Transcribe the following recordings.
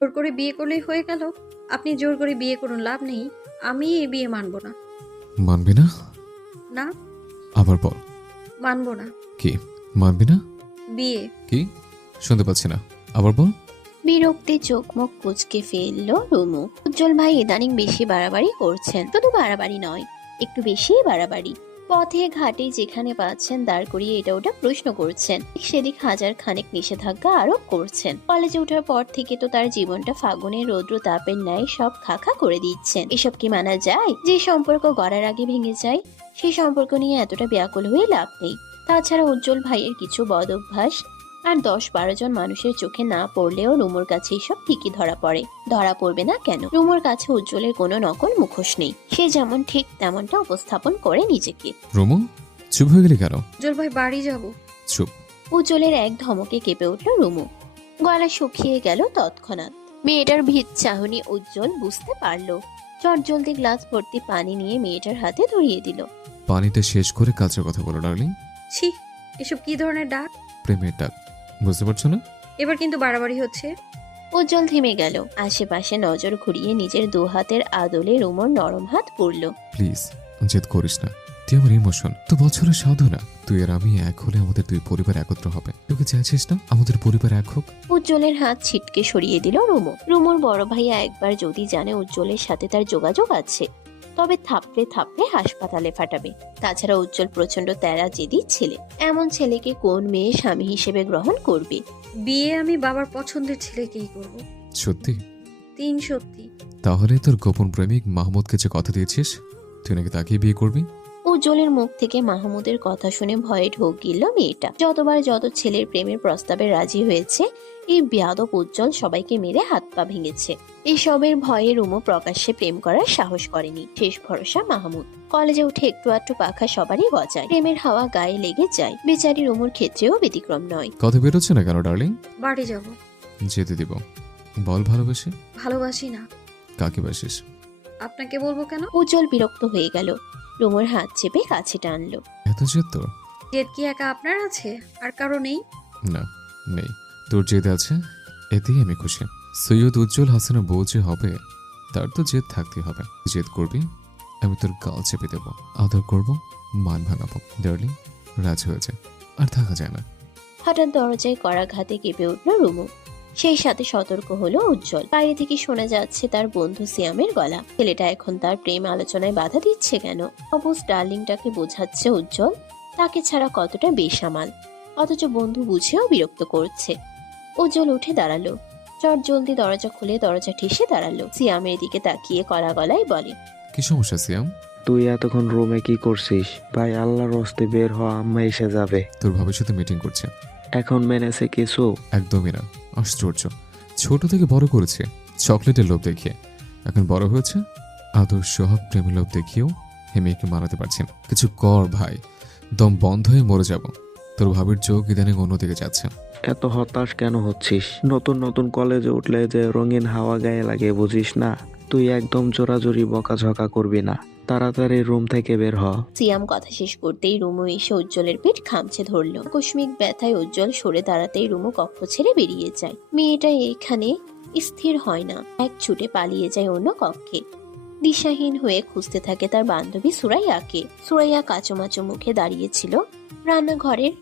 জোর করে বিয়ে করলেই হয়ে গেল? আপনি জোর করে বিয়ে করুন, লাভ নেই। আমি এই বিয়ে মানব না। মানবি না? না, আবার বল। মানব না। কি মানবি না? বিয়ে। কি? শুনতে পাচ্ছি না, আবার বল। বিরক্তি চোখ মুখ কুঁচকে ফেলল রুমু। উজ্জ্বল ভাই ইদানিং বেশি বাড়াবাড়ি করছেন, শুধু বাড়াবাড়ি নয়, একটু বেশি বাড়াবাড়ি। পথে ঘাটে যেখানে পাচ্ছেন দাঁড় করিয়ে এটা ওটা প্রশ্ন করছেন, সেদিক হাজার খানেক নিষেধাজ্ঞা আরোপ করছেন। কলেজে ওঠার পর থেকে তো তার জীবনটা ফাগুনের রৌদ্র তাপের ন্যায় সব খাখা করে দিচ্ছেন। এসব কি মানা যায়? যে সম্পর্ক গড়ার আগে ভেঙে যায়, সেই সম্পর্ক নিয়ে এতটা ব্যাকুল হয়ে লাভ নেই। তাছাড়া উজ্জ্বল ভাইয়ের কিছু বদ অভ্যাস আর 10-12 জন মানুষের চোখে না পড়লেও রুমুর কাছে এসব ঠিকই ধরা পড়ে। ধরা পড়বে না কেন? রুমুর কাছে উজ্জ্বলের কোনো নকল মুখোশ নেই, সে যেমন ঠিক তেমনটা উপস্থাপন করে নিজেকে। রুমু, চুপ হয়ে গেলি কেন? উজ্জ্বল ভাই, বাড়ি যাব। চুপ। উজ্জ্বলের এক ধমকে কেঁপে উঠল রুমু, গলা শুকিয়ে গেল তৎক্ষণাৎ। মেয়েটার ভিত চাহনি উজ্জ্বল বুঝতে পারল। চটজলদি গ্লাস ভর্তি পানি নিয়ে মেয়েটার হাতে ধরিয়ে দিল। পানিটা শেষ করে কাজের কথা বলো ডার্লিং। ছি, এসব কি ধরনের ডাক? প্রেমের ডাক, বুঝতে পারছো না? এবার কিন্তু বাড়াবাড়ি হচ্ছে। উজ্জ্বল থেমে গেল, আশেপাশে নজর ঘুরিয়ে নিজের দু হাতের আদলে রুমুর নরম হাত পড়ল। প্লিজ জেদ করিস না, তুই আমার ইমোশন তো বছরের সাধনা। তুই আর আমি এক হলে আমাদের দুই পরিবার একত্র হবে। তোকে চাইছিস না আমাদের পরিবার এক হোক? উজ্জ্বলের হাত ছিটকে সরিয়ে দিল রুমু। রুমুর বড় ভাইয়া একবার যদি জানে উজ্জ্বলের সাথে তার যোগাযোগ আছে, তবে থাপড়ে থাপড়ে হাসপাতালে ফাটাবে। তাছাড়া উজ্জ্বল প্রচন্ড তেরা জেদি ছেলে, এমন ছেলেকে কোন মেয়ে স্বামী হিসেবে গ্রহণ করবে? বিয়ে আমি বাবার পছন্দের ছেলেকেই করব। সত্যি? সত্যি। তাহলে তোর গোপন প্রেমিক মাহমুদকে যে কথা দিয়েছিস, তুই নাকি তাকেই বিয়ে করবি? উজ্জ্বলের মুখ থেকে মাহমুদের কথা শুনে ভয়ে ঢোক গিলল মেয়েটা। যতবার যত ছেলের প্রেমের প্রস্তাবে রাজি হয়েছে, এই বেয়াদব উজ্জ্বল সবাইকে মেরে হাত পা ভেঙেছে। এসবের ভয়ে রুমু প্রকাশ্যে প্রেম করার সাহস করেনি। শেষ ভরসা মাহমুদ। কলেজে উঠে একটু আধটু পাখা সবারই গজায়, প্রেমের হাওয়া গায়ে লেগে যায়। বেচারি রুমুর ক্ষেত্রেও ব্যতিক্রম নয়। কথা বেরোচ্ছে না কেন ডার্লিং? বাড়ি যাব। যেতে দিব। বল ভালোবাসি। ভালোবাসি না। কাকে বাসিস? আপনাকে বলবো কেন? উজ্জ্বল বিরক্ত হয়ে গেল, রুমুর হাত চেপে কাছে টানলো। এত জেদ তোর? জেদ কি একা আপনার আছে, আর কারো নেই? না, নেই। তোর জেদ আছে, এতেই আমি খুশি। সৈয়দ উজ্জ্বল হাসানের বউ যে হবে, তার তো জেদ থাকতেই হবে। জেদ করবি, আমি তোর গাল চেপে দেবো, আদর করব, মান ভাঙাবো। ডার্লিং, রাজি হয়ে যায়, আর থাকা যায় না। হঠাৎ দরজায় করাঘাতে কেঁপে উঠল রুমু। সেই সাথে সতর্ক হলো উজ্জ্বল। বাইরে থেকে শোনা যাচ্ছে তার বন্ধু সিয়ামের গলা। ছেলেটা এখন তার প্রেম আলোচনায় বাধা দিচ্ছে কেন? অবশ্য ডার্লিংটাকে বোঝাচ্ছে উজ্জ্বল তাকে ছাড়া কতটা বেসামাল, অথচ বন্ধু বুঝেও বিরক্ত করছে। উজ্জ্বল উঠে দাঁড়ালো, চট জলদি দরজা খুলে দরজা ঠেসে দাঁড়ালো। সিয়ামের দিকে তাকিয়ে কড়া গলায় বলে, কি সমস্যা সিয়াম? তুই এতক্ষণ রুমে কি করছিস? ভাই আল্লাহর হস্তে বের হ, আম্মা এসে যাবে। তোর ভাবির সাথে মিটিং করছে। এখন মেনেছে কিছু? একদমই না, আশ্চর্য। ছোট থেকে বড় করেছে চকলেটের লোভ দেখিয়ে, এখন বড় হয়েছে আদর্শ হক প্রেমের লোভ দেখিয়েও হে মেয়েকে মানাতে পারছি না। কিছু কর ভাই, দম বন্ধ হয়ে মরে যাব। তোর ভাবির চোখ ইদানিং অন্যদিকে যাচ্ছে। এত হতাশ কেন হচ্ছিস? নতুন নতুন কলেজে উঠলে যে রঙিন হাওয়া গায়ে লাগে বুঝিস না? তুই একদম জোরাজোরি বকাঝকা করবি না, তাড়াতাড়ি রুম থেকে বের হ। সিয়াম কথা শেষ করতেই রুমু এসে উজ্জ্বলের পিঠ খামচে ধরলো। আকস্মিক ব্যথায় উজ্জ্বল সরে দাঁড়াতেই রুমু কক্ষ ছেড়ে বেরিয়ে যায়। মেয়েটা এখানে স্থির হয় না, এক ছুটে পালিয়ে যায় অন্য কক্ষে। দিশাহীন হয়ে খুঁজতে থাকে তার বান্ধবী সুরাইয়াকে। সুরাইয়া কাচুমাচু মুখে দাঁড়িয়েছিল রান্নাঘরের।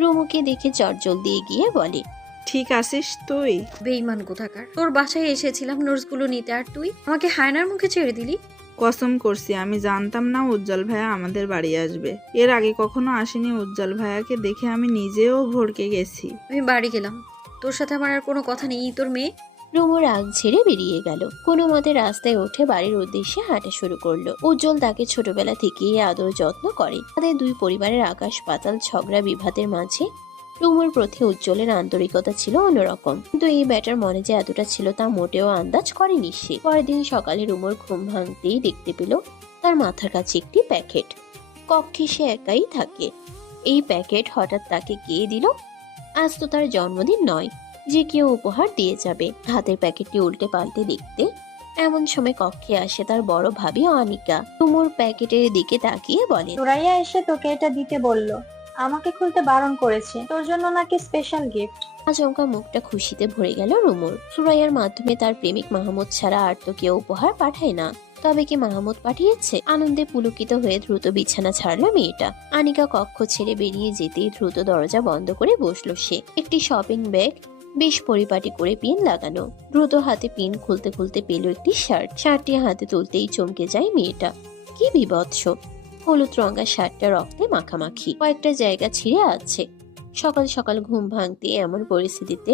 রুমুকে দেখে চটজলদি এগিয়ে বলে, ঠিক আছিস তুই? বেইমান কোথাকার, তোর বাসায় এসেছিলাম নোটসগুলো নিতে, আর তুই আমাকে হায়নার মুখে ছেড়ে দিলি। কসম করছি আমি জানতাম না উজ্জ্বল ভাইয়া আমাদের বাড়ি আসবে। এর আগে কখনো আসেনি। উজ্জ্বল ভাইয়াকে দেখে আমি নিজেও ভড়কে গেছি। আমি বাড়ি গেলাম, তোর সাথে আমার আর কোনো কথা নেই। তোর মেয়ে। রুমু রাগ ঝেড়ে বেরিয়ে গেল। কোনো মতে রাস্তায় উঠে বাড়ির উদ্দেশ্যে হাঁটা শুরু করলো। উজ্জ্বল তাকে ছোটবেলা থেকেই আদর যত্ন করে। তাদের দুই পরিবারের আকাশ পাতাল ঝগড়া বিভাদের মাঝে রুমুর প্রতি উজ্জ্বলের আন্তরিকতা ছিল অন্যরকম, কিন্তু এই ব্যাটার মনে যে এতটা ছিল তা মোটেও আন্দাজ করেনি সে। পরের দিন সকালে রুমুর ঘুম ভাঙতেই দেখতে পেল তার মাথার কাছে একটি প্যাকেট। কক্ষে সে একাই থাকে। এই প্যাকেট হঠাৎ তাকে কে দিল? আজ তো তার জন্মদিন নয় যে কেউ উপহার দিয়ে যাবে। হাতের প্যাকেটটি উল্টে পাল্টে দেখতে এমন সময় কক্ষে আসে তার বড় ভাবি অনিকা। রুমুর প্যাকেটের দিকে তাকিয়ে বলে, সুরাইয়া এসে তোকে এটা দিতে বলল। আমাকে খুলতে বারণ করেছে, তোর জন্য নাকি স্পেশাল গিফট। আচমকা মুখটা খুশিতে ভরে গেল রুমুর। সুরাইয়ার মাধ্যমে তার প্রেমিক মাহমুদ ছাড়া আর তো কেউ উপহার পাঠায় না। তবে কি মাহমুদ পাঠিয়েছে? আনন্দে পুলকিত হয়ে দ্রুত বিছানা ছাড়লো মেয়েটা। আনিকা কক্ষ ছেড়ে বেরিয়ে যেতেই দ্রুত দরজা বন্ধ করে বসলো সে। একটি শপিং ব্যাগ বেশ পরিপাটি করে পিন লাগানো। দ্রুত হাতে পিন খুলতে খুলতে পেল একটি শার্টটি হাতে তুলতেই চমকে যায় মেয়েটা। কি বিভৎস! হলুদ রঙা শার্টটা রক্তে মাখামাখি, কয়েকটা জায়গা ছিঁড়ে আছে। সকাল সকাল ঘুম ভাঙতে এমন পরিস্থিতিতে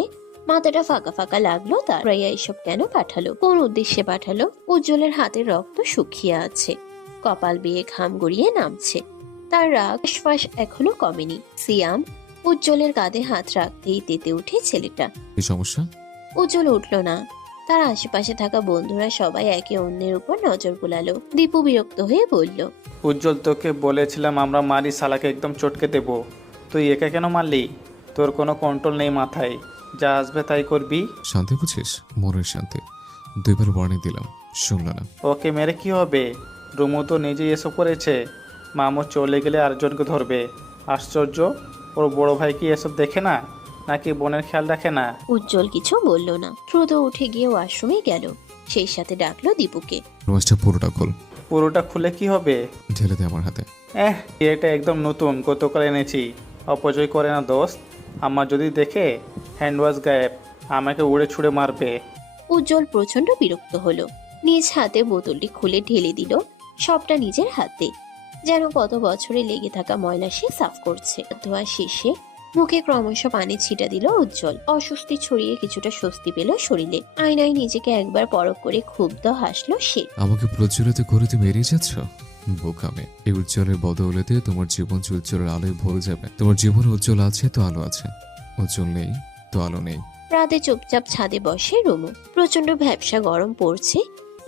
মাথাটা ফাঁকা ফাঁকা লাগলো তার। রাইয়া এসব কেন পাঠালো? কোন উদ্দেশ্যে পাঠালো? উজ্জ্বলের হাতের রক্ত শুকিয়ে আছে, কপাল বেয়ে ঘাম গড়িয়ে নামছে। তার রাগ শ্বাস এখনো কমেনি। সিয়াম উজ্জ্বলের কাঁধে হাত রাখতেই তেতে উঠে ছেলেটা। এই সমস্যা? উজ্জ্বল উঠল না। তার আশেপাশে থাকা বন্ধুরা সবাই একে অন্যের উপর নজর বুলালো। দীপু বিরক্ত হয়ে বলল, উজ্জ্বল, তোকে বলেছিলাম আমরা মারি শালাকে একদম চটকে দেব, তুই একা কেন মারলি? তোর কোনো কন্ট্রোল নেই মাথায়, যা আসবে তাই করবি। শান্তি বুঝিস? মনের শান্তি। 2বার ওয়ার্নিং দিলাম, শুনল না। ওকে মেরে কি হবে? রুমু তো নিজেই এসব করেছে। মামু চলে গেলে আরেকজনকে ধরবে। আশ্চর্য, ওর বড় ভাই কি এসব দেখে না, নাকি বোনের খেয়াল রাখে না? উজ্জ্বল কিছু বলল না। দ্রুত উঠে গিয়ে ওয়াশরুমে গেল। সেই সাথে ডাকলো দীপুকে। রোজটা পুরোটা খোল। পুরোটা খুলে কি হবে? ঢেলে দে আমার হাতে। এটা একদম নতুন, গতকাল এনেছি। অপচয় করে না দোস্ত। আমার যদি দেখে হ্যান্ড ওয়াশ গায়েব, আমাকে উড়ে ছুঁড়ে মারবে। উজ্জ্বল প্রচন্ড বিরক্ত হলো। নিজ হাতে বোতলটি খুলে ঢেলে দিল, সবটা নিজের হাতে। যেন কত বছরে লেগে থাকা ময়লা সে সাফ করছে। ধোয়া শেষে মুখে ক্রমশ পানি ছিটা দিল উজ্জ্বল। অস্বস্তি ছড়িয়ে কিছুটা স্বস্তি পেল শরীরে। আয়নায় নিজেকে একবার পরখ করে ক্ষুব্ধ হাসলো সে। আমাকে প্রজ্বলিত করে তুমি এড়িয়ে যাচ্ছ? বোকামে। এই উজ্জ্বলের বদৌলতে তোমার জীবন উজ্জ্বলের আলোয় ভরে যাবে। তোমার জীবনে উজ্জ্বল আছে তো আলো আছে, উজ্জ্বল নেই তো আলো নেই। রাতে চুপচাপ ছাদে বসে রুমু। প্রচন্ড ভ্যাপসা গরম পড়ছে।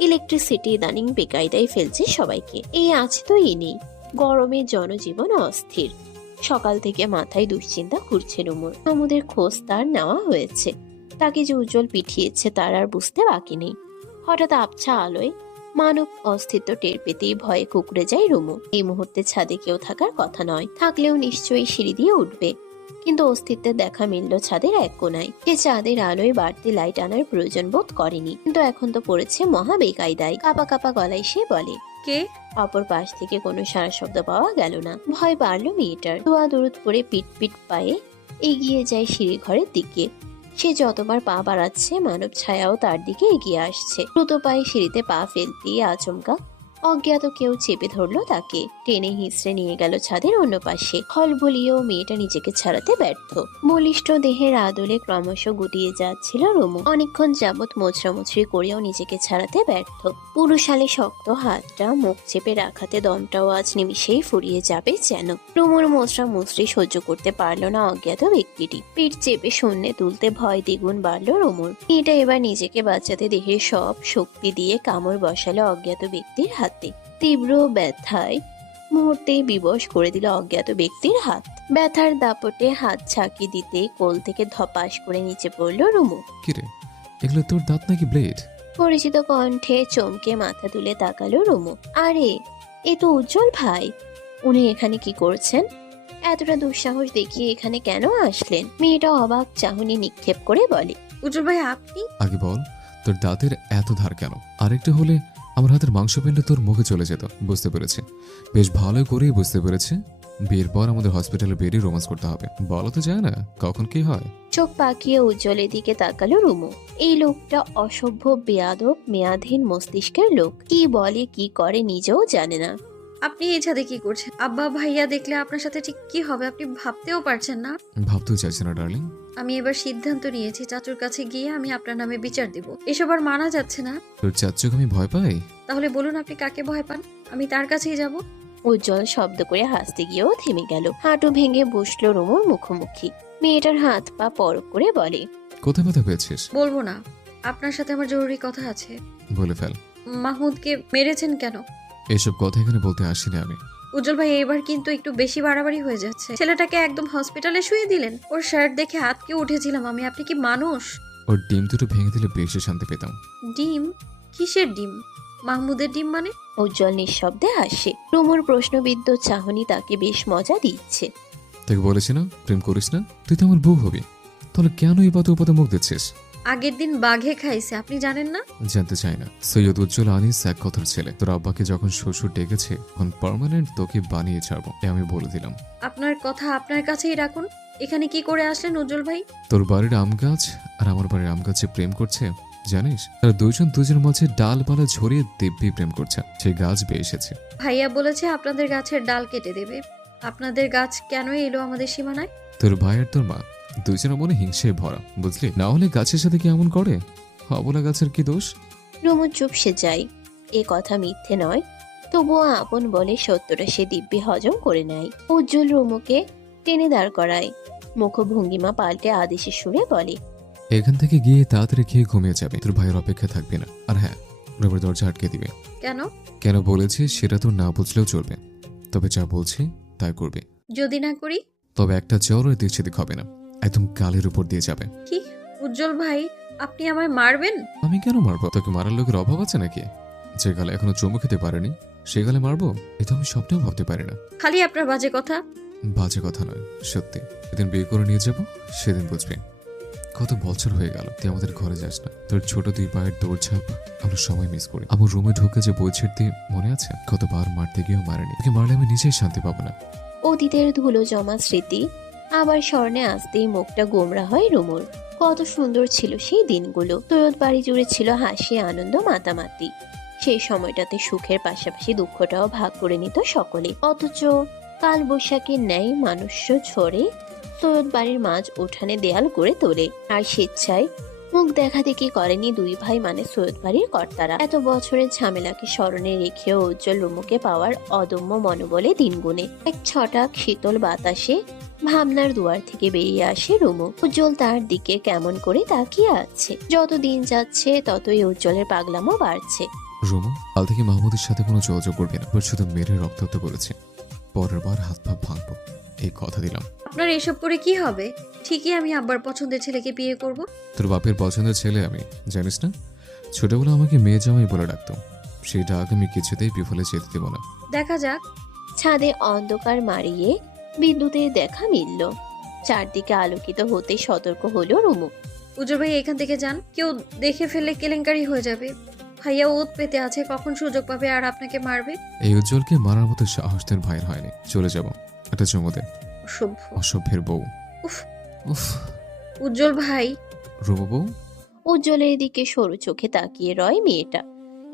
ইলেকট্রিসিটি ইদানিং বেকায়দায় ফেলছে সবাইকে। এই আছে তো এই নেই। গরমে জনজীবন অস্থির। সকাল থেকে মাথায় দুশ্চিন্তা ঘুরছে রুমুর। মাহমুদের খোঁজ তার নেওয়া হয়েছে। তাকে যে উজ্জ্বল পিঠিয়েছে তার আর বুঝতে বাকি নেই। হঠাৎ আবছা আলোয় মানব অস্তিত্ব টের পেতেই ভয়ে কুকড়ে যায় রুমু। এই মুহূর্তে ছাদে কেউ থাকার কথা নয়, থাকলেও নিশ্চয়ই সিঁড়ি দিয়ে উঠবে। কিন্তু অস্তিত্বের দেখা মিলল ছাদের এক কোনায়। সে চাঁদের আলোয় বাড়তি লাইট আনার প্রয়োজন বোধ করেনি, কিন্তু এখন তো পড়েছে মহা বেকায়দায়। কাপা কাপা গলায় সে বলে, কে? অপর পাশ থেকে কোনো সারা শব্দ পাওয়া গেল না। ভয় বাড়ল মেয়েটার। দোয়া দরুদ পরে পিট পিট পায়ে এগিয়ে যায় সিঁড়ি ঘরের দিকে। সে যতবার পা বাড়াচ্ছে মানব ছায়াও তার দিকে এগিয়ে আসছে। দ্রুত পায়ে সিঁড়িতে পা ফেলতেই আচমকা অজ্ঞাত কেউ চেপে ধরলো তাকে। টেনে হিঁচড়ে নিয়ে গেল ছাদের অন্য পাশে। খলবলিয়েও মেয়েটা নিজেকে ছাড়াতে ব্যর্থ। বলিষ্ঠ দেহের আদলে ক্রমশ গুটিয়ে যাচ্ছিল রুমু। অনেকক্ষণ যাবৎ মোছড়ামুছড়ি করেও নিজেকে ছাড়াতে ব্যর্থ। পুরুষালে শক্ত হাতটা মুখ চেপে রাখাতে দমটাও আজ নিমিষেই ফুরিয়ে যাবে যেন। রুমুর মোছড়ামুছড়ি সহ্য করতে পারল না অজ্ঞাত ব্যক্তিটি। পিঠ চেপে শূন্যে তুলতে ভয় দ্বিগুণ বাড়ল রুমুর। মেয়েটা এবার নিজেকে বাঁচাতে দেহের সব শক্তি দিয়ে কামড় বসালো অজ্ঞাত ব্যক্তির হাতে। তীব্র ব্যথায় মুহূর্তেই বিবশ করে দিল অজ্ঞাত ব্যক্তির হাত। ব্যথার দাপটে হাত ছাকি দিতে কোল থেকে ধপাস করে নিচে পড়ল রুমু। কিরে, এগুলো তোর দাঁত নাকি ব্লেড? পরিচিত কণ্ঠে চমকে মাথা তুলে তাকালো রুমু। আরে, এ তো উজ্জ্বল ভাই। উনি এখানে কি করছেন? এতটা দুঃসাহস দেখিয়ে এখানে কেন আসলেন? মেয়েটা অবাক চাহনি নিক্ষেপ করে বলে, উজ্জ্বল ভাই আপনি? আগে বল, তোর দাঁতের এত ধার কেন? আরেকটু হলে আমার হাতের মাংসপিণ্ড তোর মুখে চলে যেত। বুঝতে পেরেছি, বেশ ভালো করেই বুঝতে পেরেছি। বিয়ের পর আমাদের হসপিটালে বেরিয়ে রোমান্স করতে হবে। বলা তো যায় না কখন কি হয়। চোখ পাকিয়ে উজ্জ্বলের দিকে তাকালো রুমু। এই লোকটা অসভ্য, বেয়াদব, মেয়াধীন মস্তিষ্কের লোক। কি বলে কি করে নিজেও জানে না। আপনি এই ছাদে কি করছেন? আব্বা ভাইয়া দেখলে আপনার সাথে ঠিক কি হবে আপনি ভাবতেও পারছেন না। ভাবতেও চাইছি না ডার্লিং। আমি এবার সিদ্ধান্ত নিয়েছি, চাচুর কাছে গিয়ে আমি আপনার নামে বিচার দিব। এসব আর মানা যাচ্ছে না। তোর চাচ্চুকে আমি ভয় পাই? তাহলে বলুন আপনি কাকে ভয় পান, আমি তার কাছেই যাব। উজ্জ্বল শব্দ করে হাসতে গিয়েও থেমে গেল। হাঁটু ভেঙে বসলো রুমুর মুখোমুখি। মেয়েটার হাত পা পরক করে বলে, কোথায় ব্যথা পেয়েছিস? বলবো না, আপনার সাথে আমার জরুরি কথা আছে। বলে ফেল। মাহমুদকে মেরেছেন কেন? এসব কথা এখানে বলতে আসিনি আমি। উজ্জ্বল ভাই এবার কিন্তু একটু বেশি বাড়াবাড়ি হয়ে যাচ্ছে। ছেলেটাকে একদম হসপিটালে শুয়ে দিলেন। ওর শার্ট দেখে আটকে উঠেছিলাম আমি। আপনি কি মানুষ? ওর ডিম দুটো ভেঙে দিলে বেশি শান্তি পেতাম। ডিম? কিসের ডিম? মাহমুদের ডিম মানে? উজ্জ্বল নিঃশব্দে হাসে। রুমুর প্রশ্নবিদ্ধ চাহনি তাকে বেশ মজা দিচ্ছে। তোকে বলেছি না প্রেম করিস না, তুই তো আমার বউ হবি, তাহলে কেন এই পাতে উপাতে মুখ দিচ্ছিস? আগের দিন বাঘে খাইছে, আপনি জানেন না? জানতে চাই না। সৈয়দ উজ্জ্বল আনিস এক কথার ছেলে। তোর আব্বাকে যখন শ্বশুর ডেকেছে তখন পার্মানেন্ট তোকে বানিয়ে ছাড়বো, এ আমি বলে দিলাম। আপনার কথা আপনার কাছেই রাখুন। এখানে কি করে আসলেন উজ্জ্বল ভাই? তোর বাড়ির আম গাছ আর আমার বাড়ির আম গাছে প্রেম করছে জানিস? তারা দুজনের মাঝে ডালপালা ছড়িয়ে দিব্যি প্রেম করছে, সেই গাছ বেয়ে এসেছে। ভাইয়া বলেছে আপনাদের গাছের ডাল কেটে দেবে। আপনাদের গাছ কেন এলো আমাদের সীমানায়? তোর ভাই আর তোর মা দুজনের মনে হিংসে ভরা, বুঝলি? না হলে গাছের সাথে কি এমন করে? অবলা গাছের কি দোষ? রুমু চুপসে যায়। এ কথা মিথ্যে নয়, তবুও আপন বলে সত্যটা সে দিব্যি হজম করে নেয়। উজ্জ্বল রুমুকে টেনে দাঁড় করায়, মুখভঙ্গিমা পাল্টে আদেশের সুরে বলে, এখান থেকে গিয়ে তাড়াতাড়ি খেয়ে ঘুমিয়ে যাবে, তোর ভাইয়ের অপেক্ষা থাকবে না। আর হ্যাঁ, রুমের দরজা আটকে দিবে। কেন? কেন বলেছি সেটা তো না বুঝলেও চলবে, তবে যা বলছি তাই করবে। যদি না করি? তবে একটা জ্বর দিক সেদিক হবে না, একদম গালের উপর দিয়ে যাবে। কি উজ্জ্বল ভাই, আপনি আমায় মারবেন? আমি কেন মারবো? তোকে মারার লোকের অভাব আছে নাকি? যে গালে এখনো চুমু খেতে পারেনি সে গালে মারবো, এটা আমি স্বপ্নেও ভাবতে পারি না। খালি আপনার বাজে কথা। বাজে কথা নয়, সত্যি। যেদিন বিয়ে করে নিয়ে যাব সেদিন বুঝবি। কত বছর হয়ে গেল তুই আমাদের ঘরে যাস না। তোর ছোট দুই পায়ের দৌড়ঝাঁপ আমরা সবাই মিস করি। আমার রুমে ঢুকে যে বই ছিঁড়তে মনে আছে? কতবার মারতে গিয়েও মারেনি। তোকে মারলে আমি নিজেই শান্তি পাবো না। অতীতের ধুলো জমা স্মৃতি আবার স্মরণে আসতেই মুখটা গোমরা হয় রুমুর। কত সুন্দর ছিল সেই দিনগুলো। সৈয়দ বাড়ি জুড়ে ছিল হাসি, আনন্দ, মাতামাতি। সেই সময়টাতে সুখের পাশাপাশি দুঃখটাও ভাগ করে নিত সকলে। অথচ কাল বৈশাখীর ন্যায় মানুষ্য ঝরে সৈয়দ বাড়ির মাঝ উঠানে দেয়াল গড়ে তোলে। আর স্বেচ্ছায় মুখ দেখা দেখি করেনি দুই ভাই, মানে সৈয়দ বাড়ির কর্তারা। এত বছরের ঝামেলাকে স্মরণে রেখেও উজ্জ্বল রুমুকে পাওয়ার অদম্য মনোবলে দিন গুনে। এক ছটাক শীতল বাতাসে ভাবনার দুয়ার থেকে বেরিয়ে আসে রুমু। উজ্জ্বল তার দিকে কেমন করে তাকিয়ে আছে। যত দিন যাচ্ছে ততই উজ্জ্বলের পাগলামো বাড়ছে। রুমু, কাল থেকে মাহমুদের সাথে কোনো যোগাযোগ করবি না। ওর শুধু মেরে রক্তাক্ত করেছে, পরের বার হাত পা ভাঙবো, এই কথা দিলাম। আপনার এসব করে কি হবে? ঠিকই আমি আব্বার পছন্দের ছেলেকে বিয়ে করব। তোর বাপের পছন্দের ছেলে আমি, জানিস না? ছোটবেলা আমাকে মেয়ে জামাই বলে ডাকতো, সেই ডাক আমি কিছুতেই বিফলে যেতে দেব না। দেখা যাক। ছাদে অন্ধকার মারিয়ে বিদ্যুতের দেখা মিলল। চারদিকে আলোকিত হতে সতর্ক হলো রুমু। উজ্জ্বল ভাই এখান থেকে যান, কেউ দেখে ফেললে কেলেঙ্কারি হয়ে যাবে। ভাইয়া ওত পেতে আছে, কখন সুযোগ পাবে আর আপনাকে মারবে। এই উজ্জ্বলকে মারার মতো সাহস তোর ভাইয়ের হয়নি। চলে যাব, একটা চুমু দে। অসভ্য। অসভ্যের বউ। উফ। উফ। উজ্জ্বল ভাই। রুমু বউ। উজ্জ্বলের দিকে সরু চোখে তাকিয়ে রয় মেয়েটা।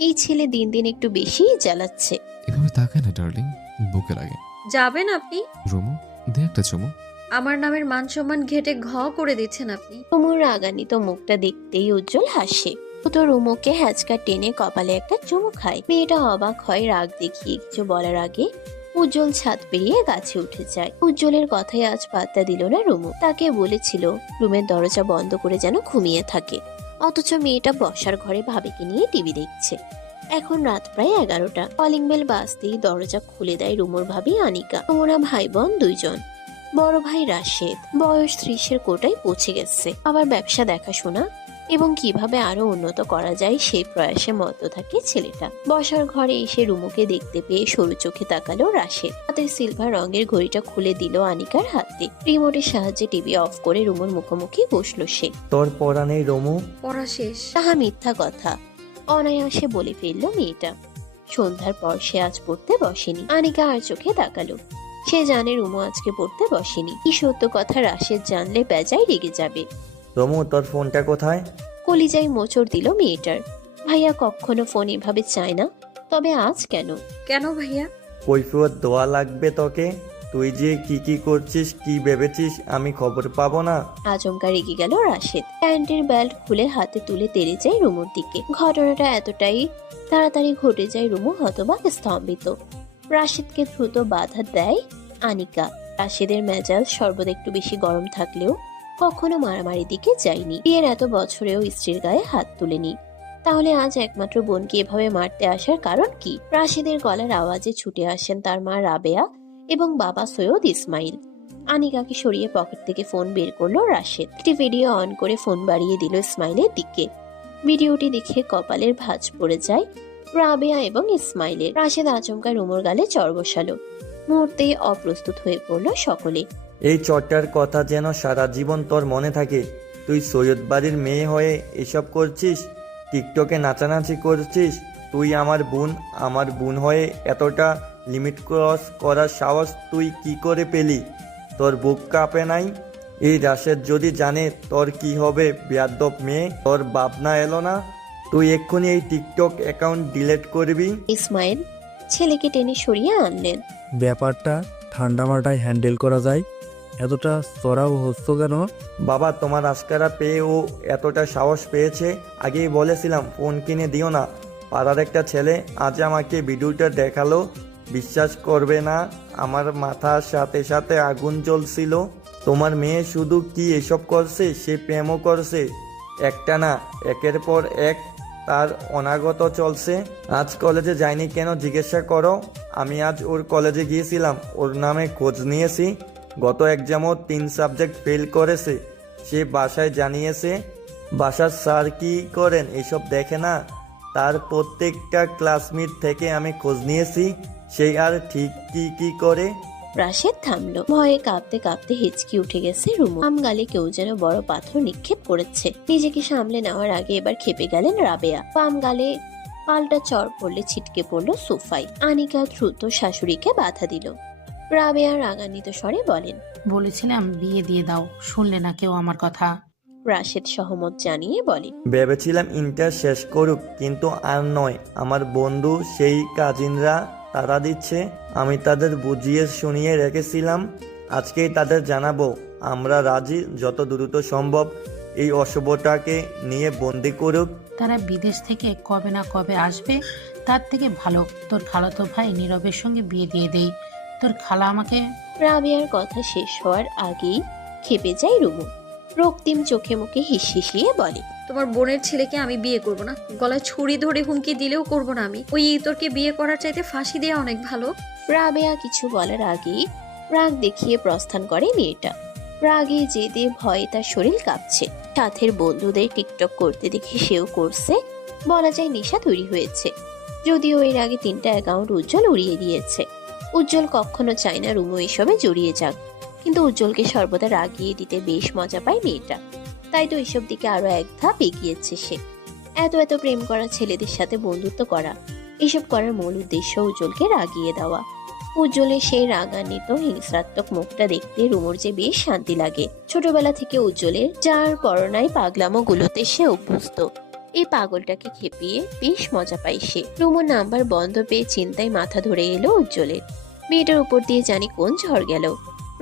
এই ছেলে দিন দিন একটু বেশিই জ্বালাচ্ছে। এভাবে তাকায় না ডার্লিং, বুকে লাগে। যাবেন আপনি? রুমু, দে একটা চুমু। আমার নামের মান সম্মান ঘেটে ঘ করে দিচ্ছেন আপনি। রুমুর রাগান্বিত মুখটা দেখতেই উজ্জ্বল হাসে। ও তো রুমুকে হ্যাচকা টেনে কপালে একটা চুমু খায়। মেয়েটা অবাক হয়, রাগ দেখিয়ে কিছু বলার আগে উজ্জ্বল ছাদ পেরিয়ে গাছে উঠে যায়। উজ্জ্বলের কথায় আজ পাত্তা দিল না রুমু। তাকে বলেছিল রুমের দরজা বন্ধ করে যেন ঘুমিয়ে থাকে, অথচ মেয়েটা বসার ঘরে ভাবিকে নিয়ে টিভি দেখছে। এখন রাত প্রায় 11টা। কলিং বেল বাজতেই দরজা খুলে দেয় রুমুর ভাবি আনিকা। তোমরা ভাই বোন দুইজন। বড় ভাই রাশেদ বয়স 30-এর কোটায় পৌঁছে গেছে। আবার ব্যবসা দেখাশোনা এবং কিভাবে আরো উন্নত করা যায় সেই প্রয়াসে মত্ত থাকে ছেলেটা। বসার ঘরে এসে রুমুকে দেখতে পেয়ে সরু চোখে তাকালো রাশেদ। হাতের সিলভার রঙের ঘড়িটা খুলে দিল আনিকার হাতে। রিমোটের সাহায্যে টিভি অফ করে রুমুর মুখোমুখি বসলো সে। তোর পড়া নেই রমু? পড়া শেষ। তাহা মিথ্যা কথা অনায়াসে বলে ফেললো মেয়েটা। সন্ধ্যার পর সে আজ পড়তে বসেনি। আনিকা আর চোখে তাকালো। সে জানে রুমু আজকে পড়তে বসেনি। কি সত্য কথা রাশেদ জানলে বেজায় রেগে যাবে। রমু, তোর ফোনটা কোথায়? কলিজায় মোচড় দিল মেয়েটার। ভাইয়া কখনো ফোন এভাবে চায় না, তবে আজ কেন? কেন ভাইয়া? কৈফিয়ত দেওয়া লাগবে তোকে। তুই যে কি করছিস, কি ভেবেছিস আমি খবর পাবো না? আচমকা রেগে গেল রাশেদ। প্যান্টের বেল্ট খুলে হাতে তুলে তেড়ে যায় রুমুর দিকে। ঘটনাটা এতটাই তাড়াতাড়ি ঘটে যায় রুমু হতবাক স্তম্ভিত। রাশেদকে দ্রুত বাধা দেয় আনিকা। রাশেদের মেজাজ সর্বদা একটু বেশি গরম থাকলেও কখনো মারামারি দিকে যায়নি। বিয়ের এত বছরেও স্ত্রীর গায়ে হাত তুলেনি। তাহলে আজ একমাত্র বোনকে এভাবে মারতে আসার কারণ কি? রাশেদের গলার আওয়াজে ছুটে আসেন তার মা রাবেয়া এবং বাবা সৈয়দ ইসমাইল। আনিকাকে সরিয়ে পকেট থেকে ফোন বের করলো রাশেদ। একটি ভিডিও অন করে ফোন বাড়িয়ে দিল ইসমাইলের দিকে। ভিডিওটি দেখে কপালের ভাঁজ পড়ে যায় রাবেয়া এবং ইসমাইলের। রাশেদ আচমকা রুমুর গালে চড় বসালো। মুহূর্তেই অপ্রস্তুত হয়ে পড়লো সকলে। এই চটার কথা যেন সারা জীবন তোর মনে থাকে। তুই সৈয়দ বাড়ির মেয়ে হয়ে এসব করছিস, টিকটকে নাচানাচি করছিস। তুই আমার বোন হয়ে এতটা লিমিট ক্রস করার সাহস তুই কি করে পেলি? তোর বুক কাঁপে নাই? এই রাশেদ যদি জানে তোর কি হবে বেয়াদব মেয়ে, তোর বাপ না এলো না? তুই এক্ষুনি এই টিকটক অ্যাকাউন্ট ডিলিট করবি। ইসমাইল ছেলেকে টেনে সরিয়ে আনলেন। ব্যাপারটা ঠান্ডা মাথায় হ্যান্ডেল করা যায়, এতটা চড়াও হচ্ছ কেন? বাবা, তোমার আজকারা পেয়ে ও এতটা সাহস পেয়েছে। আগেই বলেছিলাম ফোন কিনে দিও না। পাড়ার একটা ছেলে আজ আমাকে ভিডিওটা দেখালো, বিশ্বাস করবে না, আমার মাথার সাথে সাথে আগুন জ্বলছিল। তোমার মেয়ে শুধু কি এসব করছে, সে প্রেমও করছে। একটা না, একের পর এক তার অনাগত চলছে। আজ কলেজে যায়নি কেন জিজ্ঞাসা করো। আমি আজ ওর কলেজে গিয়েছিলাম, ওর নামে খোঁজ নিয়েছি। গত এক্সামও 3 সাবজেক্ট ফেল করেছে। সে বাসায় জানিয়েছে। বাসার স্যার কি করেন এসব দেখে না? তার প্রত্যেকটা ক্লাসমেট থেকে আমি খোঁজ নিয়েছি। সেই আর ঠিক কি করে। রাশেদ থামলো। ভয়ে কাঁপতে কাঁপতে হিচকি উঠে গেছে রুমু। আম গালে কেউ যেন বড় পাথর নিক্ষেপ করেছে। নিজেকে সামলে নেওয়ার আগে এবার খেপে গেলেন রাবেয়া। পাম গালে পাল্টা চড় পড়লে ছিটকে পড়লো সোফায়। আনিকা দ্রুত শাশুড়িকে বাধা দিল। রাবেয়া রাগান্বিত স্বরে বলেন, বলেছিলাম বিয়ে দিয়ে দাও, শুনলে না কেউ আমার কথা। রাশেদ সহমত জানিয়ে বলে, ভেবেছিলাম ইন্টার শেষ করুক, কিন্তু আর নয়। আমার বন্ধু সেই কাজিনরা তারা দিচ্ছে। আমি তাদের বুঝিয়ে শুনিয়ে রেখেছিলাম। আজকেই তাদের জানাবো আমরা রাজি। যত দ্রুত সম্ভব এই অশুভটাকে নিয়ে বন্দি করুক। তারা বিদেশ থেকে কবে না কবে আসবে, তার থেকে ভালো তোর খালাতো ভাই নীরবের সঙ্গে বিয়ে দিয়ে দেই। তোর খালা আমাকে। রাবেয়ার কথা শেষ হওয়ার আগেই খেপে যায় রুমু। রক্তিম চোখে মুখে হিসহিসিয়ে বলে, তোমার বোনের ছেলেকে আমি বিয়ে করব না। গলায় ছুরি ধরে হুমকি দিলেও করব না আমি। ওই ইতরকে বিয়ে করার চাইতে ফাঁসি দেওয়া অনেক ভালো। রাবেয়া কিছু বলার আগেই রাগ দেখিয়ে প্রস্থান করে মেয়েটা। রাগে জেদে ভয়ে তার শরীর কাঁপছে। সাথের বন্ধুদের টিকটক করতে দেখে সেও করছে। বলা যায় নেশা তৈরি হয়েছে। যদিও এর আগে 3টা অ্যাকাউন্ট উজ্জ্বল উড়িয়ে দিয়েছে। উজ্জ্বল কখনো চায় না রুমু এসবে জড়িয়ে যাক, কিন্তু উজ্জ্বলকে সর্বদা রাগিয়ে দিতে বেশ মজা পায় মেয়েটা। তাই তো এসব দিকে আরো এক ধাপ এগিয়েছে সে। এত প্রেম করা ছেলেদের সাথে বন্ধুত্ব করা, এসব করার মূল উদ্দেশ্য উজ্জ্বলকে রাগিয়ে দেওয়া। উজ্জ্বলের সেই রাগান্বিত হিংসাত্মক মুখটা দেখতে রুমুর যে বেশ শান্তি লাগে। ছোটবেলা থেকে উজ্জ্বলের যার পরনায় পাগলামো গুলোতে সে অভ্যস্ত। এই পাগলটাকে খেপিয়ে বেশ মজা পায় সে। রুমুর নাম্বার বন্ধ পেয়ে চিন্তায় মাথা ধরে এলো উজ্জ্বলের। মেয়েটার উপর দিয়ে জানি কোন ঝড় গেল।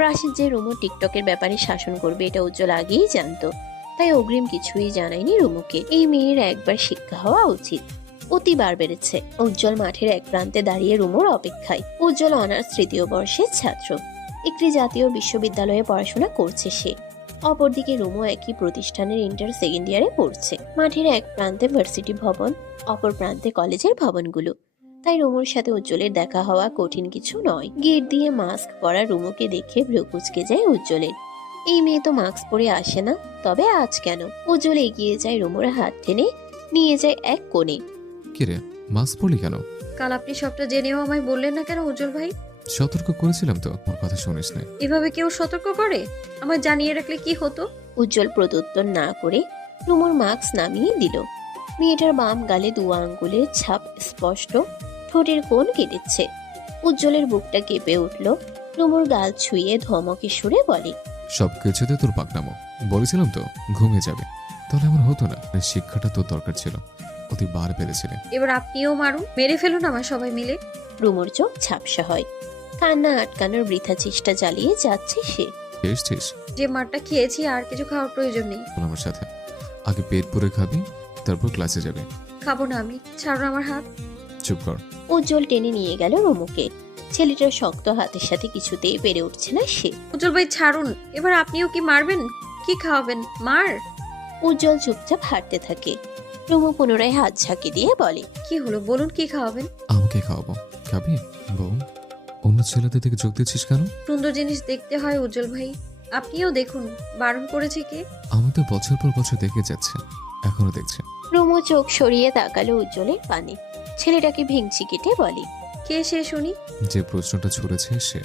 রাশিদ যে রুমু টিকটকের ব্যাপারে শাসন করবে এটা উজ্জ্বল আগেই জানতো, তাই অগ্রিম কিছুই জানায়নি রুমুকে। এই মেয়ের একবার শিক্ষা হওয়া উচিত। অতিবার বেড়েছে। উজ্জ্বল মাঠের এক প্রান্তে দাঁড়িয়ে রুমুর অপেক্ষায়। উজ্জ্বল অনার্স 3য় বর্ষের ছাত্র। একটি জাতীয় বিশ্ববিদ্যালয়ে পড়াশোনা করছে সে। অপরদিকে রুমু একই প্রতিষ্ঠানের ইন্টার 2nd ইয়ারে পড়ছে। মাঠের এক প্রান্তে ভার্সিটি ভবন, অপর প্রান্তে কলেজের ভবনগুলো। তাই রুমুর সাথে উজ্জ্বলের দেখা হওয়া কঠিন কিছু নয়। গেট দিয়ে মাস্ক পরা রুমুকে দেখে ভ্রু কুঁচকে যায় উজ্জ্বলের। এই মেয়ে তো মাস্ক পরে আসে না, তবে আজ কেন? উজ্জ্বল এগিয়ে যায় রুমুর হাত টেনে নিয়ে যায় এক কোণে। কিরে, মাস্ক পরলি কেন? কাল আপনি সবটা জেনেও আমায় বললেন না কেন উজ্জ্বল ভাই? সতর্ক করেছিলাম তো, ওর কথা শুনিস না। এভাবে কেউ সতর্ক করে? আমার জানিয়ে রাখলে কি হতো? উজ্জ্বল প্রত্যুত্তর না করে রুমুর মাস্ক নামিয়ে দিল। মেয়েটার বাম গালে 2 আঙ্গুলের ছাপ স্পষ্ট। ঠোঁটের কোণ কেটেছে। উজ্জ্বলের বুকটা কেঁপে উঠল। রুমুর গাল ছুঁয়ে ধমকে সুরে বলে, সবকিছুতে তোর পাকনামো। বলেছিলাম তো ঘুমিয়ে যাবে, তাহলে আমার হতো না। এই শিক্ষাটা তোর দরকার ছিল, অতি বার পেরেছিলে। এবার আপনিও মারুন, মেরে ফেলুন আমার সবাই মিলে। রুমুর চোখ ঝাপসা হয়। কান্না আটকানোর বৃথা চেষ্টা চালিয়ে যাচ্ছে সে। এসছিস? যে মারটা খেয়েছি আর কিছু খাওয়ার প্রয়োজন নেই। আমার সাথে আগে পেট পুরে খাবি, তারপর ক্লাসে যাবে। খাবো না আমি, ছাড়ুন আমার হাত। চুপ কর। উজ্জ্বল টেনে নিয়ে গেল রুমুকে। ছেলেটার শক্ত হাতের সাথে কিছুতেই পেরে উঠছে না সে। উজ্জ্বল ভাই ছাড়ুন, এবার আপনিও কি মারবেন? কি খাওয়াবেন? মার। উজ্জ্বল চুপচাপ হাঁটতে থাকে। রুমু পুনরায় হাত ঝাঁকি দিয়ে বলে, কি হলো বলুন, কি খাওয়াবেন? আমাকে খাওয়াবো। খাবি? বউ, অন্য ছেলেদের দিকে চোখ দিচ্ছিস কেন? সুন্দর জিনিস দেখতে হয় উজ্জ্বল ভাই, আপনিও দেখুন। বারণ করেছে কে? আমাদের বছর পর বছর দেখে যাচ্ছে, এখনো দেখছে। রুমু চোখ সরিয়ে তাকালো উজ্জ্বলের পানে। ছেলেটাকে ভেঙচি কেটে বলে, কে সে শুনি? যে প্রশ্নটা ছুড়েছে সে।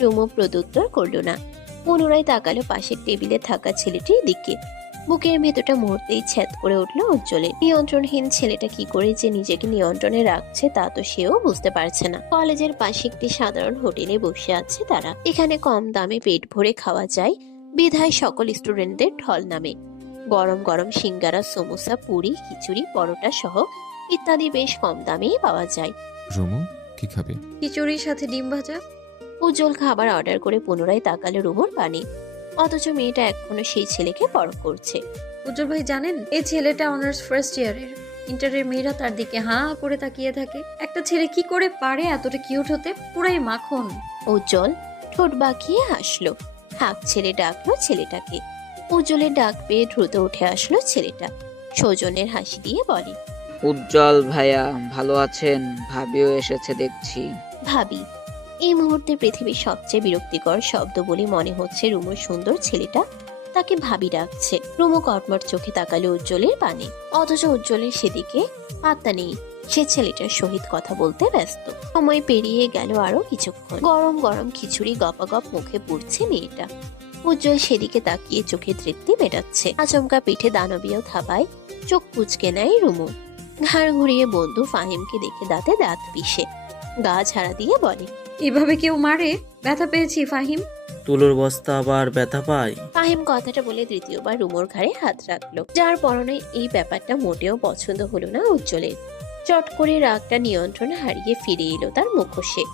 রুমু প্রত্যুত্তর করল না। পুনরায় তাকালো পাশের টেবিলে থাকা ছেলেটির দিকে। বুকের ভেতরটা মুহূর্তেই ছ্যাদ করে উঠল উজ্জ্বলের। নিয়ন্ত্রণহীন ছেলেটা কি করে যে নিজেকে নিয়ন্ত্রণে রাখছে তা তো সেও বুঝতে পারছে না। কলেজের পাশে একটি সাধারণ হোটেলে বসে আছে তারা। এখানে কম দামে পেট ভরে খাওয়া যায় বিধায় সকল স্টুডেন্টদের ঢল নামে। গরম গরম সিঙ্গারা, সমোসা, পুরি, খিচুড়ি, পরোটা সহ ইত্যাদি বেশ কম দামেই পাওয়া যায়। রুমু কি খাবে? খিচুড়ির সাথে ডিম ভাজা। উজ্জ্বল খাবার অর্ডার করে পুনরায় তাকালো রুমুর পানে। অথচ মেয়েটা এখনো সেই ছেলেকে পরখ করছে। উজ্জ্বল ভাই জানেন, এই ছেলেটা অনার্স ফার্স্ট ইয়ারের। ইন্টারের মেয়েরা তার দিকে হাঁ করে তাকিয়ে থাকে। একটা ছেলে কি করে পারে এতটা কিউট হতে? পুরাই মাখন। উজ্জ্বল ঠোঁট বাঁকিয়ে হাসলো। হাঁক ছেড়ে ডাকলো ছেলেটাকে। উজ্জ্বলের ডাক পেয়ে দ্রুত উঠে আসলো ছেলেটা। সৌজন্যের হাসি দিয়ে বলে, উজ্জ্বল ভাইয়া ভালো আছেন? ভাবিও এসেছে দেখছি। ভাবি? এই মুহূর্তে পৃথিবীর সবচেয়ে বিরক্তিকর শব্দ বলে মনে হচ্ছে রুমুর সুন্দর ছেলেটা তাকে ভাবি ডাকছে। রুমু কটমট চোখে তাকালো উজ্জ্বলের পানে। অথচ উজ্জ্বলের সেদিকে পাত্তা নেই। সে ছেলেটার সহিত কথা বলতে ব্যস্ত। সময় পেরিয়ে গেল আরো কিছুক্ষণ। গরম গরম খিচুড়ি গপাগপ মুখে পুড়ছে মেয়েটা। উজ্জ্বল সেদিকে তাকিয়ে চোখে তৃপ্তি মেটাচ্ছে। আচমকা পিঠে দানবীয় থাবায় চোখ কুচকে নেয় রুমু। ঘাড় ঘুরিয়ে বন্ধু ফাহিমকে দেখে দাঁতে দাঁত পিষে গা ঝাড়া দিয়ে বলে, এভাবে কেউ মারে? ব্যথা পেয়েছি ফাহিম। তুলোর বস্তা আবার ব্যথা পায়? ফাহিম কথাটা বলে তৃতীয়বার রুমুর ঘাড়ে হাত রাখলো। যার পরনে এই ব্যাপারটা মোটেও পছন্দ হলো না উজ্জ্বলের। চট করে রাগটা নিয়ন্ত্রণ হারিয়ে ফিরে এলো তার মুখোশে।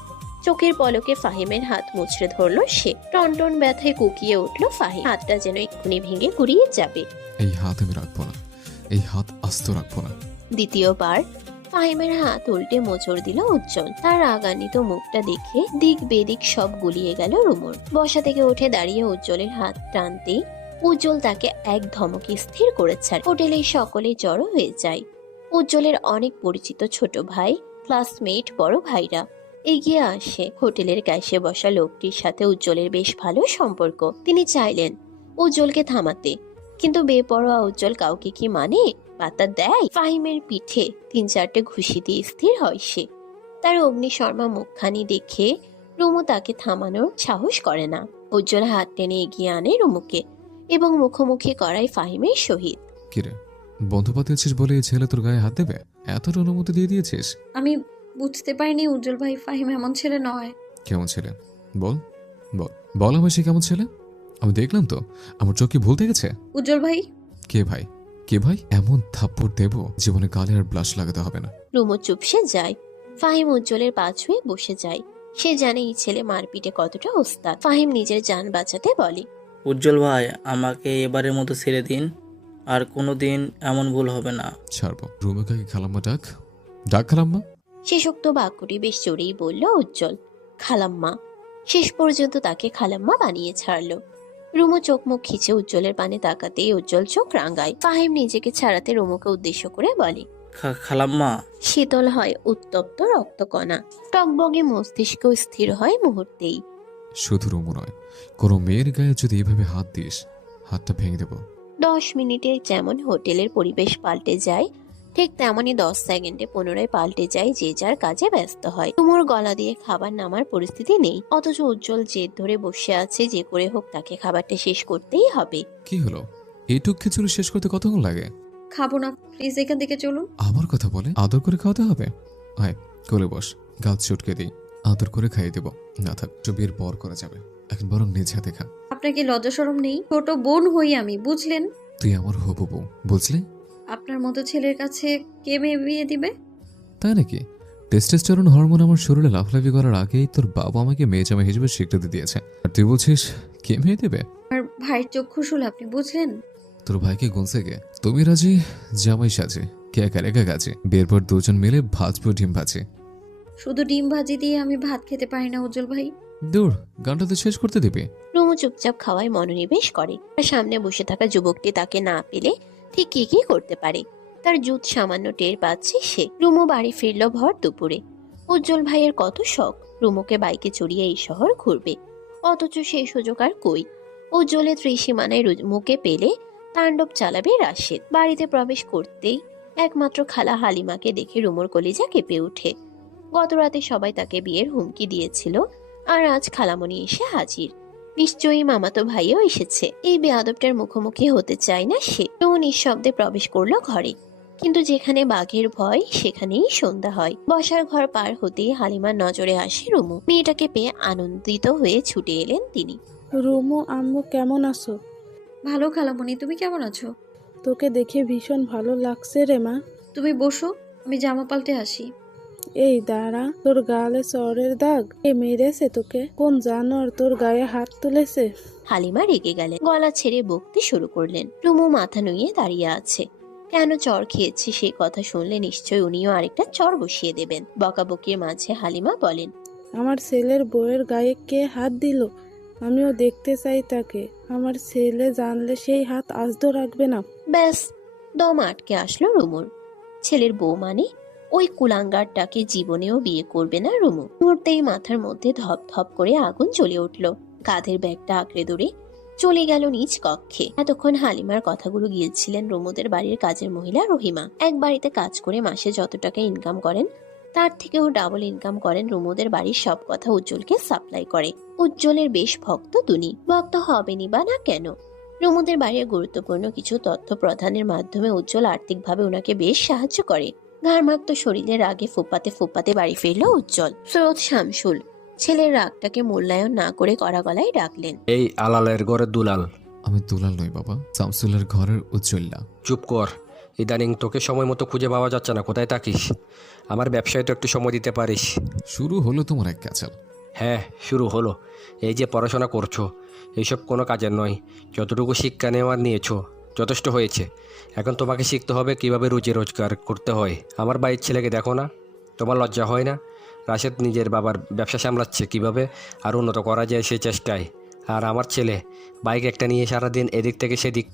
চোখের পলকে ফাহিমের হাত মুচড়ে ধরলো সে। টনটন ব্যথায় কুকিয়ে উঠলো ফাহিম। হাতটা যেন এক্ষুনি ভেঙে গুড়িয়ে যাবে। এই হাত আমি রাখবো না, এই হাত আস্ত রাখবো না। দ্বিতীয়বার ফাহিমের হাত উল্টে মোচড় দিল উজ্জ্বল। তার রাগান্বিত মুখটা দেখে দিক বেদিক সব গুলিয়ে গেল রুমুর। বসা থেকে উঠে দাঁড়িয়ে উজ্জ্বলের হাত টানতে উজ্জ্বল তাকে এক ধমকে স্থির করেছে। হোটেলে সকলে জড়ো হয়ে যায়। উজ্জ্বলের অনেক পরিচিত ছোট ভাই, ক্লাসমেট, বড় ভাইরা এগিয়ে আসে। হোটেলের ক্যাশে বসা লোকটির সাথে উজ্জ্বলের বেশ ভালো সম্পর্ক। তিনি চাইলেন উজ্জ্বলকে থামাতে, কিন্তু বেপরোয়া উজ্জ্বল কাউকে কি মানে? পাতা দেয়? ফাহিমের পিঠে 3-4টে ঘুষি দিয়ে স্থির হয় সে। তার অগ্নিশর্মা মুখখানি দেখে রুমু তাকে থামানোর সাহস করে না। উজ্জ্বল হাত টেনে এগিয়ে আনে রুমুকে এবং মুখোমুখি করায় ফাহিমের সহিত। কিরে, বন্ধু পাতিয়েছিস বলে এই ছেলে তোর গায়ে হাত দেবে? এতটা অনুমতি দিয়ে দিয়েছিস? আমি বুঝতে পারিনি উজ্জ্বল ভাই, ফাহিম এমন ছেলে নয়। কেমন ছেলে? বল বল বল আমায়, সে কেমন ছেলে? আমি দেখলাম তো, আমার চোখ কি ভুল দেখেছে? উজ্জ্বল ভাই। কে ভাই? কে ভাই? এমন থাপ্পড় দেব জীবনে গালে আর ব্লাশ লাগাতে হবে না। রুমু চুপসে যায়। ফাহিম উজ্জ্বলের পা ছুঁয়ে বসে যায়। সে জানে এই ছেলে মারপিটে কতটা ওস্তাদ। ফাহিম নিজের জান বাঁচাতে বলে, উজ্জ্বল ভাই আমাকে এবারের মতো ছেড়ে দিন, আর কোনোদিন এমন ভুল হবে না। ছাড়বো। রুমেকাকে খালাম্মা ডাক, ডাক খালাম্মা। শেষোক্ত বাক্যটি বেশ জোরেই বলল উজ্জ্বল। খালাম্মা। শেষ পর্যন্ত তাকে খালাম্মা বানিয়ে ছাড়লো। রুমু চোখ মুখ খিচে উজ্জ্বলের পানে তাকাতেই উজ্জ্বল চোখ রাঙায়। ফাহিম নিজেকে ছাড়াতে রুমুকে উদ্দেশ্য করে বলে, খালাম্মা। শীতল হয় উত্তপ্ত রক্তকণা, টকবগে মস্তিষ্ক স্থির হয় মুহূর্তেই। শুধু রুমু নয়, কোনো মেয়ের গায়ে যদি এভাবে হাত দিস, হাতটা ভেঙে দেবো। 10 মিনিটে যেমন হোটেলের পরিবেশ পাল্টে যায়, ঠিক তেমনই 10 সেকেন্ডে পুনরায় পাল্টে যায়, যে যার কাজে ব্যস্ত হয়। রুমুর গলা দিয়ে খাবার নামার পরিস্থিতি নেই, অথচ উজ্জ্বল জেদ ধরে বসে আছে যে করে হোক তাকে খাবারটা শেষ করতেই হবে। কি হলো? এইটুক খিচুড়ি শেষ করতে কতক্ষণ লাগে? খাবো না, প্লিজ এখান থেকে চলুন। আমার কথা বলে আদর করে খাওয়াতে হবে? আয় কোলে বস, গাল চটকে দিই, আদর করে খাইয়ে দেবো। না থাক, বিয়ের পর করা যাবে, এখন বরং নিজ হাতে খা। আপনার কি লজ্জা শরম নেই? ছোট বোন হই আমি, বুঝলেন? তুই আমার হবু বউ, বুঝলি? আপনার মতো ছেলের কাছে কে মেয়ে বিয়ে দিবে? তাই নাকি? টেস্টোস্টেরন হরমোন আমার শরীরে লাফলাফি করার আগেই তোর বাবা আমাকে মেয়ে জামাই হিসেবে স্বীকৃতি দিয়েছে, আর তুই বলছিস কে মেয়ে দেবে? আমার ভাইয়ের চক্ষু শুল, আপনি বুঝলেন? তোর ভাইকে গুনছে কে? তুমি রাজি, জামাই সাজে, কে একা একা গাছে, বিয়ের পর দুজন মিলে ভাজবো ডিম ভাজে। শুধু ডিম ভাজি দিয়ে আমি ভাত খেতে পারি না উজ্জ্বল ভাই। দূর, গানটা তো শেষ করতে দিবি। রুমু চুপচাপ খাওয়ায় মনোনিবেশ করে। তার সামনে বসে থাকা যুবকটি তাকে না পেলে ঠিক কি কি করতে পারে তার জুত সামান্য টের পাচ্ছে সে। রুমু বাড়ি ফিরল ভর দুপুরে। উজ্জ্বল ভাইয়ের কত শখ রুমুকে বাইকে চড়িয়ে এই শহর ঘুরবে, অথচ সেই সুযোগ আর কই। উজ্জ্বলের ত্রিসীমানায় রুমুকে পেলে তাণ্ডব চালাবে রাশেদ। বাড়িতে প্রবেশ করতেই একমাত্র খালা হালিমাকে দেখে রুমুর কলিজা কেঁপে ওঠে। গত রাতে সবাই তাকে বিয়ের হুমকি দিয়েছিল, আর আজ খালামণি এসে হাজির। নিশ্চয়ই মামাতো ভাইও এসেছে। এই বেয়াদবটার মুখোমুখি হতে চায় না সে। রুমু নিঃশব্দে প্রবেশ করলো ঘরে। কিন্তু যেখানে বাঘের ভয় সেখানেই সন্ধ্যা হয়। বসার ঘর পার হতেই হালিমার নজরে আসে রুমু। মেয়েটাকে পেয়ে আনন্দিত হয়ে ছুটে এলেন তিনি। রুমু, আম্মু কেমন আছো? ভালো খালামণি, তুমি কেমন আছো? তোকে দেখে ভীষণ ভালো লাগছে রে মা। তুমি বসো, আমি জামা পাল্টে আসি। এই দাঁড়া, তোর গালে চরের দাগ কে মেরেছে তোকে? কোন জানোয়ার তোর গায়ে হাত তুলেছে? হালিমা রেগে গেলেন, গলা ছেড়ে বকতে শুরু করলেন। রুমু মাথা নুইয়ে দাঁড়িয়ে আছে। কেন চর খেয়েছে সে কথা শুনলে নিশ্চয় উনিও আরেকটা চর বসিয়ে দেবেন। বকাবকির মাঝে হালিমা বলেন, আমার ছেলের বউয়ের গায়ে কে হাত দিল? আমিও দেখতে চাই তাকে। আমার ছেলে জানলে সেই হাত আস্ত রাখবে না। ব্যাস, দম আটকে আসলো রুমুর। ছেলের বউ মানে ওই কুলাঙ্গারটাকে জীবনেও বিয়ে করবে না রুমু। মুহূর্তেই মাথার মধ্যে ধপ ধপ করে আগুন জ্বলে উঠল। কাঁধের ব্যাগটা আঁকড়ে ধরে চলে গেল নিজ কক্ষে। এতক্ষণ হালিমার কথাগুলো গিলছিলেন রুমুদের বাড়ির কাজের মহিলা রহিমা। এক বাড়িতে কাজ করে মাসে যত টাকা ইনকাম করেন তার থেকেও ডাবল ইনকাম করেন রুমুদের বাড়ির সব কথা উজ্জ্বলকে সাপ্লাই করে। উজ্জ্বলের বেশ ভক্ত দুনি। ভক্ত হবেনি বা না কেন? রুমুদের বাড়ির গুরুত্বপূর্ণ কিছু তথ্য প্রদানের মাধ্যমে উজ্জ্বল আর্থিকভাবে ওনাকে বেশ সাহায্য করে। ঘাড়মাক্ত শরীরের রাগে ফুপাতে ফুপাতে বাড়ি ফিরল উজ্জ্বল। স্রোত শামসুল ছেলের রাগটাকে মূল্যায়ন না করে কড়া গলায় ডাকলেন, এই আলালের ঘরের দুলাল। আমি দুলাল নই বাবা, শামসুলের ঘরের উজ্জ্বলা। চুপ কর, ইদানিং তোকে সময় মতো খুঁজে পাওয়া যাচ্ছে না। কোথায় থাকিস? আমার ব্যবসায় তো একটু সময় দিতে পারিস। শুরু হলো তোমার এক ক্যাচাল। হ্যাঁ, শুরু হলো। এই যে পড়াশোনা করছো, এইসব কোনো কাজের নয়। যতটুকু শিক্ষা নেওয়ার নিয়েছো যথেষ্ট হয়েছে। এখন তোমাকে শিখতে হবে কিভাবে রুজি রোজগার করতে হয়। আমার বাড়ির ছেলেকে দেখো না, তোমার লজ্জা হয় না? রাশেদ নিজের বাবার ব্যবসা সামলাচ্ছে, কিভাবে আর উন্নত করা যায় সেই চেষ্টায়। আর আমার ছেলে বাইক একটা নিয়ে সারাদিন এদিক থেকে সেদিক,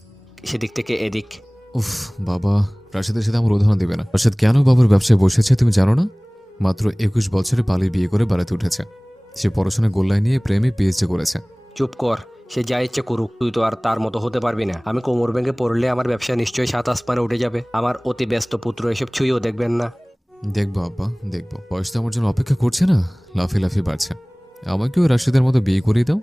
সেদিক থেকে এদিক। উফ বাবা, রাশেদের সাথে আমার উদাহরণ দেবে না। রাশেদ কেন বাবার ব্যবসায় বসেছে তুমি জানো না? মাত্র 21 বছরে পালিয়ে বিয়ে করে বাড়িতে উঠেছে। সে পড়াশোনা গোল্লায় নিয়ে প্রেমে পিএইচডি করেছে। চুপ কর, সে যা ইচ্ছে করুক, তুই তো আর তার মতো হতে পারবি না। আমি কোমর ভেঙে পড়লে আমার ব্যবসা নিশ্চয়ই 7 আসমানে উঠে যাবে। আমার অতি ব্যস্ত পুত্র এসব ছুঁয়েও দেখবেন না। দেখবো আব্বা, দেখবো। বয়স তো আমার জন্য অপেক্ষা করছে না, লাফিয়ে লাফিয়ে বাড়ছে। আমাকেও রাশেদের মতো বিয়ে করিয়ে দাও,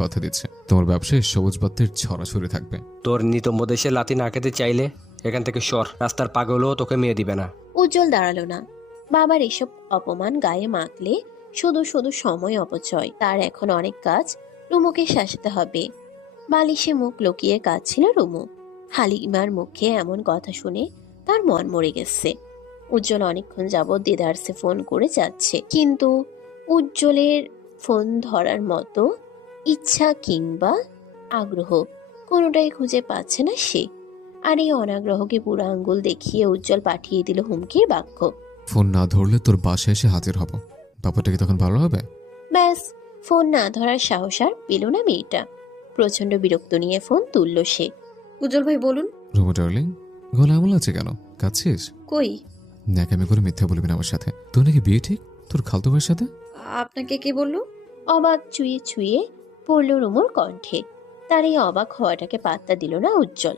কথা দিচ্ছে। তোমার ব্যবসায় সবুজ বাতির ছড়াছড়ি থাকবে। তোর নিতম্ব দেশে লাথি না খেতে চাইলে এখান থেকে সর। রাস্তার পাগলও তোকে মেয়ে দিবে না। উজ্জ্বল দাঁড়ালো না। বাবার এসব অপমান গায়ে মাখলে শুধু শুধু সময় অপচয়। তার এখন অনেক কাজ রুমুকে শাসাতে হবে। বালিশে মুখ লুকিয়ে কাঁদছিল রুমু। হালিমার মুখে এমন কথা শুনে তার মন মরে গেছে। উজ্জ্বল অনেকক্ষণ যাবৎ দেদারসে ফোন করে যাচ্ছে, কিন্তু উজ্জ্বলের ফোন ধরার মতো ইচ্ছা কিংবা আগ্রহ কোনোটাই খুঁজে পাচ্ছে না সে। আর এই অনাগ্রহকে বুড়ো আঙ্গুল দেখিয়ে উজ্জ্বল পাঠিয়ে দিল হুমকির বাক্য, ফোন না ধরলে তোর বাসায় এসে হাজির হব। ব্যাপারটা কি তখন ভালো হবে? ব্যাস, ফোন না ধরার সাহস আর পেল না মেয়েটা। প্রচন্ড বিরক্ত নিয়ে ফোন তুলল সে। উজ্জ্বল ভাই বলুন। রুমা ডার্লিং, গলা এমন আছে কেন? কাঁদছিস? কই? ন্যাকামি করে মিথ্যা বলবি না আমার সাথে। তোর নাকি বিয়ে ঠিক তোর খালতো ভাইয়ের সাথে? আপনাকে কে বললো? অবাক ছুঁয়ে ছুঁয়ে পড়ল রুমুর কণ্ঠে। তার এই অবাক হওয়াটাকে পাত্তা দিল না উজ্জ্বল,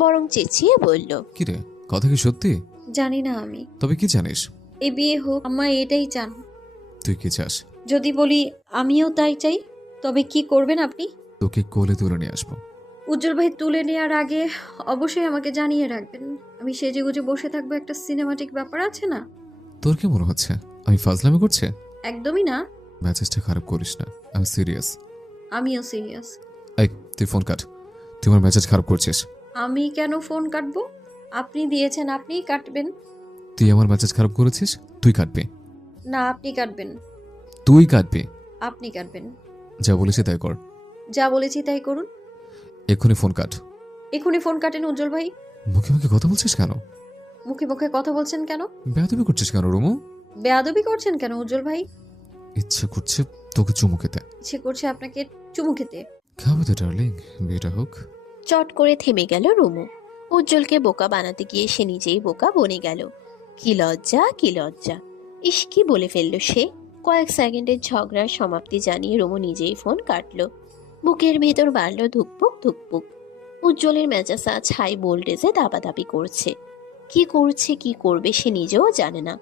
বরং চেঁচিয়ে বলল, কিরে, কথা কি সত্যি? জানি না আমি। তবে কি জানিস? এই বিয়ে হোক, আম্মা এটাই চান। তুই কি চাস? যদি বলি আমিও তাই চাই, তবে কি করবেন আপনি? তোকে কোলে তুলে নিয়ে আসবো। উজ্জ্বল ভাই তুলে নেওয়ার আগে অবশ্যই আমাকে জানিয়ে রাখবেন। আমি সেজেগুজে বসে থাকবো, একটা সিনেমাটিক ব্যাপার আছে না? তোর কি মনে হচ্ছে আমি ফাজলামি করছি? একদমই না। মেসেজটা খারাপ করিস না, আমি সিরিয়াস। আমিও সিরিয়াস। এই তুই ফোন কাট, তুই আমার মেসেজ খারাপ করছিস। আমি কেন ফোন কাটবো? আপনি দিয়েছেন, আপনিই কাটবেন। তুই আমার মেসেজ খারাপ করেছিস, তুই কাটবি। না, আপনি কাটবেন। তুই কাটবি। আপনি কাটবেন। যা বলেছি তাই কর। যা বলেছি তাই করুন। এক্ষুনি ফোন কাট। এখনই ফোন কাটেন উজ্জ্বল ভাই। মুখে মুখে কথা বলছিস কেন? মুখে মুখে কথা বলছেন কেন? বেয়াদবি করছিস কেন রুমু? বেয়াদবি করছেন কেন উজ্জ্বল ভাই? ইচ্ছে করছে তোকে চুমু খেতে। ইচ্ছে করছে আপনাকে চুমু খেতে। খাবে তো ডার্লিং, বিয়েটা হোক। চট করে থেমে গেল রুমু। উজ্জ্বলকে বোকা বানাতে গিয়ে সে নিজেই বোকা বনে গেল। কি লজ্জা, কি লজ্জা! ইস, কি বলে ফেলল সে! কয়েক সেকেন্ডের ঝগড়ার সমাপ্তি জানিয়ে রুমু নিজেই ফোন কাটলো। বুকের ভেতর বাড়ল ধুকপুক ধুকপুক। উজ্জ্বলের মেজাজ আজ হাই ভোল্টেজে দাপাদাপি করছে। কি করছে, কি করবে সে নিজেও জানে না।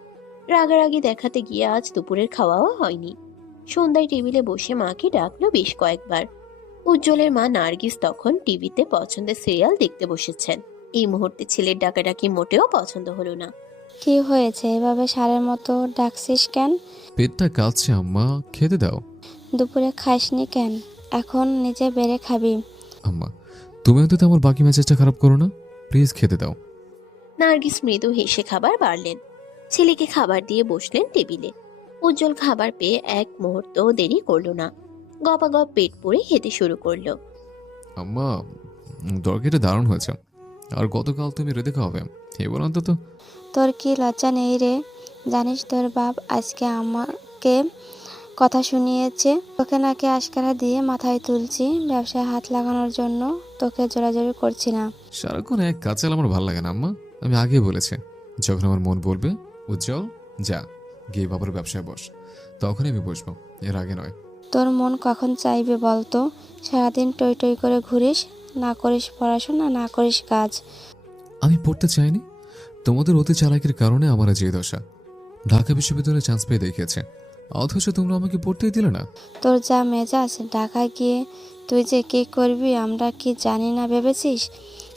রাগারাগি দেখাতে গিয়ে আজ দুপুরের খাওয়াও হয়নি। সন্ধ্যায় টেবিলে বসে মাকে ডাকলো বেশ কয়েকবার। উজ্জ্বলের মা নার্গিস তখন টিভিতে পছন্দের সিরিয়াল দেখতে বসেছেন। এই মুহূর্তে ছেলের ডাকাডাকি মোটেও পছন্দ হলো না। কি হয়েছে এভাবে সারের মতো ডাকছিস কেন? পেটটা কাঁদছে আম্মা, খেতে দাও। দুপুরে খাসনি কেন? এখন নিজে বেড়ে খাবি। আম্মা, তুমি অন্তত আমার বাকি মেজাজটা খারাপ করো না, প্লিজ খেতে দাও। নার্গিস মৃদু হেসে খাবার বাড়লেন। ছেলেকে খাবার দিয়ে বসলেন টেবিলে। উজ্জ্বল খাবার পেয়ে এক মুহূর্ত দেরি করলো না, গপাগপ পেট পুড়ে খেতে শুরু করলো। আম্মা, তরকারিটা দারুণ হয়েছে, আর গতকাল তুমি রেঁধে খাওয়াবে, এবার অন্তত। তোর কি লজ্জা নেই রে? জানিস তোর বাপ আজকে আমাকে কথা শুনিয়েছে, তোকে নাকি আশকারা দিয়ে মাথায় তুলছি ব্যবসায় হাত লাগানোর জন্য, তোকে জোরাজোরি করছি না। সারাক্ষণ এক কাচাল আমার ভালো লাগে না আম্মা, আমি আগেই বলেছি যখন আমার মন বলবে উজ্জ্বল যা গিয়ে বাবার ব্যবসায় বস, তখনই আমি বসবো, এর আগে নয়। তোর মন কখন চাইবে বলতো? সারাদিন টই টই করে ঘুরিস, না করিস পড়াশোনা, না করিস কাজ। আমি পড়তে চাইনি, তোমাদের অতি চালাকির কারণে আমার যে দশা। ঢাকা বিশ্ববিদ্যালয়ে চান্স পেয়ে দেখিয়েছে, অথচ তোমরা আমাকে পড়তেই দিলে না। তোর যা মেজাজ, ঢাকা গিয়ে তুই যে কি করবি আমরা কি জানি না ভেবেছিস?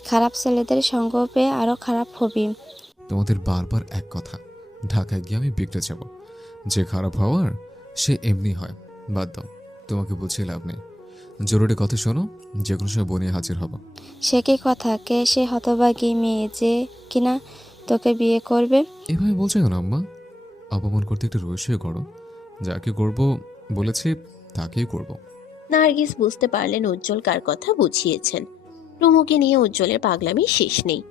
খারাপ ছেলেদের সঙ্গ পেয়ে আরো খারাপ হবি। তোমাদের বারবার এক কথা, ঢাকায় গিয়ে আমি বিগড়ে যাব, যে খারাপ হওয়ার সে এমনি হয়। বাদ দাও, তোমাকে বুঝিয়ে লাভ নেই। জরুরি কথা শোনো, যে কোনো সময় বনিয়ে হাজির হব। সে কি কথা? কে সে হতভাগী মেয়ে যে কিনা তোকে বিয়ে করবে? এভাবে বলছো কেন আম্মা? অপমান করতে একটু রহস্যই করো, যাকে করব বলেছি তাকেই করব। নার্গিস বুঝতে পারলেন উজ্জ্বল কার কথা বুঝিয়েছেন। রুমুকে নিয়ে উজ্জ্বলের পাগলামি শেষ নেই,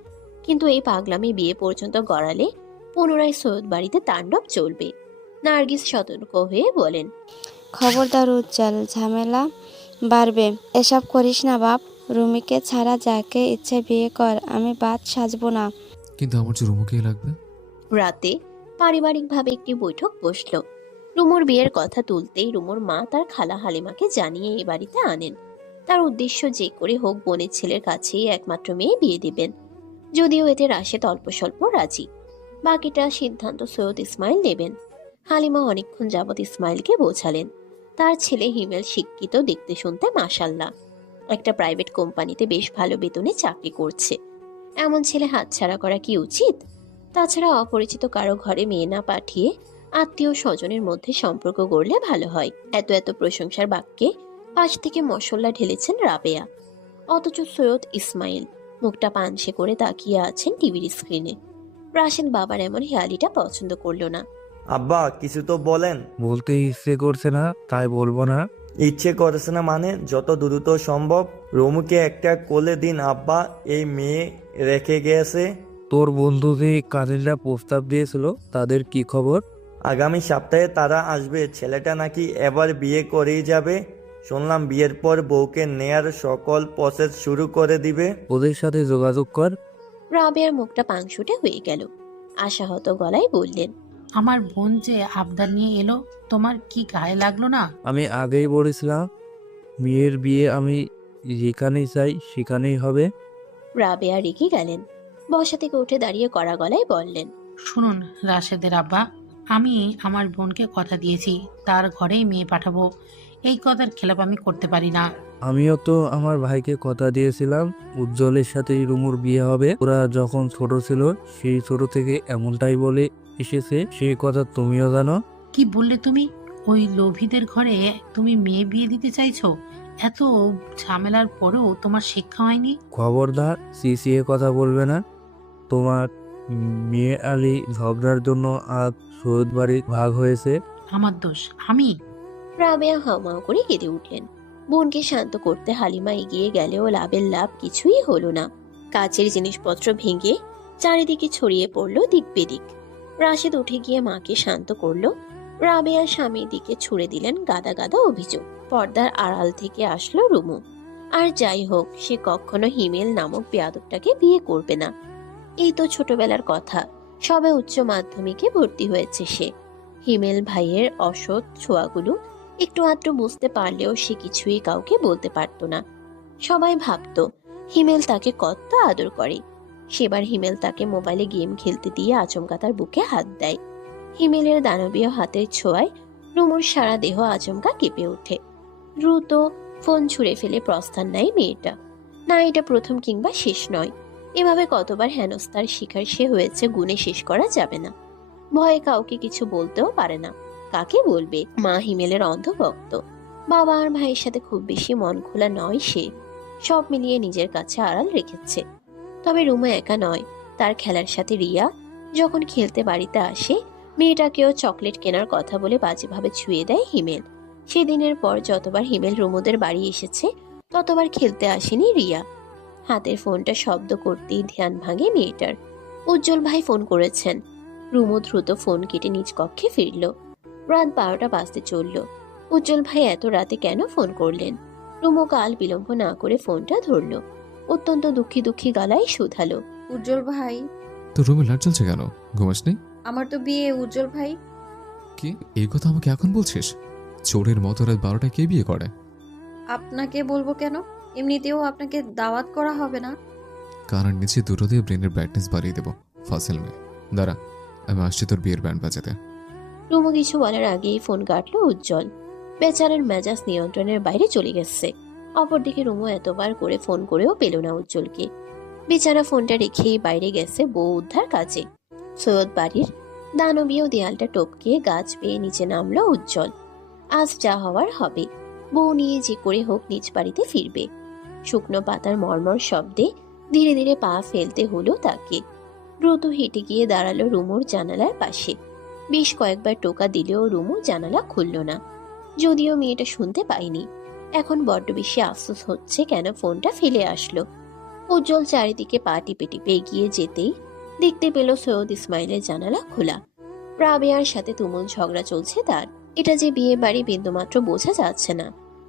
কিন্তু এই পাগলামি বিয়ে পর্যন্ত গড়ালে পুনরায় সৈয়দ বাড়িতে তাণ্ডব চলবে। নার্গিস সতর্ক হয়ে বলেন, খবরদার উজ্জ্বল, ঝামেলা বাড়বে। এসব করিস না বাপ, রুমিকে ছাড়া যাকে ইচ্ছে বিয়ে কর, আমি বাদ সাজবো না। কিন্তু আমার যে রুমুকেই লাগবে। রাতে পারিবারিকভাবে একটি বৈঠক বসলো। রুমুর বিয়ের কথা তুলতেই রুমুর মা তার খালা হালিমাকে জানিয়ে এ বাড়িতে আনেন। তার উদ্দেশ্য যে করে হোক বোনের ছেলের কাছেই একমাত্র মেয়ে বিয়ে দিবেন। যদিও এতে রাশেদ অল্প স্বল্প রাজি, বাকিটা সিদ্ধান্ত সৈয়দ ইসমাইল নেবেন। হালিমা অনেকক্ষণ যাবৎ ইসমাইলকে বোঝালেন তার ছেলে হিমেল শিক্ষিত, দেখতে শুনতে মাশাল্লাহ, একটা প্রাইভেট কোম্পানিতে বেশ ভালো বেতনে চাকরি করছে। এমন ছেলে হাতছাড়া করা কি উচিত? তাছাড়া অপরিচিত কারো ঘরে মেয়ে না পাঠিয়ে আত্মীয় স্বজনের মধ্যে সম্পর্ক গড়লে ভালো হয়। এত এত প্রশংসার বাক্যে পাশ থেকে মশলা ঢেলেছেন রাবেয়া, অথচ সৈয়দ ইসমাইল মুখটা পানসে করে তাকিয়ে আছেন টিভির স্ক্রিনে। রাশেদ বাবার এমন হেয়ালিটা পছন্দ করলো না। আব্বা কিছু তো বলেন। বলতে ইচ্ছে করছে না তাই বলবো না। ইচ্ছে করছে না মানে যত দ্রুত সম্ভব রুমুকে একটা কোলে দিন আব্বা, এই মেয়ে রেখে গেছে। তোর বন্ধু যে কাজিনরা প্রস্তাব দিয়েছিল তাদের কি খবর? আগামী সপ্তাহে তারা আসবে। ছেলেটা নাকি এবার বিয়ে করেই যাবে, শুনলাম বিয়ের পর বউকে নেয়ার সকল প্রসেস শুরু করে দিবে। ওদের সাথে যোগাযোগ কর। রাবেয়ার মুখটা পাংশুটে হয়ে গেল, আশাহত গলায় বললেন, আমার বোন যে আবদার নিয়ে এলো, তোমার কি গায়ে লাগলো না? আমি আগেই বলেছিলাম মেয়ের বিয়ে আমি যেখানেই চাই সেখানেই হবে। রাবেয়া রেগে গেলেন, বসা থেকে উঠে দাঁড়িয়ে কড়া গলায় বললেন, শুনুন রাশেদের আব্বা, আমি আমার বোনকে কথা দিয়েছি তার ঘরেই মেয়ে পাঠাবো, এই কথার খেলাপ আমি করতে পারি না। আমিও তো আমার ভাইকে কথা দিয়েছিলাম উজ্জ্বলের সাথেই রুমুর বিয়ে হবে। ওরা যখন ছোট ছিল সেই ছোট থেকে এমনটাই বলে এসেছে, সেই কথা তুমিও জানো। কি বললে তুমি? ওই লোভীদের ঘরে তুমি মেয়ে বিয়ে দিতে চাইছো? এত ঝামেলার পরেও তোমার শিক্ষা হয়নি? খবরদার সিসিয়ে কথা বলবে না। তোমার মেয়ে আলী ঝগড়ার জন্য আজ সৈয়দ বাড়ির ভাগ হয়েছে। আমার দোষ? আমি? রাবেয়া হাওমাও করে কেঁদে উঠলেন। বোনকে শান্ত করতে হালিমা এগিয়ে গেলেও লাভের লাভ কিছুই হলো না। কাচের জিনিসপত্র ভেঙে চারিদিকে ছড়িয়ে পড়লো দিক বেদিক। রাশেদ উঠে গিয়ে মাকে শান্ত করলো। রাবেয়া স্বামীর দিকে ছুড়ে দিলেন গাদা গাদা অভিযোগ। পর্দার আড়াল থেকে আসলো রুমু। আর যাই হোক, সে কখনো হিমেল নামক বেয়াদবটাকে বিয়ে করবে না। এই তো ছোটবেলার কথা, সবে উচ্চ মাধ্যমিকে ভর্তি হয়েছে সে। হিমেল ভাইয়ের অসৎ ছোঁয়াগুলো একটু আধটু বুঝতে পারলেও সে কিছুই কাউকে বলতে পারত না। সবাই ভাবতো হিমেল তাকে কত আদর করে। সেবার হিমেল তাকে মোবাইলে গেম খেলতে দিয়ে আচমকা তার বুকে হাত দেয়। হিমেলের দানবীয় হাতের ছোঁয়ায় রুমুর সারা দেহ আচমকা কেঁপে ওঠে। দ্রুত ফোন ছুঁড়ে ফেলে প্রস্থান নেয় মেয়েটা। না এটা প্রথম কিংবা শেষ নয়, এভাবে কতবার হেনস্থার শিকার সে হয়েছে গুণে শেষ করা যাবে না। ভয়ে কাউকে কিছু বলতেও পারে না। কাকে বলবে? মা হিমেলের অন্ধভক্ত, বাবা আর ভাইয়ের সাথে খুব বেশি মন খোলা নয় সে। সব মিলিয়ে নিজের কাছে আড়াল রেখেছে। তবে রুমু একা নয়, তার খেলার সাথে রিয়া যখন খেলতে বাড়িতে আসে, মেয়েটাকেও চকলেট কেনার কথা বলে বাজেভাবে ছুঁয়ে দেয় হিমেল। সেদিনের পর যতবার হিমেল রুমুদের বাড়ি এসেছে ততবার খেলতে আসেনি রিয়া। হাতের ফোনটা শব্দ করতেই ধ্যান ভাঙে মেয়েটার। উজ্জ্বল ভাই ফোন করেছেন। রুমু দ্রুত ফোন কেটে নিজ কক্ষে ফিরল। রাত 12টা বাজতে চলল। উজ্জ্বল ভাই এত রাতে কেন ফোন করলেন? রুমু কাল বিলম্ব না করে ফোনটা ধরল। অত্যন্ত দুঃখী দুঃখী গলায় শুধালো, উজ্জ্বল ভাই। তোর রুমে লাইট জ্বলছে কেন? ঘুমাসনি? আমার তো বিয়ে উজ্জ্বল ভাই। কি এই কথা আমাকে এখন বলছিস? চোরের মতো রাত 12টায় কে বিয়ে করে? আপনাকে বলবো কেন? এমনিতেও আপনাকে দাওয়াত করা হবে না। কানের নিচে দুটো দিয়ে ব্রেনের ব্রাইটনেস বাড়িয়ে দেবো। ফাসিল মেয়ে, দাঁড়া, আমি আসছি তোর বিয়ের ব্যান্ড বাজাতে। রুমু কিছু বলার আগেই ফোন কাটলো উজ্জ্বল। বেচারার মেজাজ নিয়ন্ত্রণের বাইরে চলে গেছে। অপরদিকে রুমু এতবার করে ফোন করেও পেল না উজ্জ্বলকে। বেচারা ফোনটা রেখেই বাইরে গেছে বউ উদ্ধার কাজে। সৈয়দ বাড়ির দানবীয় দেয়ালটা টপকে গাছ বেয়ে নিচে নামলো উজ্জ্বল। আজ যা হওয়ার হবে, বউ নিয়ে যে করে হোক নিজ বাড়িতে ফিরবে। শুকনো পাতার মর্মর শব্দে ধীরে ধীরে পা ফেলতে হলো তাকে। দ্রুত হেঁটে গিয়ে দাঁড়ালো রুমুর জানালার পাশে। বেশ কয়েকবার টোকা দিলেও রুমু জানালা খুলল না। যদিও মেয়েটা শুনতে পায়নি। এখন বড্ড বেশি আফসোস হচ্ছে কেন ফোনটা ফেলে আসলো। উজ্জ্বল চারিদিকে পা টিপে টিপে এগিয়ে যেতেই দেখতে পেল সৈয়দ ইসমাইলের জানালা খোলা। রাবেয়ার সাথে তুমুল ঝগড়া চলছে তার। এটা যে বিয়ে বাড়ি বিন্দুমাত্র বোঝা যাচ্ছে না।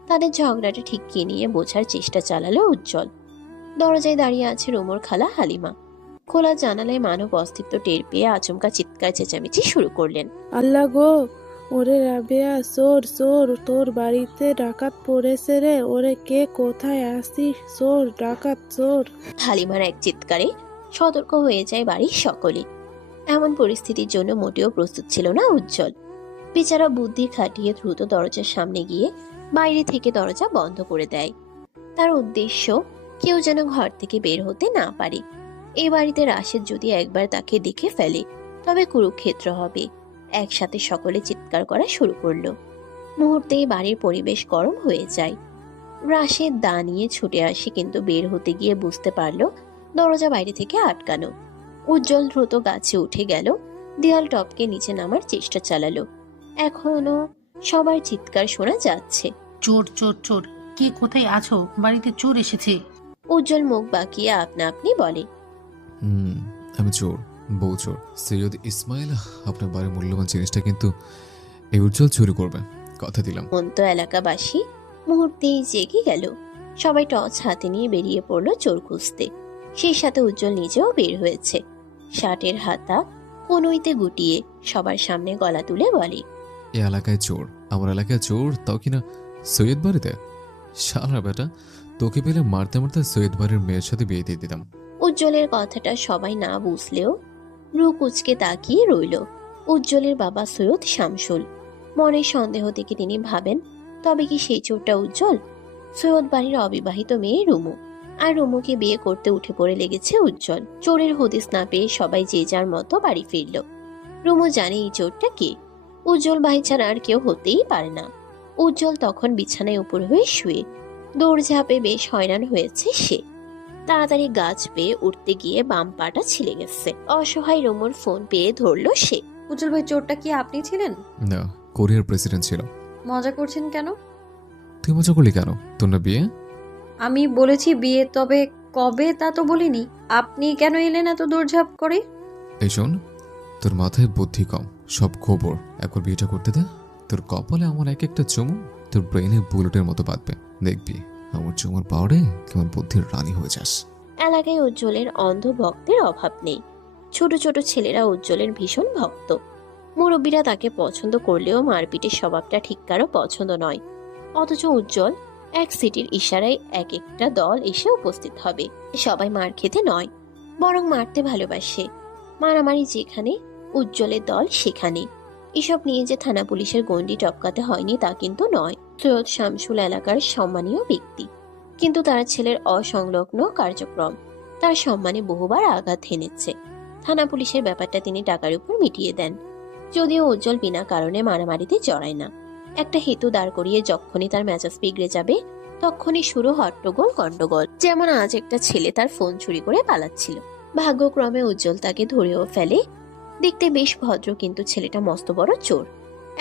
তাদের ঝগড়াটা ঠিক কি নিয়ে বোঝার চেষ্টা চালালো উজ্জ্বল। দরজায় দাঁড়িয়ে আছে রুমুর খালা হালিমা। খোলা জানালায় মানব অস্তিত্ব টের পেয়ে আচমকা চিৎকার চেঁচামেচি শুরু করলেন। আল্লাহ গো, ওরে রাবেয়া, চোর চোর, তোর বাড়িতে ডাকাত পড়েছে রে। ওরে কে কোথায় আসিস? চোর, ডাকাত, চোর। হালিমার এক চিৎকারে সতর্ক হয়ে যায় বাড়ির সকলে। এমন পরিস্থিতির জন্য মোটেও প্রস্তুত ছিল না উজ্জ্বল। বেচারা বুদ্ধি খাটিয়ে দ্রুত দরজার সামনে গিয়ে বাইরে থেকে দরজা বন্ধ করে দেয়। তার উদ্দেশ্য কেউ যেন ঘর থেকে বের হতে না পারে। এই বাড়িতে রাশেদ যদি একবার তাকে দেখে ফেলে তবে কুরুক্ষেত্র হবে। একসাথে সকলে চিৎকার করা শুরু করলো। মুহূর্তেই বাড়ির পরিবেশ গরম হয়ে যায়। রাশেদ দা নিয়ে ছুটে আসে, কিন্তু বের হতে গিয়ে বুঝতে পারলো দরজা বাইরে থেকে আটকানো। উজ্জ্বল দ্রুত গাছে উঠে গেল, দেয়াল টপকে নিচে নামার চেষ্টা চালালো। এখনো সবার চিৎকার শোনা যাচ্ছে, চোর চোর চোর, কে কোথায় আছো? বাড়িতে চোর এসেছে। উজ্জ্বল মুখ বাঁকিয়ে আপনা আপনি বলে, আমি চোর, বউ চোর। সৈয়দ ইসমাইল আপনার বাড়ির মূল্যবান জিনিসটা কিন্তু এই উজ্জ্বল চুরি করবে, কথা দিলাম। মন্ত এলাকাবাসী মুহূর্তেই জেগে গেল। সবাই টর্চ হাতে নিয়ে বেরিয়ে পড়লো চোর খুঁজতে। সেই সাথে উজ্জ্বল নিজেও বের হয়েছে, শার্টের হাতা কনুইতে গুটিয়ে সবার সামনে গলা তুলে বলে, এই এলাকায় চোর, আমার এলাকায় চোর, তাও কিনা সৈয়দ বাড়িতে। শালা বেটা, তোকে পেলে মারতে মারতে সৈয়দ বাড়ির মেয়ের সাথে বিয়ে দিয়ে দিতাম। উজ্জ্বলের কথাটা সবাই না বুঝলেও রু কুচকে তাকিয়ে রইল। উজ্জ্বলের বাবা সৈয়দ শামসুল। মনের সন্দেহ থেকে তিনি ভাবেন, তবে কি সেই চোরটা উজ্জ্বল? সৈয়দ বাড়ির অবিবাহিত মেয়ে রুমু, আর রুমুকে বিয়ে করতে উঠে পড়ে লেগেছে উজ্জ্বল। চোরের হদিস না পেয়ে সবাই যে যার মতো বাড়ি ফিরল। রুমু জানে এই চোরটা কে। উজ্জ্বল ভাই ছাড়া আর কেউ হতেই পারে না। উজ্জ্বল তখন বিছানায় উপর হয়ে শুয়ে দৌড়ঝাঁপে বেশ হয়রান হয়েছে সে। তাড়াতাড়ি গাছ পেয়ে উঠতে গিয়ে বাম পাটা ছিলে গেছে। অসহায় রুমুর ফোন পেয়ে ধরলো সে। উজ্জ্বল ভাই, চোরটা কি আপনি ছিলেন? না, কোরিয়ার প্রেসিডেন্ট ছিল। মজা করছেন কেন? তুই মজা করলি কেন? তোর না বিয়ে? আমি বলেছি বিয়ে, তবে কবে তা তো বলিনি। আপনি কেন এলেন এত দৌড়ঝাঁপ করে? এই শোন, তোর মাথায় বুদ্ধি কম, সব খবর। একবার বিয়েটা করতে দে, তোর কপালে আমার এক একটা চুমু তোর ব্রেনে বুলেটের মতো বাঁধবে। দেখবি আমার চুমুর পাওয়ারে কেমন বুদ্ধির রানী হয়ে যাস। এলাকায় উজ্জ্বলের অন্ধ ভক্তের অভাব নেই। ছোট ছোট ছেলেরা উজ্জ্বলের ভীষণ ভক্ত। মুরব্বীরা তাকে পছন্দ করলেও মারপিটের স্বভাবটা ঠিক কারো পছন্দ নয়। অথচ উজ্জ্বল এক সিটির ইশারায় এক একটা দল এসে উপস্থিত হবে। সবাই মার খেতে নয়, বরং মারতে ভালোবাসে। মারামারি যেখানে, উজ্জ্বলের দল সেখানে। এসব নিয়ে যে থানা পুলিশের গণ্ডি টপকাতে হয়নি তা কিন্তু নয়। সৈয়দ শামসুল এলাকার সম্মানীয় ব্যক্তি, কিন্তু তার ছেলের অসংলগ্ন কার্যক্রম তার সম্মানে বহুবার আঘাত হেনেছে। থানা পুলিশের ব্যাপারটা তিনি টাকার উপর মিটিয়ে দেন, যদিও উজ্জ্বল বিনা কারণে মারামারিতে জড়ায় না। একটা হেতু দাঁড় করিয়ে যখনই তার মেজাজ বিগড়ে যাবে তখনই শুরু হট্টগোল গন্ডগোল। যেমন আজ একটা ছেলে তার ফোন চুরি করে পালাচ্ছিল, ভাগ্যক্রমে উজ্জ্বল তাকে ধরেও ফেলে। দেখতে বেশ ভদ্র, কিন্তু ছেলেটা মস্ত বড় চোর।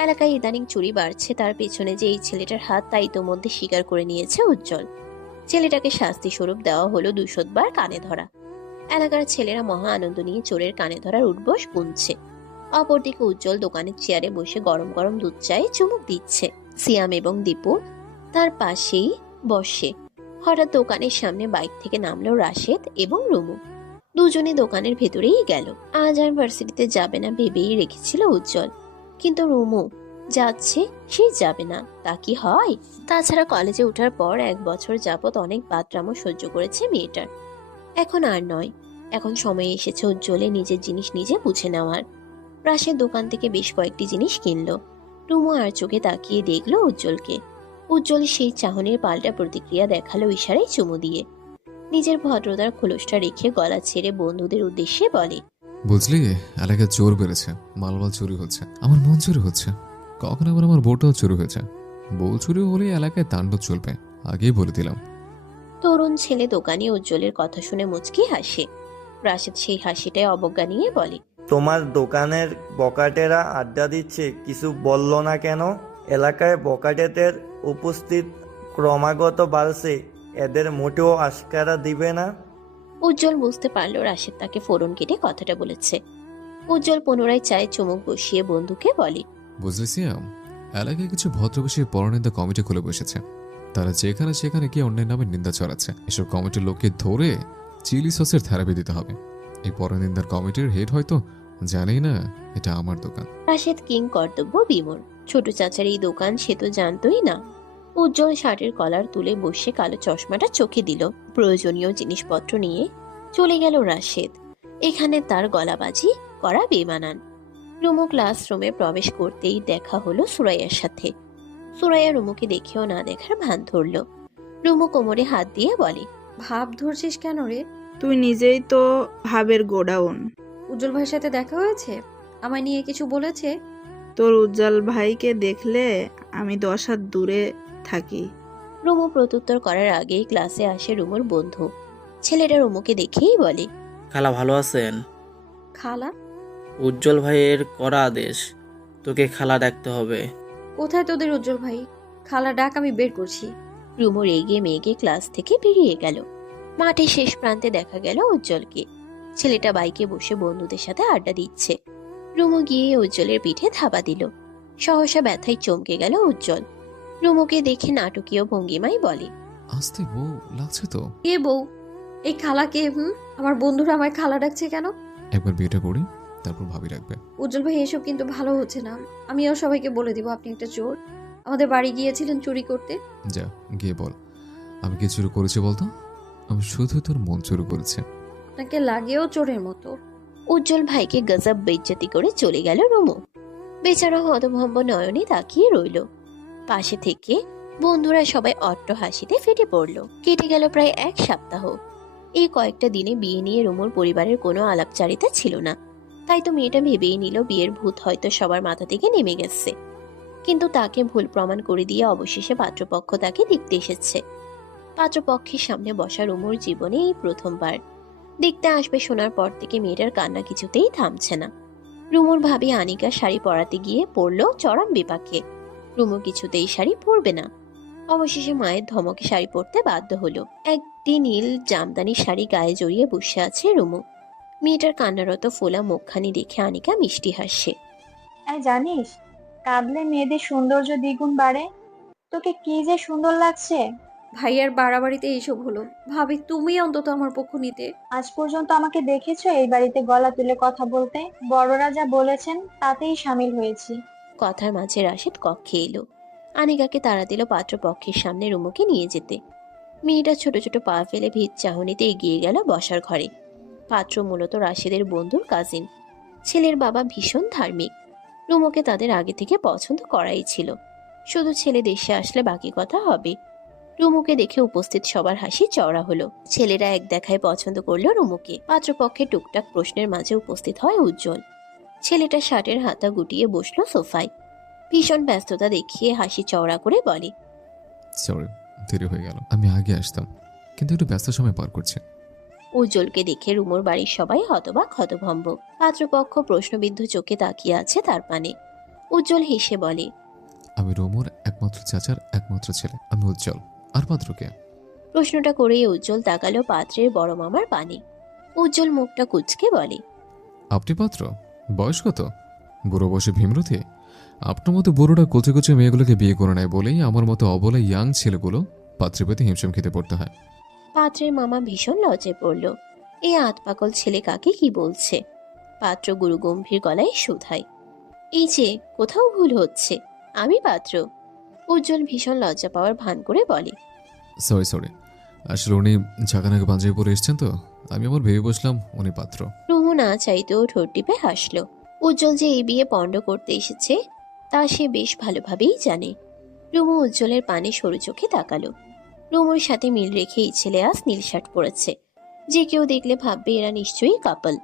এলাকায় ইদানিং চুরি বাড়ছে, তার পেছনে যে এই ছেলেটার হাত তা ইতোমধ্যে স্বীকার করে নিয়েছে উজ্জ্বল। ছেলেটাকে শাস্তি স্বরূপ দেওয়া হলো 200 বার কানে ধরা। এলাকার ছেলেরা মহা আনন্দ নিয়ে চোরের কানে ধরার উঠবস গুনছে। অপরদিকে উজ্জ্বল দোকানের চেয়ারে বসে গরম গরম দুধ চায়ে চুমুক দিচ্ছে। সিয়াম এবং দীপু তার পাশেই বসে। হঠাৎ দোকানের সামনে বাইক থেকে নামলো রাশেদ এবং রুমু। দুজনে দোকানের ভেতরেই গেল। আজ আর ভার্সিটিতে যাবে না ভেবেই রেখেছিল উজ্জ্বল, কিন্তু রুমু যাচ্ছে, সে যাবে না তা কি হয়? তাছাড়া কলেজে ওঠার পর 1 বছর যাবত অনেক বাদরামও সহ্য করেছে মেয়েটার। এখন আর নয়, এখন সময় এসেছে উজ্জ্বলের নিজের জিনিস নিজে বুঝে নেওয়ার। রাশেদ দোকান থেকে বেশ কয়েকটি জিনিস কিনলো। রুমু আর চোখে তাকিয়ে দেখলো উজ্জ্বলকে। উজ্জ্বল সেই চাহনির পাল্টা প্রতিক্রিয়া দেখালো ইশারায় চুমু দিয়ে। নিজের ভদ্রতার খোলসটা রেখে গলা ছেড়ে বন্ধুদের উদ্দেশ্যে বলে, বুঝলি, এলাকায় চোর বেড়েছে, মালমাল চুরি হচ্ছে, আমার মন চুরি হচ্ছে, কখন আবার আমার বউটাও চুরি হয়েছে। বউ চুরি হলে এলাকায় তাণ্ডব চলবে, আগেই বলে দিলাম। তরুণ ছেলে দোকানি উজ্জ্বলের কথা শুনে মুচকি হাসে। রাশেদ সেই হাসিটায় অবজ্ঞা নিয়ে বলে, তোমার দোকানের বকাটেরা আড্ডা দিচ্ছে, কিছু বলল না কেন? এলাকায় বকাটেদের উপস্থিত ক্রমাগত বাড়ছে, এদের মোটেও আশকারা দিবে না। উজ্জ্বল বুঝতে পারলো রাশেদ তাকে ফোড়ন কেটে কথাটা বলেছে। উজ্জ্বল পুনরায় চায়ে চুমুক বসিয়ে বন্ধুকে বলে, বুঝলি সিয়াম, এলাকায় কিছু ভদ্রবেশী পরনিন্দা কমিটি খুলে বসেছে। তারা যেখানে সেখানে গিয়ে অন্যের নামে নিন্দা চড়াচ্ছে। এসব কমিটির লোককে ধরে চিলি সসের থেরাপি দিতে হবে। এই পরনিন্দার কমিটির হেড হয়তো জানেই না এটা আমার দোকান। রাশেদ কিং কর্তব্য বিমূঢ়। ছোট চাচার এই দোকান সে তো জানতোই না। উজ্জ্বল শার্টের কলার তুলে বসে কালো চশমাটা চোখে দিল। প্রয়োজনীয় জিনিসপত্র নিয়ে চলে গেল রাশেদ। এখানে তার গলাবাজি করা বেমানান। রুমু ক্লাসরুমে প্রবেশ করতেই দেখা হলো সুরাইয়ার সাথে। সুরাইয়া রুমুকে দেখেও না দেখার ভান ধরল। রুমু কোমরে হাত দিয়ে বলে, ভাব ধরছিস কেন রে? তুই নিজেই তো ভাবের গোডাউন। উজ্জ্বল ভাইয়ের সাথে দেখা হয়েছে? আমায় নিয়ে কিছু বলেছে? তোর উজ্জ্বল ভাইকে দেখলে আমি 10 হাত দূরে থাকি। রুমু প্রত্যুত্তর করার আগেই ক্লাসে আসে রুমুর বন্ধু। ছেলেটা রুমুকে দেখেই বলে, খালা ভালো আছেন? খালা? উজ্জ্বল ভাইয়ের করা আদেশ, তোকে খালা ডাকতে হবে। কোথায় তোদের উজ্জ্বল ভাই? খালা ডাক, আমি বের করছি। রুমু রেগে মেগে ক্লাস থেকে বেরিয়ে গেল। মাঠের শেষ প্রান্তে দেখা গেল উজ্জ্বলকে। ছেলেটা বাইকে বসে বন্ধুদের সাথে আড্ডা দিচ্ছে। রুমু গিয়ে উজ্জ্বলের পিঠে থাবা দিল। সহসা ব্যথায় চমকে গেল উজ্জ্বল। রুমুকে দেখে নাটকীয় ভঙ্গিমায় বলে, আসতে বউ লাগছে তো। কে বউ? এই খালা কে? আমার বন্ধুরা আমায় খালা ডাকছে কেন? একবার বিয়েটা করি, তারপর ভাবি রাখবে। উজ্জ্বল ভাই, এসব কিন্তু ভালো হচ্ছে না। আমিও সবাইকে বলে দিব আপনি একটা চোর। আমাদের বাড়ি গিয়েছিলেন চুরি করতে। যা গিয়ে বল, আমি কি চুরি করেছি বলতো? আমি শুধু তোর মন চুরি করেছি। আপনাকে লাগেও চোরের মতো। উজ্জ্বল ভাইকে গজব বেইজ্জতি করে চলে গেল রুমু। বেচারা হতভম্ব নয়নে তাকিয়ে রইল। পাশে থেকে বন্ধুরা সবাই অট্ট হাসিতে ফেটে পড়ল। কেটে গেল প্রায় 1 সপ্তাহ। এই কয়েকটা দিনে বিয়ে নিয়ে রুমুর পরিবারের কোনো আলাপচারিতা ছিল না। তাই তো মেয়েটা ভেবেই নিল বিয়ের ভূত হয়তো সবার মাথা থেকে নেমে গেছে। কিন্তু তাকে ভুল প্রমাণ করে দিয়ে অবশেষে পাত্রপক্ষ তাকে দেখতে এসেছে। পাত্রপক্ষের সামনে বসা রুমুর জীবনে এই প্রথমবার। দেখতে আসবে শোনার পর থেকে মেয়েটার কান্না কিছুতেই থামছে না। রুমুর ভাবি আনিকা শাড়ি পরাতে গিয়ে পড়ল চরম বিপাকে। রুমু কিছুতেই শাড়ি পরবে না। অবশেষে মায়ের ধমকে শাড়ি পরতে বাধ্য হলো। একটি নীল জামদানি শাড়ি গায়ে জড়িয়ে বসে আছে রুমু। মেয়েটার কান্নারত ফোলা মুখখানি দেখে আনিকা মিষ্টি হাসছে। জানিস, কাঁদলে মেয়েদের সৌন্দর্য দ্বিগুণ বাড়ে। তোকে কি যে সুন্দর লাগছে। ভাইয়ার বাড়াবাড়িতে এইসব হলো। ভাবি, তুমি অন্তত আমার পক্ষ নিতে। আজ পর্যন্ত আমাকে দেখেছো এই বাড়িতে গলা তুলে কথা বলতে? বড়রা যা বলেছেন তাতেই সামিল হয়েছি। কথার মাঝে রাশেদ কক্ষে এলো। আনিকাকে তাড়া দিল পাত্রপক্ষের সামনে রুমুকে নিয়ে যেতে। মেয়েটা ছোট ছোট পা ফেলে ভিত চাহনিতে এগিয়ে গেল বসার ঘরে। পাত্র মূলত রাশেদের বন্ধুর কাজিন। ছেলের বাবা ভীষণ ধার্মিক। রুমুকে তাদের আগে থেকে পছন্দ করাই ছিল, শুধু ছেলে দেশে আসলে বাকি কথা হবে। রুমুকে দেখে উপস্থিত সবার হাসি চওড়া হলো। ছেলেরা এক দেখায় পছন্দ করলো রুমুকে। পাত্রপক্ষে টুকটাক প্রশ্নের মাঝে উপস্থিত হয় উজ্জ্বল। ছেলেটা শার্টের হাতা গুটিয়ে বসলো সোফায়। ভীষণ ব্যস্ততা দেখিয়ে হাসি চওড়া করে বলে, সরি, দেরি হয়ে গেল। আমি আগে আসতাম, কিন্তু একটু ব্যস্ত সময় পার করছি। উজ্জ্বলকে দেখে রুমুর বাড়ির সবাই হতবাক হতভম্ব। পাত্রপক্ষ প্রশ্নবিদ্ধ চোখে তাকিয়ে আছে তার পানে। উজ্জ্বল হেসে বলে, আমি রোমোর একমাত্র চাচার একমাত্র ছেলে। আমি উজ্জ্বল। আর পাত্রকে? প্রশ্নটা করেই উজ্জ্বল তাকালো পাত্রের বড় মামার পানে। উজ্জ্বল মুখটা কুঁচকে বলে, আপনি পাত্র? বয়স কত? বুড়ো বয়সে ভীমরতি? আপনার মতো বুড়োটা কোচে কোচে মেয়েগুলোকে বিয়ে করে নেয় বলেই আমার মতো অবলা ইয়াং ছেলেগুলো পাত্রে পেতে হিমশিম খেতে পড়তে হয়। পাত্রের মামা ভীষণ লজ্জায় পড়ল। এই আতপাকল ছেলে কাকে কি বলছে। পাত্র গুরু গম্ভীর গলায় শুধায়, এই যে কোথাও ভুল হচ্ছে, আমি পাত্র। উজ্জ্বল ভীষণ লজ্জা পাওয়ার ভান করে বলে, সরি, আসলে উনি ঝাঁকানাকে পাঞ্জাবি পরে এসছেন তো আমি আবার ভেবে বসলাম উনি পাত্র। রুমু না চাইতেও ঠোঁট টিপে হাসলো। উজ্জ্বল যে এই বিয়ে পণ্ড করতে এসেছে তা সে বেশ ভালোভাবেই জানে। রুমু উজ্জ্বলের পানে সরু চোখে তাকালো। রুমুর সাথে মিল রেখে এই ছেলে আজ নীল শার্ট পরেছে। যে কেউ দেখলে ভাববে এরা নিশ্চয়ই কাপল।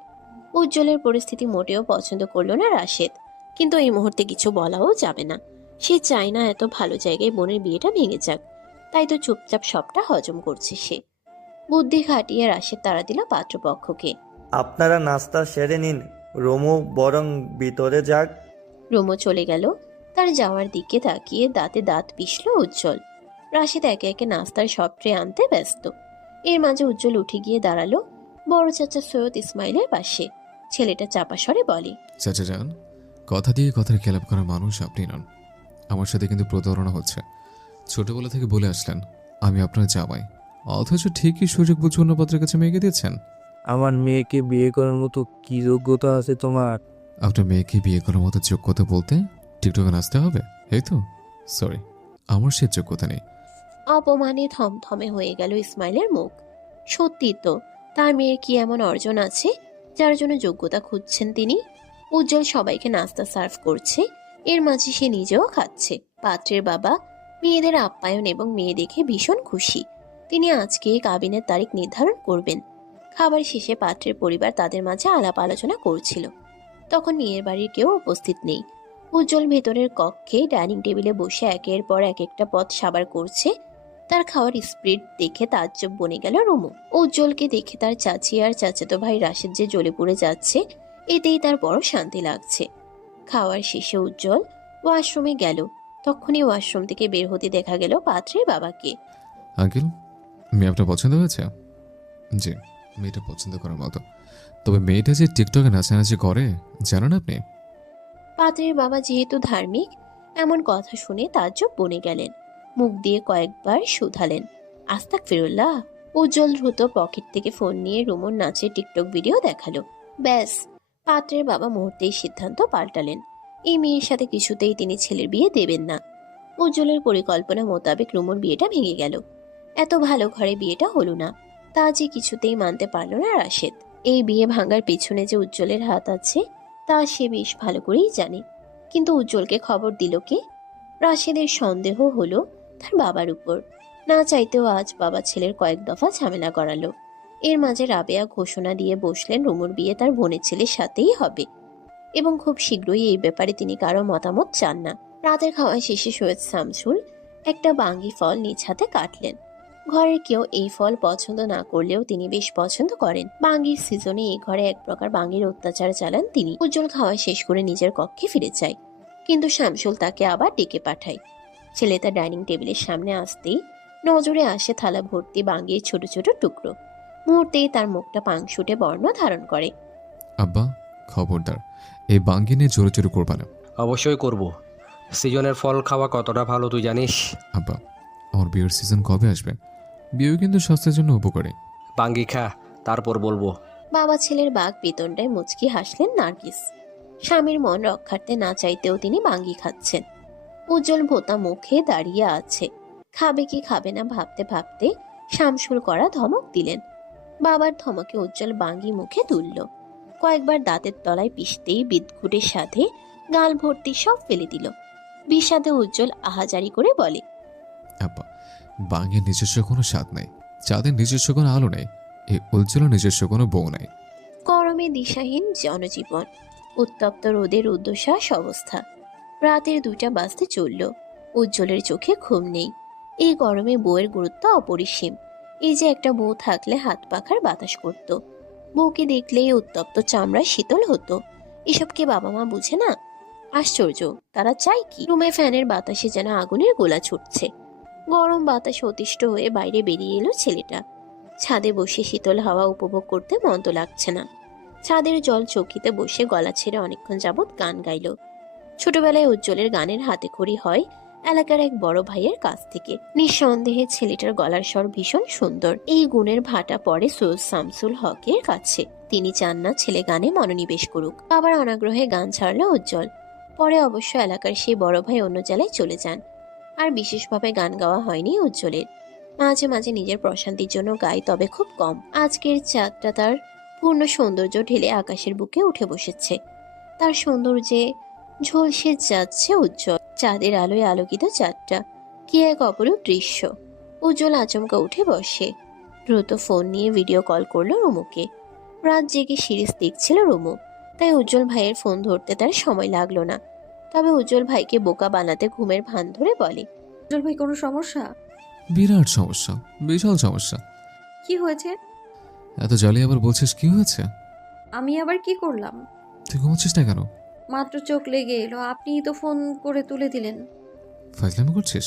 উজ্জ্বলের পরিস্থিতি মোটেও পছন্দ করলো না রাশেদ, কিন্তু এই মুহূর্তে কিছু বলাও যাবে না। সে চায় না এত ভালো জায়গায় বোনের বিয়েটা ভেঙে যাক, তাই তো চুপচাপ সবটা হজম করছে সে। বুদ্ধি খাটিয়ে রাশেদ তাড়া দিল পাত্রপক্ষকে। আপনারা নাস্তা সেরে নিন, রোমু বরং ভিতরে যাক। রুমু চলে গেল। তার যাওয়ার দিকে তাকিয়ে দাঁতে দাঁত পিষল উজ্জ্বল। রাশেদ একে একে নাস্তার সব ট্রে আনতে ব্যস্ত। এর মাঝে উজ্জ্বল উঠে গিয়ে দাঁড়ালো বড় চাচা সৈয়দ ইসমাইলের পাশে। ছেলেটা চাপা স্বরে বলে, চাচা যান, কথা দিয়ে কথার খেলাপ করা মানুষ আপনি নন। আমার সাথে কিন্তু প্রতারণা হচ্ছে। ছোটবেলা থেকে বলে আসলেন আমি আপনার জামাই, অথচ ঠিকই সুযোগ বুঝে অন্য পাত্রের কাছে মেয়েকে দিয়েছেন। আমার মেয়েকে বিয়ে করার মতো কি যোগ্যতা আছে তোমার? আপনার মেয়েকে বিয়ে করার মতো যোগ্যতা বলতে টিকটকে নাচতে হবে, এই তো? সরি, আমার সে যোগ্যতা নেই। অপমানে থমথমে হয়ে গেল ইসমাইলের মুখ। সত্যি তো, তার মেয়ের কি এমন অর্জন আছে যার জন্য যোগ্যতা খুঁজছেন তিনি? উজ্জ্বল সবাইকে নাস্তা সার্ভ করছে, এর মাঝে সে নিজেও খাচ্ছে। পাত্রের বাবা মেয়েদের আপ্যায়ন এবং মেয়ে দেখে ভীষণ খুশি। তিনি আজকে কাবিনের তারিখ নির্ধারণ করবেন। খাবার শেষে পাত্রের পরিবার তাদের মাঝে আলাপ আলোচনা করছিল। তখন মেয়ের বাড়ির কেউ উপস্থিত নেই। উজ্জ্বল ভেতরের কক্ষে ডাইনিং টেবিলে বসে একের পর এক একটা পদ সাবার করছে। তার খাওয়ার স্পিড দেখে তাজ্জব বনে গেল রুমু। উজ্জ্বলকে দেখে তার চাচি আর চাচাতো ভাই রাশেদ যে জ্বলে পুড়ে যাচ্ছে, এতেই তার বড় শান্তি লাগছে। খাওয়ার শেষে উজ্জ্বল ওয়াশরুমে গেল। তখনই ওয়াশরুম থেকে বের হতে দেখা গেল পাত্রের বাবাকে। আঙ্কেল, মেয়ে আপনার পছন্দ হয়েছে? জি, মেয়েটা পছন্দ করার মতো। তবে মেয়েটা যে টিকটকে নাচানাচি করে জানেন আপনি? পাত্রের বাবা যেহেতু ধার্মিক, এমন কথা শুনে তাজ্জব বনে গেলেন। মুখ দিয়ে কয়েকবার শুধালেন, আস্তাগফিরুল্লাহ। উজ্জ্বল দ্রুত পকেট থেকে ফোন নিয়ে রুমুর নাচের টিকটক ভিডিও দেখালো। ব্যাস, পাত্রের বাবা মুহূর্তেই সিদ্ধান্ত পাল্টালেন। এই মেয়ের সাথে কিছুতেই তিনি ছেলের বিয়ে দেবেন না। উজ্জ্বলের পরিকল্পনা মোতাবেক রুমুর বিয়েটা ভেঙে গেল। এত ভালো ঘরে বিয়েটা হলো না, তা যে কিছুতেই মানতে পারল না রাশেদ। এই বিয়ে ভাঙার পেছনে যে উজ্জ্বলের হাত আছে তা সে বেশ ভালো করেই জানে। কিন্তু উজ্জ্বলকে খবর দিল কে? রাশেদের সন্দেহ হলো তার বাবার উপর। না চাইতেও আজ বাবা ছেলের কয়েক দফা ঝামেলা করালো। এর মাঝে রাবেয়া ঘোষণা দিয়ে বসলেন রুমুর বিয়ে তার বোনের ছেলের সাথেই হবে, এবং খুব শীঘ্রই এই ব্যাপারে তিনি কারো মতামত চান না। রাতের খাওয়া শেষে সৈয়দ শামসুল একটা বাঙ্গি ফল নিজ হাতে কাটলেন। ঘরের কেউ এই ফল পছন্দ না করলেও তিনি বেশ পছন্দ করেন। বাঙ্গির সিজনে এই ঘরে এক প্রকার বাঙ্গির অত্যাচার চালান তিনি। উজ্জ্বল খাওয়া শেষ করে নিজের কক্ষে ফিরে যায়, কিন্তু শামসুল তাকে আবার ডেকে পাঠায়। ছেলেটা ডাইনিং টেবিলের সামনে আসতেই নজরে আসে থালা ভর্তি বাঙ্গির ছোট ছোট টুকরো। মুহূর্তেই তার মুখটা পাংশুটে বর্ণ ধারণ করে। আব্বা, খবরদার এই বাঙ্গি নিয়ে জোরে জোরে করবা না। অবশ্যই করব। সিজনের ফল খাওয়া কতটা ভালো তুই জানিস? আব্বা, আমার বিয়ের সিজন কবে আসবে? বিয়ে কিন্তু স্বাস্থ্যের জন্য উপকারী। বাঙ্গি খা, তারপর বলবো। বাবা ছেলের বাঘ বেতনটায় মুচকি হাসলেন নার্গিস। স্বামীর মন রক্ষার্থে না চাইতেও তিনি বাঙ্গি খাচ্ছেন। উজ্জ্বল ভোতা মুখে দাঁড়িয়ে আছে। খাবে কি খাবে না ভাবতে ভাবতে শামসুল করা ধমক দিলেন। বাবার ধমকে উজ্জ্বল বাঙ্গি মুখে তুলল। কয়েকবার দাঁতের তলায় পিষতেই বিদঘুটের সাথে গাল ভর্তি সব ফেলে দিল। বিষাদে উজ্জ্বল আহাজারি করে বলে, আব্বা, বাঙের নিজস্ব কোনো স্বাদ নাই, চাঁদের নিজস্ব কোনো আলো নেই, এই উজ্জ্বল নিজস্ব কোনো বউ নাই। গরমে দিশাহীন জনজীবন, উত্তপ্ত রোদের উর্ধ্বশ্বাস অবস্থা। রাতের 2টা বাজতে চলল। উজ্জ্বলের চোখে ঘুম নেই। এই গরমে বউয়ের গুরুত্ব অপরিসীম। এই যে একটা বউ থাকলে হাত পাখার বাতাস করত, বউকে দেখলেই উত্তপ্ত চামড়া শীতল হতো। এসব কি বাবা মা বুঝে না? আশ্চর্য, তারা চায় কি? রুমে ফ্যানের বাতাসে যেন আগুনের গোলা ছুটছে। গরম বাতাসে অতিষ্ঠ হয়ে বাইরে বেরিয়ে এলো ছেলেটা। ছাদে বসে শীতল হাওয়া উপভোগ করতে মন্দ লাগছে না। ছাদের জল চৌকিতে বসে গলা ছেড়ে অনেকক্ষণ যাবৎ গান গাইল। ছোটবেলায় উজ্জ্বলের গানের হাতে খড়ি হয় এলাকার এক বড় ভাইয়ের কাছ থেকে। নিঃসন্দেহে ছেলেটার গলার স্বর ভীষণ সুন্দর। এই গুণের ভাটা পড়ে সৈয়দ শামসুল হকের কাছে। তিনি চান না ছেলে গানে মনোনিবেশ করুক। বাবার অনাগ্রহে গান ছাড়ল উজ্জ্বল। পরে অবশ্য এলাকার সেই বড় ভাই অন্য জেলায় চলে যান। আর বিশেষভাবে গান গাওয়া হয়নি উজ্জ্বলের। মাঝে মাঝে নিজের প্রশান্তির জন্য গায়, তবে খুব কম। আজকের চাঁদটা তার পূর্ণ সৌন্দর্য ঢেলে আকাশের বুকে উঠে বসেছে। তার সৌন্দর্যে ঝলসে যাচ্ছে উজ্জ্বল। চাঁদের আলোয় আলোকিত চাঁদটা কি এক অপরূপ দৃশ্য। উজ্জ্বল আচমকা উঠে বসে দ্রুত ফোন নিয়ে ভিডিও কল করলো রুমুকে। রাত জেগে সিরিজ দেখছিল রুমু, তাই উজ্জ্বল ভাইয়ের ফোন ধরতে তার সময় লাগলো না। তবে উজ্জ্বল ভাইকে বোকা বানাতে ঘুমের ভান ধরে বলে, উজ্জ্বল ভাই কোনো সমস্যা? বিরাট সমস্যা, বিশাল সমস্যা। কি হয়েছে? এত জালি আবার বলছিস কি হয়েছে? আমি আবার কি করলাম? তুই ঘুমাচ্ছিস না কেন? মাত্র চোখ লেগে এলো, আপনিই তো ফোন করে তুলে দিলেন। ফাজলামি করছিস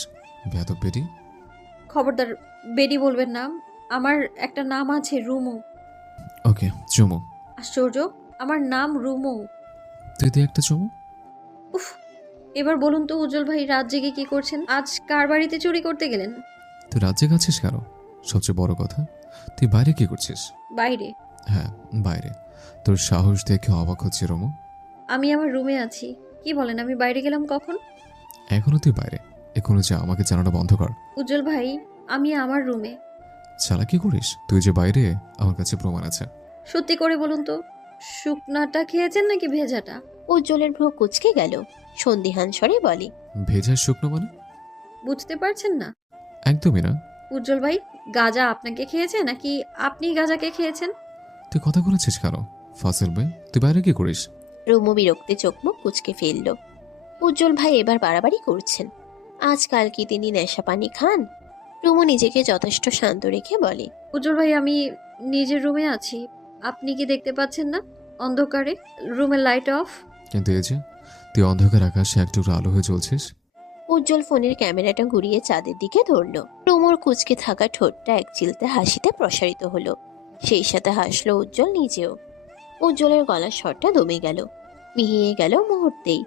বেয়াদব বেরি? খবরদার বেডি বলবেন না। আমার একটা নাম আছে, রুমু। ওকে, চুমু। আশ্চর্য, আমার নাম রুমু। তুই দে একটা চুমু। উফ, এবার বলুন তো উজ্জ্বল ভাই রাত জেগে কি করছেন? আজ কার বাড়িতে চুরি করতে গেলেন? তুই রাজ্যে গেছিস কেন? সবচেয়ে বড় কথা, তুই বাইরে কি করছিস? বাইরে? হ্যাঁ, বাইরে। তোর সাহস দেখে অবাক হচ্ছে রমু। আমি আমার রুমে আছি। কি বলেন, আমি বাইরে গেলাম কখন? এখনো তুই বাইরে? এখনো যা, আমাকে জানাটা বন্ধ কর। উজ্জ্বল ভাই, আমি আমার রুমে। চালাকি করিস? তুই যে বাইরে, আমার কাছে প্রমাণ আছে। সত্যি করে বলুন তো, শুকনাটা খেয়েছেন নাকি ভেজাটা? উজ্জ্বলের ভ্রু কুঁচকে গেল। সন্দিহান স্বরে বলে, ভেজা শুকনো মানে? বুঝতে পারছেন না? একদমই না। উজ্জ্বল ভাই, গাজা আপনাকে খেয়েছে নাকি আপনি গাজাকে খেয়েছেন? তুই কথা বলেছিস কেন ফাসিল ভাই? তুই বাইরে কি করিস? রুমু বিরক্তে চোখ মুখ কুঁচকে ফেলল। উজ্জ্বল ভাই এবার বাড়াবাড়ি করছেন। আজকাল কি তিনি নেশা পানি খান? রুমু নিজেকে যথেষ্ট শান্ত রেখে বলে, উজ্জ্বল ভাই, আমি নিজের রুমে আছি। আপনি কি দেখতে পাচ্ছেন না? অন্ধকারে রুমের লাইট অফ। কিন্তু এই যে তুই অন্ধকার আকাশে একটু আলো হয়ে চলছিস। উজ্জ্বল ফোনের ক্যামেরাটা ঘুরিয়ে চাঁদের দিকে ধরল। রুমুর কুঁচকে থাকা ঠোঁটটা এক চিলতে হাসিতে প্রসারিত হলো। সেই সাথে হাসলো উজ্জ্বল নিজেও। উজ্জ্বলের গলার স্বরটা দমে গেল, মিহিয়ে গেল মুহূর্তেই।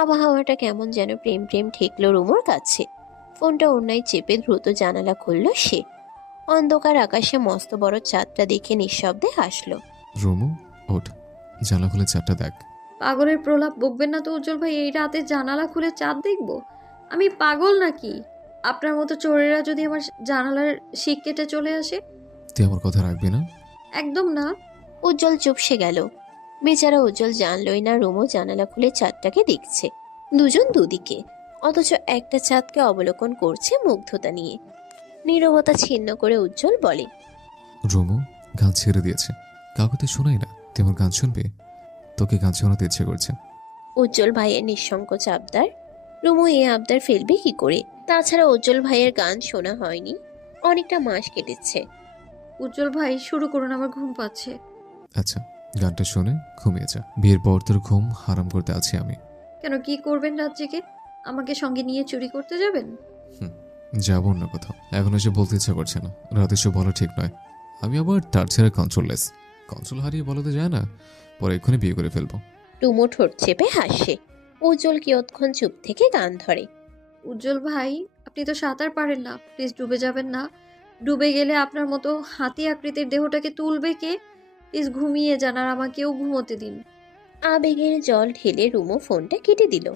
আবহাওয়াটা কেমন যেন প্রেম প্রেম ঠেকলো রুমুর কাছে। ফোনটা অন্যায় চেপে দ্রুত জানালা খুলল সে। অন্ধকার আকাশে মস্ত বড় চাঁদটা দেখে নিঃশব্দে হাসলো। রুমু, ওঠ, জানলা খুলে চারটা দেখ। পাগলের প্রলাপ বকবেন না তো উজ্জ্বল ভাই। এই রাতে জানালা খুলে চাঁদ দেখবো? আমি পাগল নাকি? আপনার মতো চোরেরা যদি আমার জানালার শিক কেটে চলে আসে? তুই আমার কথা রাখবি না? একদম না। উজ্জ্বল চুপসে গেল। বেচারা উজ্জ্বল জানলই না রুমু জানালা খুলে চাঁদটাকে দেখছে। দুজন দুদিকে, অথচ একটা চাঁদকে অবলোকন করছে মুগ্ধতা নিয়ে। নীরবতা ছিন্ন করে উজ্জ্বল বলে, রুমু, গান ছেড়ে দিয়েছে, কাউকে তো শোনাই না। তুই আমার গান শুনবি? তোকে গান শোনাতে ইচ্ছে করছে। উজ্জ্বল ভাইয়ের নিঃসংকোচ আবদার। রুমু এ আবদার ফেলবে কি করে? তাছাড়া উজ্জ্বল ভাইয়ের গান শোনা হয়নি অনেকটা মাস কেটেছে। উজ্জ্বল ভাই শুরু করুন, আমার ঘুম পাচ্ছে। আচ্ছা, গানটা শুনে ঘুমিয়ে যা। বিয়ের পর তোর ঘুম হারাম করতে আছি আমি। কেন, কি করবেন রাত জেগে? আমাকে সঙ্গে নিয়ে চুরি করতে যাবেন? যাবো অন্য কোথাও। এখন এসে বলতে ইচ্ছা করছে না, রাতে এসে বলা ঠিক নয়। আমি আবার তার ছেড়ে কন্ট্রোললেস। কন্ট্রোল হারিয়ে বলাতে যায় না, পরে এক্ষুনি বিয়ে করে ফেলবো। রুমু ঠোঁট চেপে হাসে। উজ্জ্বল কিয়ৎক্ষণ চুপ থেকে গান ধরে। উজ্জ্বল ভাই, আপনি তো সাঁতার পারেন না, প্লিজ ডুবে যাবেন না। ডুবে গেলে আপনার মতো হাতি আকৃতির দেহটাকে তুলবে কে? প্লিজ ঘুমিয়ে যান, আর আমাকেও ঘুমোতে দিন। আবেগের জল ঢেলে রুমু ফোনটা কেটে দিল।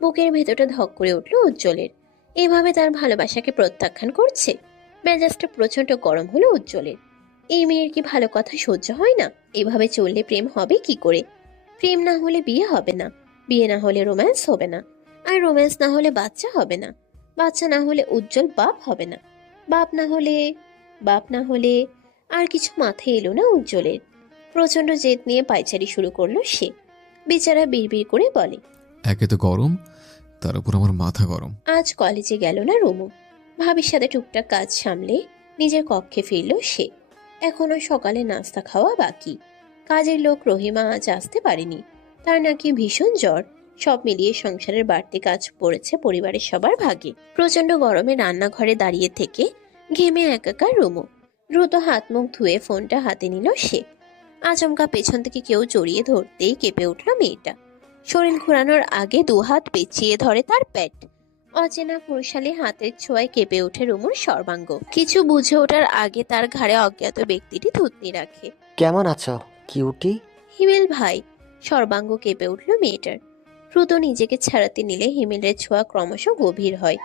বুকের ভেতরটা ধক করে উঠল উজ্জ্বলের। এভাবে তার ভালোবাসাকে প্রত্যাখ্যান করছে। মেজাজটা প্রচন্ড গরম হলো উজ্জ্বলের। এই মেয়ের কি ভালো কথা সহ্য হয় না? এভাবে চললে প্রেম হবে কি করে? প্রেম না হলে বিয়ে হবে না। বিয়ে না হলে রোম্যান্স হবে না, আর রোম্যান্স না হলে বাচ্চা হবে না, বাচ্চা না হলে উজ্জ্বল বাপ হবে না, বাপ না হলে আর কিছু মাথায় এলো না উজ্জ্বলের। প্রচন্ড জেদ নিয়ে পায়চারি শুরু করলো সে। বেচারা বিড়বিড় করে বলে, একে তো গরম, তার উপর আমার মাথা গরম। আজ কলেজে গেল না রুমু। ভাবির সাথে টুকটাক কাজ সামলে নিজের কক্ষে ফিরল সে। এখনো সকালে নাস্তা খাওয়া বাকি। কাজের লোক রহিমা আজ আসতে পারেনি, তার নাকি ভীষণ জ্বর। সব মিলিয়ে সংসারের বাড়তি কাজ পড়েছে পরিবারের সবার ভাগে। প্রচন্ড গরমে রান্নাঘরে দাঁড়িয়ে থেকে ঘেমে একাকার রুমু। দ্রুত হাত মুখ ধুয়ে ফোনটা হাতে নিল সে। আচমকা পেছন থেকে কেউ জড়িয়ে ধরতেই কেঁপে উঠল মেয়েটা। শরীর ঘোরানোর আগে দুহাত পেঁচিয়ে ধরে তার পেট। অচেনা পুরুষালী হাতের ছোঁয়ায় কেঁপে ওঠে রুমুর সর্বাঙ্গ। কিছু বুঝে ওঠার আগে তার ঘাড়ে অজ্ঞাত ব্যক্তিটি থুতনি রাখে। কেমন আছো কিউটি? হিমেল ভাই। সর্বাঙ্গ কেঁপে উঠল মেয়েটার। দ্রুত নিজেকে ছাড়াতে নিলে হিমেলের ছোঁয়া ক্রমশ গভীর হয়।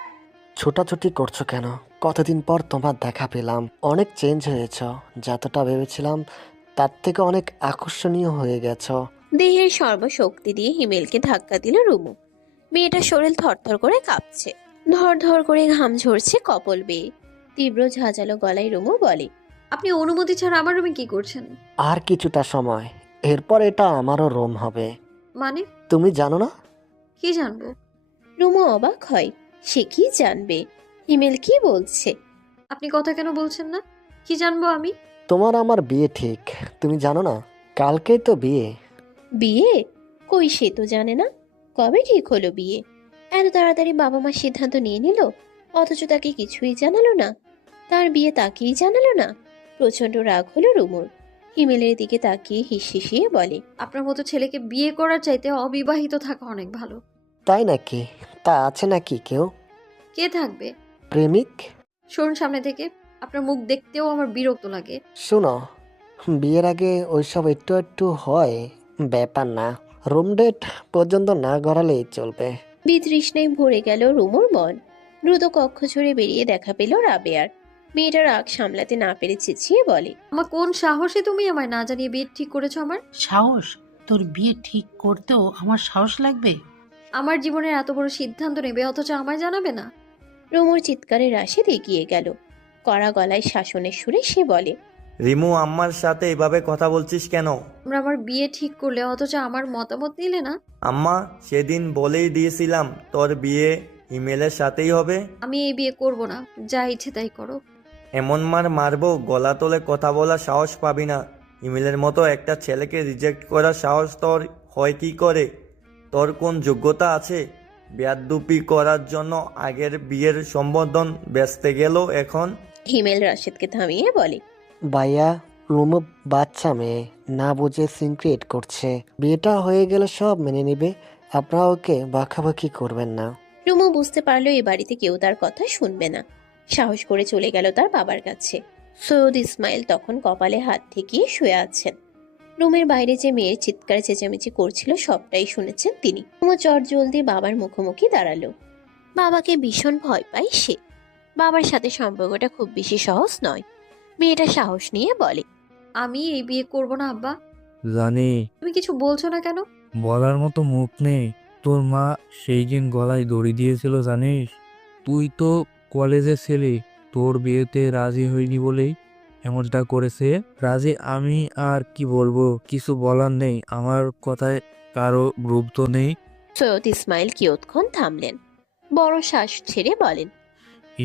ছোটাছুটি করছো কেন? কতদিন পর তোমার দেখা পেলাম। অনেক চেঞ্জ হয়েছ, যতটা ভেবেছিলাম তার থেকে অনেক আকর্ষণীয় হয়ে গেছো। দেহের সর্বশক্তি দিয়ে হিমেলকে ধাক্কা দিল রুমু। মেয়েটার শরীর থরথর করে কাঁপছে, ধর ধর করে ঘাম ঝরছে কপল বেয়ে। তীব্র ঝাঁঝালো গলায় রুমু বলে, আপনি অনুমতি ছাড়া আমার রুমে কি করছেন? আর কিছুটা সময়, এরপর এটা আমারও রুম হবে। মানে? তুমি জানো না? কি জানবো? রুমু অবাক হয়। সে কি জানবে? হিমেল কি বলছে? আপনি কথা কেন বলছেন না? কি জানবো আমি? তোমার আমার বিয়ে ঠিক, তুমি জানো না? কালকেই তো বিয়ে। বিয়ে? কই, সে তো জানে না। কবে ঠিক হলো বিয়ে? এত তাড়াতাড়ি বাবা মা সিদ্ধান্ত নিয়ে নিল, অথচ তাকে কিছুই জানালো না। তার বিয়ে তাকেই জানালো না। প্রচন্ড রাগ হলো রুমুর। হিমেলের দিকে তাকিয়ে হিসিয়ে বলে, আপনার মতো ছেলেকে বিয়ে করার চাইতে অবিবাহিত থাকা অনেক ভালো। তাই নাকি? তা আছে নাকি কেউ? কে থাকবে? প্রেমিক? সরুন সামনে থেকে, আপনার মুখ দেখতেও আমার বিরক্ত লাগে। শোনো, বিয়ের আগে ওইসব একটু একটু হয়, ব্যাপার না। রুম ডেট পর্যন্ত না গড়ালেই চলবে। বিতৃষ্ণায় ভরে গেল রুমুর মন। দ্রুত কক্ষ ছড়ে বেরিয়ে দেখা পেল রাবেয়ার। মেয়েটার রাগ সামলাতে না পেরে চেঁচিয়ে বলে, আমার কোন সাহসে তুমি আমায় না জানিয়ে বিয়ে ঠিক করেছো? আমার সাহস? তোর বিয়ে ঠিক করতেও আমার সাহস লাগবে? আমার জীবনের এত বড় সিদ্ধান্ত নেবে অথচ আমায় জানাবে না? রুমুর চিৎকারের রাশি এগিয়ে গেল। কড়া গলায় শাসনের সুরে সে বলে, রিমু, আম্মার সাথে এভাবে কথা বলছিস কেন? আমরা আমার বিয়ে ঠিক করলে অথচ আমার মতামত নিলে না। আম্মা, সেদিন বলেই দিয়েছিলাম তোর বিয়ে ইমেলের সাথেই হবে। আমি এই বিয়ে করব না, যা ইচ্ছে তাই করো। এমন মার মারবো গলা তোলে কথা বলার সাহস পাবি না। ইমেলের মতো একটা ছেলেকে রিজেক্ট করার সাহস তোর হয় কি করে? তোর কোন যোগ্যতা আছে বেয়াদুপি করার জন্য? আগের বিয়ের সম্বোধন বেচতে গেল এখন। হিমেল রাশেদকে থামিয়ে বলে, ভাইয়া, রুমু বাচ্চা মেয়ে, না বুঝে সিন ক্রিয়েট করছে। বিয়েটা হয়ে গেলে সব মেনে নিবে, আপনারা ওকে বাঁকাবাকি করবেন না। রুমু বুঝতে পারলো এ বাড়িতে কেউ তার কথা শুনবে না। সাহস করে চলে গেল তার বাবার কাছে। সৈয়দ ইসমাইল তখন কপালে হাত ঠেকিয়ে শুয়ে আছেন। রুমের বাইরে যে মেয়ের চিৎকার চেঁচামেচি করছিল সবটাই শুনেছেন তিনি। রুমু চট জলদি বাবার মুখোমুখি দাঁড়ালো। বাবাকে ভীষণ ভয় পায় সে। বাবার সাথে সম্পর্কটা খুব বেশি সহজ নয়। মেয়েটা সাহস নিয়ে বলে, আমি এই বিয়ে করব না আব্বা। জানি। তুমি কিছু বলছো না কেন? বলার মতো মুখ নেই। তোর মা সেই দিন গলায় দড়ি দিয়েছিল জানিস? তুই তো কলেজে ছিলি, তোর বিয়েতে রাজি হইনি বলেই এমনটা করেছে। রাজি আমি, আর কি বলবো, কিছু বলার নেই। আমার কথায় কারো গুরুত্ব নেই। সৈয়দ ইসমাইল কিয়ৎক্ষণ থামলেন, বড় শ্বাস ছেড়ে বলেন,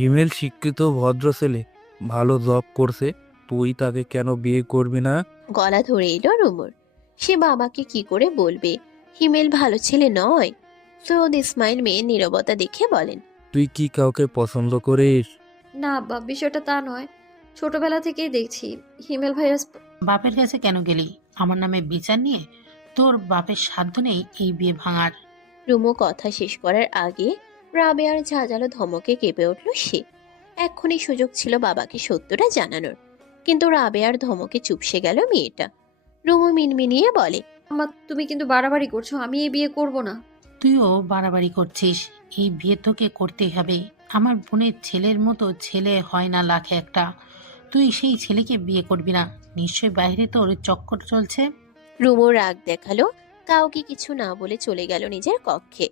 ইমেল শিক্ষিত ভদ্র ছেলে, ভালো জব করছে, তুই তাকে কেন বিয়ে করবি না? গলা ধরে এলো রুমুর। সে বাবাকে কি করে বলবে হিমেল ভালো ছেলে নয়? সৈয়দ ইসমাইল মেয়ের নীরবতা দেখে বলেন, তুই কি কাউকে পছন্দ করিস? না আব্বা, বিষয়টা তা নয়। ছোটবেলা থেকেই দেখছি হিমেল ভাইরাস। বাপের কাছে কেন গেলি আমার নামে বিচার নিয়ে? তোর বাপের সাধ্য নেই এই বিয়ে ভাঙার। রুমু কথা শেষ করার আগে রাবেয়ার ঝাঁঝালো ধমকে কেঁপে উঠল সে। এক্ষুনি সুযোগ ছিল বাবাকে সত্যটা জানানোর, কিন্তু রাবেয়ার ধমকে চুপসে গেল মেয়েটা। রুমু মিনমিনিয়ে বলে, আম্মা, তুমি কিন্তু বাড়াবাড়ি করছো। আমি এই বিয়ে করব না। তুইও বাড়াবাড়ি করছিস। এই বিয়ে তোকে করতেই হবে। আমার বোনের ছেলের মতো ছেলে হয় না লাখে একটা। তুই সেই ছেলেকে বিয়ে করবি না? নিশ্চয়ই বাইরে তোর চক্কর চলছে। রুমু রাগ দেখালো, কাউকে কিছু না বলে চলে গেল নিজের কক্ষে।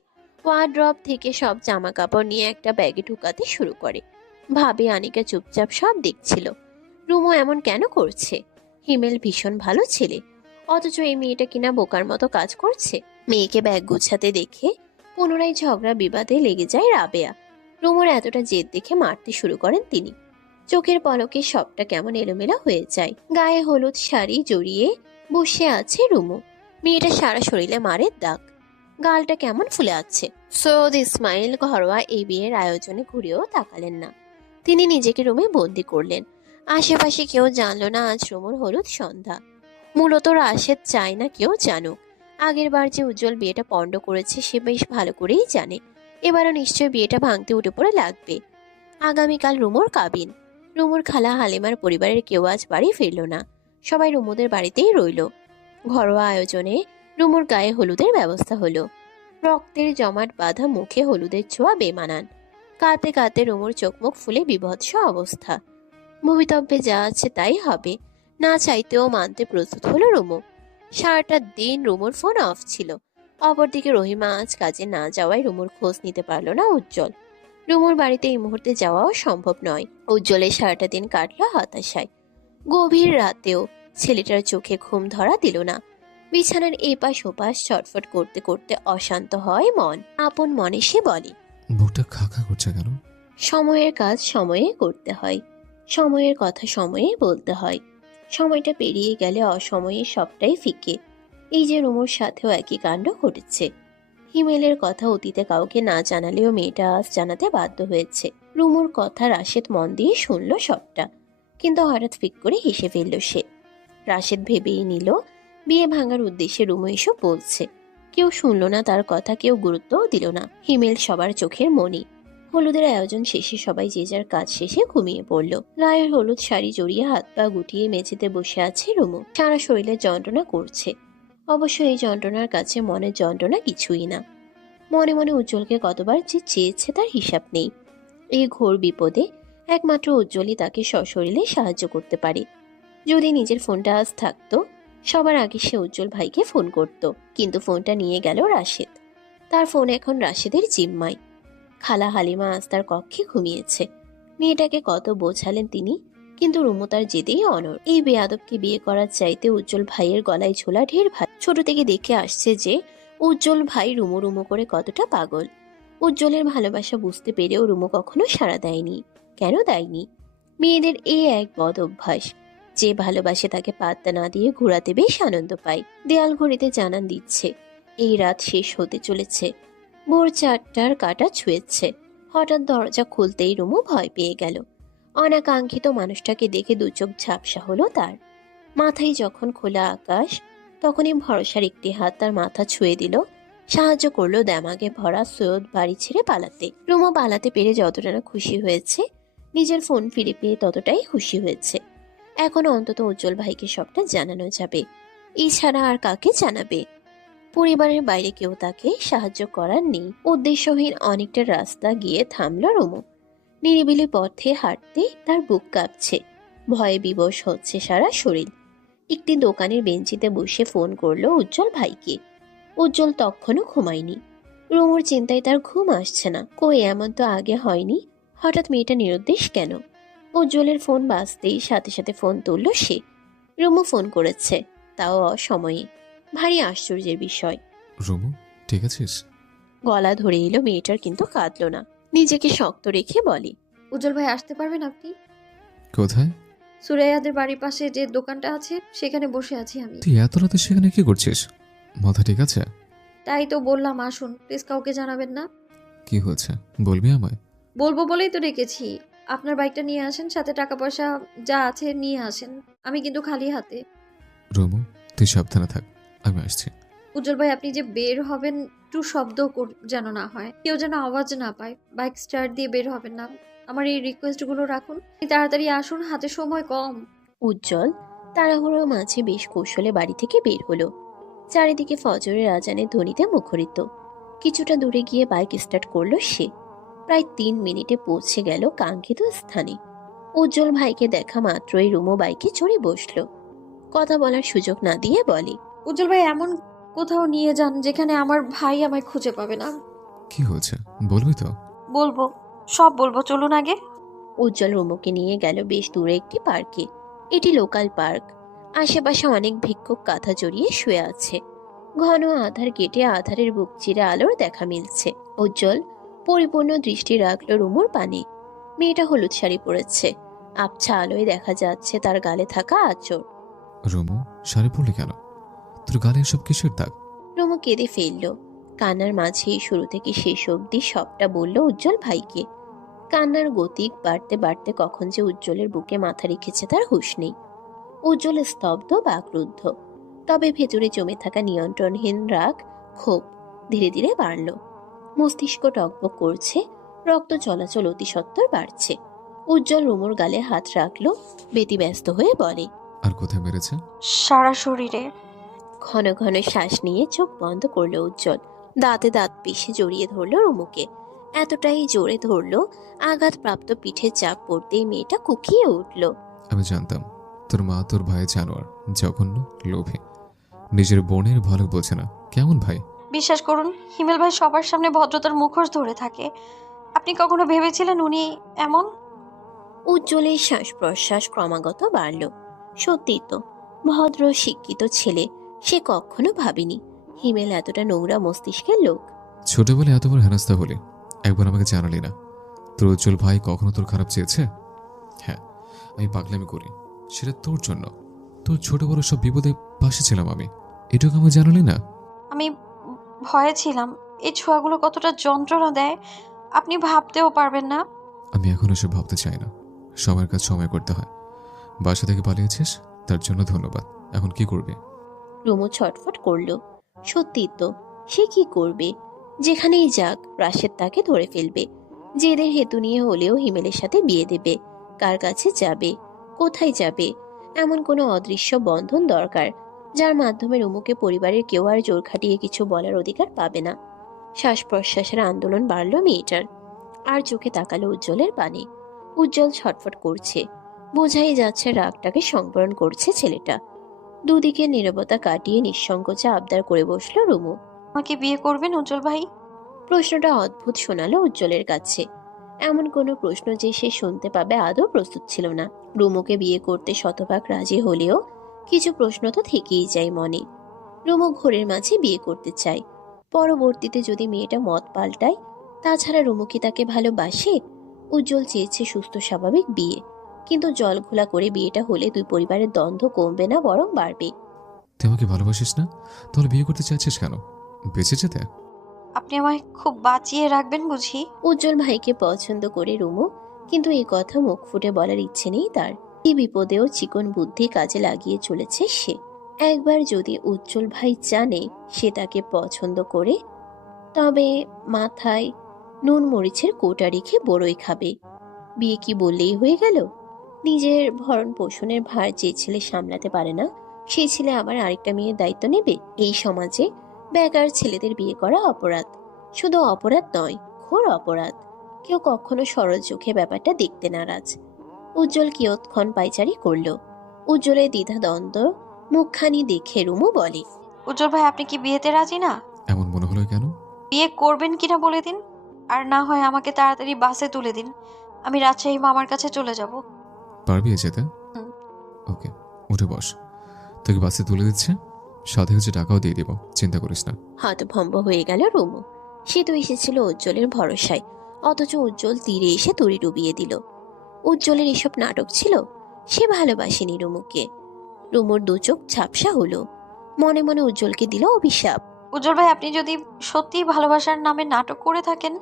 ওয়ার্ড্রপ থেকে সব জামা কাপড় নিয়ে একটা ব্যাগে ঢুকাতে শুরু করে। ভাবে আনিকা চুপচাপ সব দেখছিল। রুমো এমন কেন করছে? হিমেল ভীষণ ভালো ছেলে, অথচ এই মেয়েটা কিনা বোকার মতো কাজ করছে। মেয়েকে ব্যাগ গুছাতে দেখে পুনরায় ঝগড়া বিবাদে লেগে যায় রাবেয়া। রুমোর এতটা জেদ দেখে মারতে শুরু করেন তিনি। চোখের পলকে সবটা কেমন এলোমেলো হয়ে যায়। গায়ে হলুদ শাড়ি জড়িয়ে বসে আছে রুমু। মেয়েটা সারা শরীরে মারের দাগ, গালটা কেমন ফুলে আছে। সৈয়দ ইসমাইল ঘরোয়া এই বিয়ের আয়োজনে ঘুরেও তাকালেন না। তিনি নিজেকে রুমে বন্দি করলেন। আশেপাশে কেউ জানলো না আজ রুমুর হলুদ সন্ধ্যা। মূলত রাশেদ চায় না কেউ জানুক। আগের বার যে উজ্জ্বল বিয়েটা পণ্ড করেছে সে বেশ ভালো করেই জানে এবারও নিশ্চয় বিয়েটা ভাঙতে উঠে পড়ে লাগবে। আগামীকাল রুমুর কাবিন। রুমুর খালা হালিমার পরিবারের কেউ আজ বাড়ি ফিরল না, সবাই রুমুদের বাড়িতেই রইল। ঘরোয়া আয়োজনে রুমুর গায়ে হলুদের ব্যবস্থা হলো। রক্তের জমাট বাঁধা মুখে হলুদের ছোঁয়া বেমানান। কাঁদতে কাঁদতে রুমুর চোখ মুখ ফুলে বিভৎস অবস্থা। ভবিতব্যে যা আছে তাই হবে, না চাইতেও মানতে প্রস্তুত হলো রুমু। সারাটা দিন রুমুর ফোন অফ ছিল। অপরদিকে রহিমা আজ কাজে না যাওয়ায় রুমুর খোঁজ নিতে পারল না উজ্জ্বল। রুমুর বাড়িতে এই মুহূর্তে যাওয়াও সম্ভব নয়। উজ্জ্বলের সারাটা দিন কাটলো হতাশায়। গভীর রাতেও ছেলেটার চোখে ঘুম ধরা দিল না। বিছানার এপাশ ওপাশ ছটফট করতে করতে অশান্ত হয় মন। আপন মনে সে বলে, বুকটা খাকা করছে কেন? সময়ের কাজ সময়ে করতে হয়, সময়ের কথা সময়ে বলতে হয়। সময়টা পেরিয়ে গেলে অসময়ে সবটাই ফিকে। এই যে রুমুর সাথেও একই কাণ্ড ঘটেছে। হিমেলের কথা অতীতে কাউকে না জানালেও মেয়েটা আজ জানাতে বাধ্য হয়েছে। রুমুর কথা রাশেদ মন দিয়ে শুনল সবটা, কিন্তু হঠাৎ ফিক করে হেসে ফেলল সে। রাশেদ ভেবেই নিল বিয়ে ভাঙার উদ্দেশ্যে রুমু এসব বলছে। কেউ শুনল না তার কথা, কেউ গুরুত্বও দিল না। হিমেল সবার চোখের মনি। হলুদের আয়োজন শেষে সবাই যে যার কাজ শেষে ঘুমিয়ে পড়ল। গায়ের হলুদ শাড়ি জড়িয়ে হাত পা গুটিয়ে মেঝেতে বসে আছে রুমু। সারা শরীরে যন্ত্রণা করছে। অবশ্য এই যন্ত্রণার কাছে মনের যন্ত্রণা কিছুই না। মনে মনে উজ্জ্বলকে কতবার যে চেয়েছে তার হিসাব নেই। এই ঘোর বিপদে একমাত্র উজ্জ্বলই তাকে সশরীরে সাহায্য করতে পারে। যদি নিজের ফোনটা আজ থাকতো, সবার আগে সে উজ্জ্বল ভাইকে ফোন করত, কিন্তু ফোনটা নিয়ে গেল রাশেদ। তার ফোন এখন রাশেদের জিম্মায়। খালা হালিমা আজ তার কক্ষে ঘুমিয়েছে। মেয়েটাকে কত বোঝালেন তিনি, কিন্তু রুমু তার জেদেই অনড়। এই বেয়াদবকে বিয়ে করার চাইতে উজ্জ্বল ভাইয়ের গলায় ঝোলা ঢের ভাই। ছোট থেকে দেখে আসছে যে উজ্জ্বল ভাই রুমু রুমু করে কতটা পাগল। উজ্জ্বলের ভালোবাসা বুঝতে পেরেও রুমু কখনো সাড়া দেয়নি। কেন দেয়নি? মেয়েদের এই এক বদ অভ্যাস, যে ভালোবাসে তাকে পাত্তা না দিয়ে ঘোরাতে বেশ আনন্দ পায়। দেয়াল ঘড়িতে জানান দিচ্ছে এই রাত শেষ হতে চলেছে। ভোর 4টার কাঁটা ছুঁয়েছে। হঠাৎ দরজা খুলতেই রুমু ভয় পেয়ে গেল। অনাকাঙ্ক্ষিত মানুষটাকে দেখে দু চোখ ঝাপসা হলো তার। মাথায় যখন খোলা আকাশ, তখনই ভরসার একটি হাত তার মাথা ছুঁয়ে দিল, সাহায্য করলো দামাগে ভরা সৈয়দ বাড়ি ছেড়ে পালাতে। রুমু পালাতে পেরে যতটা না খুশি হয়েছে, নিজের ফোন ফিরে পেয়ে ততটাই খুশি হয়েছে। এখন অন্তত উজ্জ্বল ভাইকে সবটা জানানো যাবে। এছাড়া আর কাকে জানাবে? পরিবারের বাইরে কেউ তাকে সাহায্য করার নেই। উদ্দেশ্যহীন অনেকটা রাস্তা গিয়ে থামল রুমু। নিরিবিলি পথে হাঁটতে তার বুক কাঁপছে, ভয়ে বিবশ হচ্ছে সারা শরীর। একটি দোকানের বেঞ্চিতে বসে ফোন করলো উজ্জ্বল ভাইকে। উজ্জ্বল তখনও ঘুমায়নি। রুমুর চিন্তায় তার ঘুম আসছে না। কই, এমন তো আগে হয়নি। হঠাৎ মেয়েটা নিরুদ্দেশ কেন? উজ্জ্বলের ফোন বাজতেই সাথে সাথে ফোন তুলল সে। রুমু ফোন করেছে, তাও অসময়ে। ভারী আশ্চর্যের বিষয়। রুমু, ঠিক আছিস? গলা ধরে এলো মেয়েটার, কিন্তু কাঁদলো না। নিজেকে শক্ত রেখে বলে, উজ্জ্বল ভাই আসতে পারবেন আপনি? কোথায়? সুরাইয়াদের বাড়ির পাশে যে দোকানটা আছে সেখানে বসে আছি আমি। তুই এত রাতে সেখানে কি করছিস? মাথা ঠিক আছে? তাই তো বললাম আসুন, প্লিজ কাউকে জানাবেন না। কি হয়েছে বলবি আমায়? বলবো বলেই তো রেখেছি। আপনার বাইকটা নিয়ে আসেন, সাথে টাকা পয়সা যা আছে নিয়ে আসেন। আমি কিন্তু খালি হাতে। রুমু, তুই সাবধানে থাক, আমি আসছি। উজ্জ্বল ভাই, আপনি যে বের হবেন একটু শব্দ যেন না হয়, কেউ যেন আওয়াজ না পায়। বাইক স্টার্ট দিয়ে বের হবেন না। আমার এই রিকোয়েস্টগুলো রাখুন। তাড়াতাড়ি আসুন, হাতে সময় কম। উজ্জ্বল তাড়াহুড়োর মাঝে বেশ কৌশলে বাড়ি থেকে বের হলো। চারিদিকে ফজরের আজানের ধ্বনিতে মুখরিত। কিছুটা দূরে গিয়ে বাইক স্টার্ট করলো সে। প্রায় 3 মিনিটে পৌঁছে গেল কাঙ্ক্ষিত স্থানে। উজ্জ্বল ভাইকে দেখা মাত্রই রুমু বাইকে চড়ে বসলো। কথা বলার সুযোগ না দিয়ে বলে, উজ্জ্বল ভাই, এমন কোথাও নিয়ে যান যেখানে আমার ভাই আমায় খুঁজে পাবে না। কি হয়েছে বলবি তো? বলবো, সব বলবো, চলুন আগে। উজ্জ্বল রুমুকে নিয়ে গেল বেশ দূরে একটি পার্কে। এটি লোকাল পার্ক। আশেপাশে অনেক ভিক্ষুক কাঁথা জড়িয়ে শুয়ে আছে। ঘন আধার কেটে আধারের বুক চিরে আলোর দেখা মিলছে। উজ্জ্বল পরিপূর্ণ দৃষ্টি রাখলো রুমুর পানে। মেয়েটা হলুদ শাড়ি পরেছে। আবছা আলোয় দেখা যাচ্ছে তার গালে থাকা আঁচড়। রুমু, শাড়ি পরলি কেন? তোর গালে এসব কিসের দাগ? রুমু কেঁদে ফেলল। কান্নার মাঝেই শুরু থেকে শেষ অবধি সবটা বলল উজ্জ্বল ভাইকে। কান্নার গতিক বাড়তে বাড়তে কখন যে উজ্জ্বলের বুকে মাথা রেখেছে তার হুঁশ নেই। উজ্জ্বল স্তব্ধ বাকরুদ্ধ। তবে ভেতরে জমে থাকা নিয়ন্ত্রণহীন রাগ, ক্ষোভ ধীরে ধীরে বাড়ল। মস্তিষ্ক টকবক করছে, রক্ত চলাচল অতি সত্বর বাড়ছে। উজ্জ্বল রুমুর গালে হাত রাখলো, ব্যতিব্যস্ত হয়ে বলে, আর কোথায় মেরেছে? সারা শরীরে। ঘন ঘন শ্বাস নিয়ে চোখ বন্ধ করলো উজ্জ্বল। দাঁতে দাঁত পিষে জড়িয়ে ধরলো রুমুকে। এতটাই জোরে ধরলো, আঘাতপ্রাপ্ত পিঠে চাপ পড়তেই মেয়েটা কুকিয়ে উঠল। আমি জানতাম তোর মা তোর ভাই জানোয়ার, জঘন্য, লোভী, নিজের বোনের ভালো বোঝে না। কেমন ভাই? বিশ্বাস করুন, হিমেল ভাই সবার সামনে ভদ্রতার মুখোশ ধরে থাকে। আপনি কখনো ভেবেছিলেন উনি এমন? উজ্জ্বলের শ্বাস প্রশ্বাস ক্রমাগত বাড়ল। সত্যি তো, ভদ্র শিক্ষিত ছেলে। সে কখনো ভাবেনি হিমেল এতটা নোংরা মস্তিষ্কের লোক। ছোটবেলায় এত বড় হেনস্থা হলে একবার আমাকে জানালি না? তোর উজ্জ্বল ভাই কখনো তোর খারাপ চেয়েছে? হ্যাঁ, আমি পাগলামি করি, সেটা তোর জন্য। তোর ছোট বড় সব বিপদে পাশে ছিলাম আমি, এটুকু আমাকে জানালি না? আমি ভয়ে ছিলাম। এই ছোঁয়াগুলো কতটা যন্ত্রণা দেয় আপনি ভাবতেও পারবেন না। আমি এখন এসব ভাবতে চাই না। সময়ের কাজ সময় করতে হয়। বাসা থেকে পালিয়েছিস, তার জন্য ধন্যবাদ। এখন কি করবে? রুমু ছটফট করলো। সত্যি তো, সে কি করবে? যেখানেই যাক রাশেদ তাকে ধরে ফেলবে। জেদের হেতু নিয়ে হলেও হিমেলের সাথে বিয়ে দেবে। কার কাছে যাবে, কোথায় যাবে? এমন কোনো অদৃশ্য বন্ধন দরকার, যার মাধ্যমে রুমুকে পরিবারের কেউ আর জোর খাটিয়ে কিছু বলার অধিকার পাবে না। শ্বাস প্রশ্বাসের আন্দোলন বাড়ল মেয়েটার। আর চোখে তাকালো উজ্জ্বলের পানে। উজ্জ্বল ছটফট করছে। বোঝাই যাচ্ছে রাগটাকে সংবরণ করছে ছেলেটা। দুদিকে নীরবতা কাটিয়ে নিঃসংকোচে আবদার করে বসলো রুমু। আমাকে বিয়ে করবেন উজ্জ্বল ভাই? প্রশ্নটা অদ্ভুত শোনালো উজ্জ্বলের কাছে। এমন কোনো প্রশ্ন যে সে শুনতে পাবে আদৌ প্রস্তুত ছিল না। রুমুকে বিয়ে করতে শতভাগ রাজি হলেও কিছু প্রশ্ন তো থেকেই যায় মনে। রুমু ঘোরের মাঝে বিয়ে করতে চায়। পরবর্তীতে যদি মেয়েটা মত পাল্টায়, তাছাড়া রুমু কি তাকে ভালোবাসে? উজ্জ্বল চেয়েছে সুস্থ স্বাভাবিক বিয়ে, কিন্তু জল ঘোলা করে বিয়েটা হলে দুই পরিবারের দ্বন্দ্ব কমবে না, বরং বাড়বে। তুই আমাকে ভালোবাসিস না, তাহলে বিয়ে করতে চাইছিস কেন? বেঁচে যেতে? আপনি আমায় খুব বাঁচিয়ে রাখবেন বুঝি? উজ্জ্বল ভাইকে পছন্দ করে রুমু, কিন্তু এই কথা মুখ ফুটে বলার ইচ্ছে নেই তার। এই বিপদেও চিকন বুদ্ধি কাজে লাগিয়ে চলেছে সে। একবার যদি উজ্জ্বল ভাই জানে সে তাকে পছন্দ করে, তবে মাথায় নুন মরিচের কোটা রেখে বড়ই খাবে। বিয়ে কি বললেই হয়ে গেল? নিজের ভরণ পোষণের ভার যে ছেলে সামলাতে পারে না, সেই ছেলে আবার আরেকটা মেয়ের দায়িত্ব নেবে? এই সমাজে বেকার ছেলেদের বিয়ে করা অপরাধ। শুধু অপরাধ নয়, ঘোর অপরাধ। কেউ কখনো সরল চোখে ব্যাপারটা দেখতে নারাজ। উজ্জ্বল কিয়ৎক্ষণ পাইচারি করল। উজ্জ্বলের দ্বিধা দ্বন্দ্ব মুখখানি দেখে রুমু বলে, উজ্জ্বল ভাই, আপনি কি বিয়েতে রাজি না? এমন মনে হলো কেন? বিয়ে করবেন কিনা বলে দিন, আর না হয় আমাকে তাড়াতাড়ি বাসে তুলে দিন। আমি রাজশাহী মামার কাছে চলে যাব। পারবি যেতে? ওকে, উঠে বস। তোকে বাসে তুলে দিচ্ছে, সাথে কিছু টাকাও দিয়ে দিব, চিন্তা করিস না। হতভম্ব হয়ে গেল রুমু। সে তো এসেছিল উজ্জ্বলের ভরসায়, অথচ উজ্জ্বল তীরে এসে তড়ি ডুবিয়ে দিল। উজ্জ্বলের এসব নাটক ছিল? সে ভালোবাসেনি রুমুকে। রুমুর দু চোখ ঝাপসা হলো। মনে মনে উজ্জ্বলকে দিল অভিশাপ। উজ্জ্বল ভাই, আপনি যদি সত্যিই ভালোবাসার নামে নাটক করে থাকেন,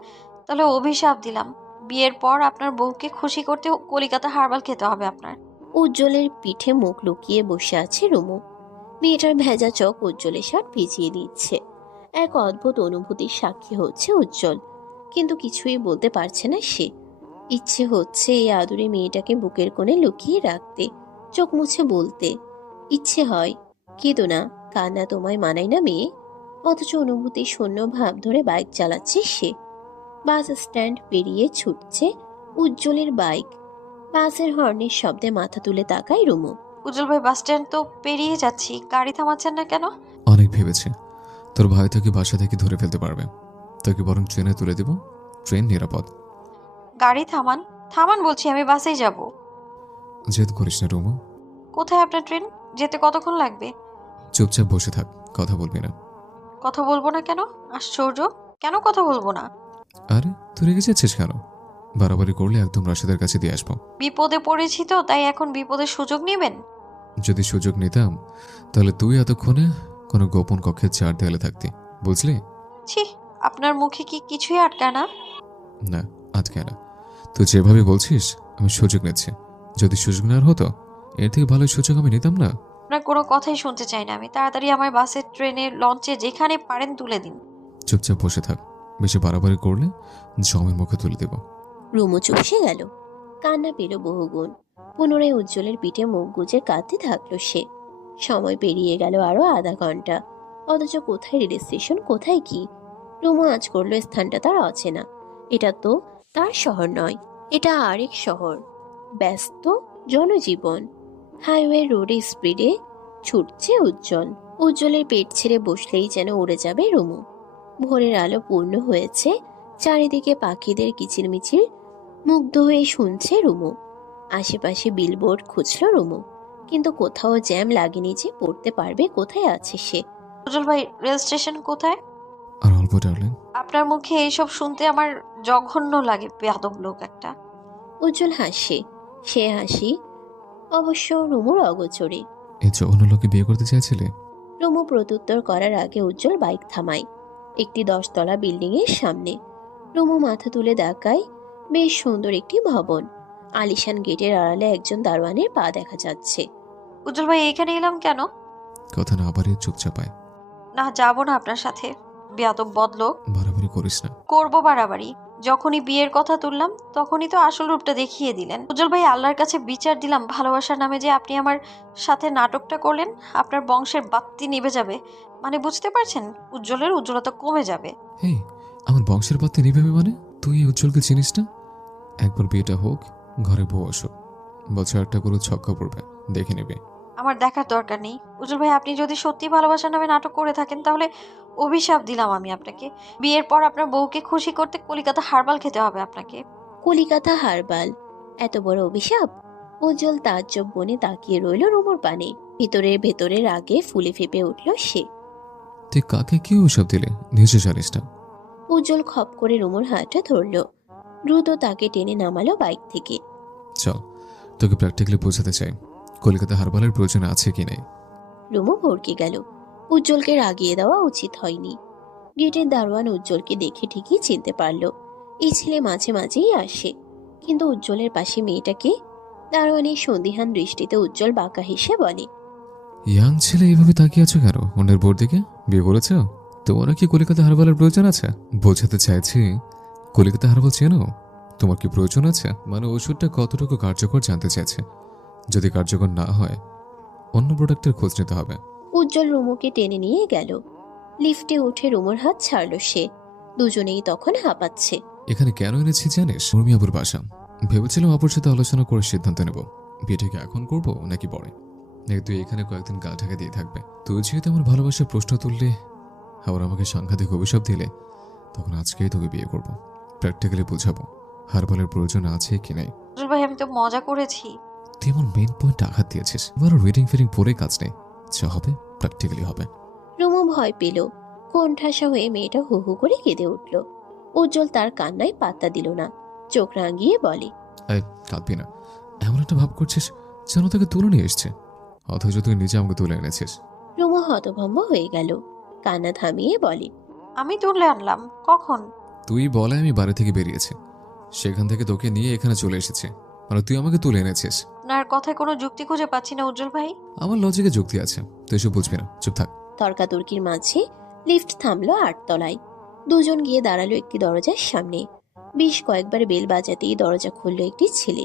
তাহলে অভিশাপ দিলাম। বিয়ের পর আপনার বউকে খুশি করতে কলিকাতা হারবাল খেতে হবে আপনার। উজ্জ্বলের পিঠে মুখ লুকিয়ে বসে আছে রুমু। মেয়েটার ভেজা চোখ উজ্জ্বলের শার্ট ভিজিয়ে দিচ্ছে। এক অদ্ভুত অনুভূতির সাক্ষী হচ্ছে উজ্জ্বল, কিন্তু কিছুই বলতে পারছে না সে। ইচ্ছে হচ্ছে এই আদুরে মেয়েটাকে বুকের কোণে লুকিয়ে রাখতে, চোখ মুছে বলতে। ইচ্ছে হয়, কেঁদো না, কান্না তোমায় মানায় না মেয়ে। অথচ অনুভূতি শূন্য ভাব ধরে বাইক চালাচ্ছে সে। বাস স্ট্যান্ড পেরিয়ে ছুটছে উজ্জ্বলের বাইক। বাসের হর্নের শব্দে মাথা তুলে তাকায় রুমু। উজ্জ্বল ভাই, বাস স্ট্যান্ড তো পেরিয়ে যাচ্ছি, গাড়ি থামাচ্ছেন না কেন? অনেক ভেবেছি, তোর ভাই তোকে বাসা থেকে ধরে ফেলতে পারবে। তোকে বরং ট্রেনে তুলে দেব, ট্রেন নিরাপদ। গাড়ি থামান, থামান বলছি, আমি বাসেই যাব। জেদ করিস না রুমু। কোথায় আপনার ট্রেন? যেতে কতক্ষণ লাগবে? চুপচাপ বসে থাক, কথা বলবি না। কথা বলবো না কেন? আশ্চর্য, কেন কথা বলবো না? আরে তুই রেগে যাচ্ছিস কেন? বাড়াবাড়ি করলে একদম রাশেদের কাছে দিয়ে আসবো। বিপদে পড়েছি তো, তাই এখন বিপদের সুযোগ নেবেন? যদি সুযোগ নিতাম তাহলে তুই এতক্ষণে কোনো গোপন কক্ষের চার দেয়ালে থাকতি, বুঝলি? ছি, আপনার মুখে কি কিছুই আটকায় না? না, আজকে না। তুই যেভাবে বলছিস আমি সুযোগ নিচ্ছি। যদি সুযোগ নেওয়ার হতো এর থেকে ভালো সুযোগ আমি নিতাম না। আপনার কোনো কথাই শুনতে চাই না আমি। তাড়াতাড়ি আমার বাসে, ট্রেনে, লঞ্চে, যেখানে পারেন তুলে দিন। চুপচাপ বসে থাক, বেশি বাড়াবাড়ি করলে জমের মুখে তুলে দেব। রুমু চুপসে গেল, কান্না পেল বহুগুণ। পুনরায় উজ্জ্বলের পিঠে মুখ গুজে কাঁদতে থাকলো সে। সময় পেরিয়ে গেল আরো আধা ঘন্টা, অথচ কোথায় রেল স্টেশন, কোথায় কি? রুমু আজ করলো স্থানটা তার অচেনা। এটা তো তার শহর নয়, এটা আরেক শহর। ব্যস্ত জনজীবন, হাইওয়ে রোডে স্পিডে ছুটছে উজ্জ্বল। উজ্জ্বলের পেট ছেড়ে বসলেই যেন উড়ে যাবে রুমু। ভোরের আলো পূর্ণ হয়েছে, চারিদিকে পাখিদের কিচিরমিচির মুগ্ধ হয়ে শুনছে রুমু। আশেপাশে বিলবোর্ড খুঁজল রুমু, কিন্তু কোথাও জ্যাম লাগেনি যে পড়তে পারবে কোথায় আছে সে। উজ্জ্বল ভাই, রেল স্টেশন কোথায়? আর অল্প ডার্লিং। আপনার মুখে এইসব শুনতে আমার জঘন্য লাগে, বেয়াদব লোক একটা। উজ্জ্বল হাসে, সে হাসি অবশ্য রুমুর অগোচরে। এই জঘন্য লোকে বিয়ে করতে চাইছিলে? রুমু প্রত্যুত্তর করার আগে উজ্জ্বল বাইক থামায় একটি 10 তলা বিল্ডিং এর সামনে। রুমু মাথা তুলে তাকায়, বেশ সুন্দর একটি ভবন। আলিশান গেটের আড়ালে একজন দারোয়ানের পা দেখা যাচ্ছে। উজ্জ্বল ভাই, এখানে এলাম কেন? কথা না বাড়িয়ে চুপচাপ আয়। না, যাবো না আপনার সাথে, বেয়াদব বদলোক। বাড়াবাড়ি করিস না। করবো বাড়াবাড়ি? যখনই বিয়ের কথা তুললাম তখনই তো আসল রূপটা দেখিয়ে দিলেন। উজ্জ্বল ভাই, আল্লাহর কাছে বিচার দিলাম, ভালোবাসার নামে যে আপনি আমার সাথে নাটকটা করলেন, আপনার বংশের বাত্তি নিভে যাবে। মানে বুঝতে পারছেন, উজ্জ্বলের উজ্জ্বলতা কমে যাবে। এই, আমার বংশের বাত্তি নিবে মানে? তুই এই উজ্জ্বলকে চিনিস না? একবার বিয়েটা হোক, ঘরে বউ আসুক, বছর একটা করে ছক্কা পড়বে, দেখে নেবে। আমার দেখার দরকার নেই। উজ্জ্বল ভাই, আপনি যদি সত্যি ভালোবাসার নামে নাটক করে থাকেন তাহলে অভিশাপ দিলাম আমি আপনাকে। বিয়ের পর আপনার বউকে খুশি করতে কলিকাতা হারবাল খেতে হবে আপনাকে। কলিকাতা হারবাল? এত বড় অভিশাপ? উজ্জ্বল তাজ্জব বনে তাকিয়ে রইল রুমুর পানে। ভিতরে ভেতরে রাগে ফুলে ফেপে উঠল সে। তুই কাকে কি অভিশাপ দিলে নিজে জানিস না? উজ্জ্বল খপ করে রুমুর হাতটা ধরল, দ্রুত তাকে টেনে নামালো বাইক থেকে। চল, তোকে প্র্যাকটিক্যালি বোঝাতে চাই কলকাতা হারবালের প্রয়োজন আছে কি নেই। রুমু ভড়কে গেল। উজ্জ্বলকে রাগিয়ে দেওয়া উচিত হয়নি। গেটের দারোয়ান উজ্জ্বলকে দেখে ঠিকই চিনতে পারল। এই ছেলে মাঝে মাঝেই আসে, কিন্তু উজ্জ্বলের পাশে মেয়েটাকে? দারোয়ানের সন্দিহান দৃষ্টিতে উজ্জ্বল বাঁকা হেসে বলে, ইয়াং ছেলে এইভাবে তাকিয়ে আছো কেন? অন্যের বোর দিকে বিয়ে করেছ? তোমার কি কলকাতা হারবালের প্রয়োজন আছে? বোঝাতে চাইছি কলকাতা হারবাল চেনো? তোমার কি প্রয়োজন আছে? মানে ওষুধটা কতটুকু কার্যকর জানতে চাইছে। যদি কার্যকর না হয় অন্য প্রোডাক্টের খোঁজ নিতে হবে। উজ্জ্বল রুমুকে টেনে নিয়ে গেল। লিফটে উঠে রুমুর হাত ছাড়ল সে। দুজনেই তখন হাঁপাচ্ছে। এখানে কেন এনেছি জানিস? মুরমি আবুর বাসা। ভেবেছিলাম আপুর সাথে আলোচনা করে সিদ্ধান্ত নেব বিয়েটাকে এখন করব নাকি পরে। তুই এখানে কয়েকদিন গা ঢাকা দিয়ে থাকবে। তুই যেহেতু আমার ভালোবাসার প্রশ্ন তুললে, আবার আমাকে সাংঘাতিক অভিশাপ দিলে, তখন আজকেই তোকে বিয়ে করব। প্র্যাকটিক্যালি বুঝাবো হারবালের প্রয়োজন আছে কি নাই। ভাই, আমি তো মজা করেছি। তুই আমার মেন পয়েন্ট আঘাত দিয়েছিস। এবার রিডিং ফিডিং পরে কাজ নেই, যা হবে প্র্যাকটিক্যালি হবে। রুমু ভয় পেল। কোণঠাসা হয়ে মেয়েটা হু হু করে কেঁদে উঠল। উজ্জ্বল তার কান্নায় পাত্তা দিল না, চোখ রাঙিয়ে বলে, এই কাঁদবি না। এমন একটা ভাব করছিস যেন তোকে তুলে নিয়ে এসছে, অথচ তুই নিজে আমাকে তুলে এনেছিস। রুমু হতভম্ব হয়ে গেল, কান্না থামিয়ে বলে, আমি তুলে আনলাম কখন? তুই বলে আমি বাড়ি থেকে বেরিয়েছি, সেখান থেকে তোকে নিয়ে এখানে চলে এসেছে, মানে তুই আমাকে তুলে এনেছিস। আপনার কথায় কোনো যুক্তি খুঁজে পাচ্ছি না উজ্জ্বল ভাই। আমার লজিকে যুক্তি আছে, তুই এসব বুঝবি না, চুপ থাক। তর্কাতর্কির মাঝে লিফট থামলো 8 তলায়। দুজন গিয়ে দাঁড়ালো একটি দরজার সামনে। বেশ কয়েকবার বেল বাজাতেই দরজা খুললো একটি ছেলে।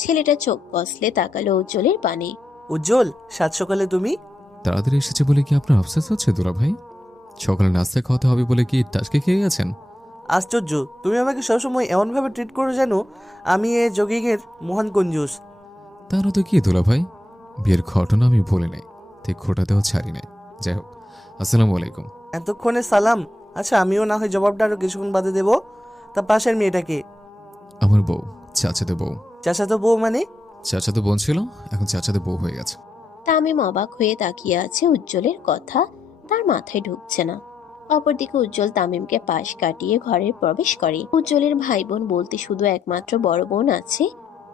ছেলেটা চোখ কষলে তাকালো উজ্জ্বলের পানে। উজ্জ্বল, সাত সকালে তুমি? তাড়াতাড়ি এসেছে বলে কি আপনার আফসোস হচ্ছে দুলা ভাই? সকালে নাস্তা খাওয়াতে হবে বলে কি টাসকে খেয়ে গেছেন? আশ্চর্য, তুমি আমাকে সবসময় এমনভাবে ট্রিট করো যেন আমি এ জগিংয়ের মহান কঞ্জুস। তাহলে তো কি দুলা ভাই, বিয়ের ঘটনা আমি বলে নাই, ঠিক খোটাতেও ছাড়ি নাই। যাই হোক, আসসালামু আলাইকুম। এতক্ষণে সালাম। আচ্ছা, আমিও না হয় জবাবটা আরো কিছুক্ষণ বাদে দেবো। তা পাশের মেয়েটাকে? আমার বউ, চাচাতে বউ। চাচাতো বউ মানে? চাচাতো বোন ছিল, এখন চাচাতে বউ হয়ে গেছে। তামিম অবাক হয়ে তাকিয়ে আছে উজ্জ্বলের কথা, তার মাথায় ঢুকছে না। অপরদিকে উজ্জ্বল তামিমকে পাশ কাটিয়ে ঘরে প্রবেশ করে। উজ্জ্বলের ভাই বোন বলতে শুধু একমাত্র বড় বোন আছে,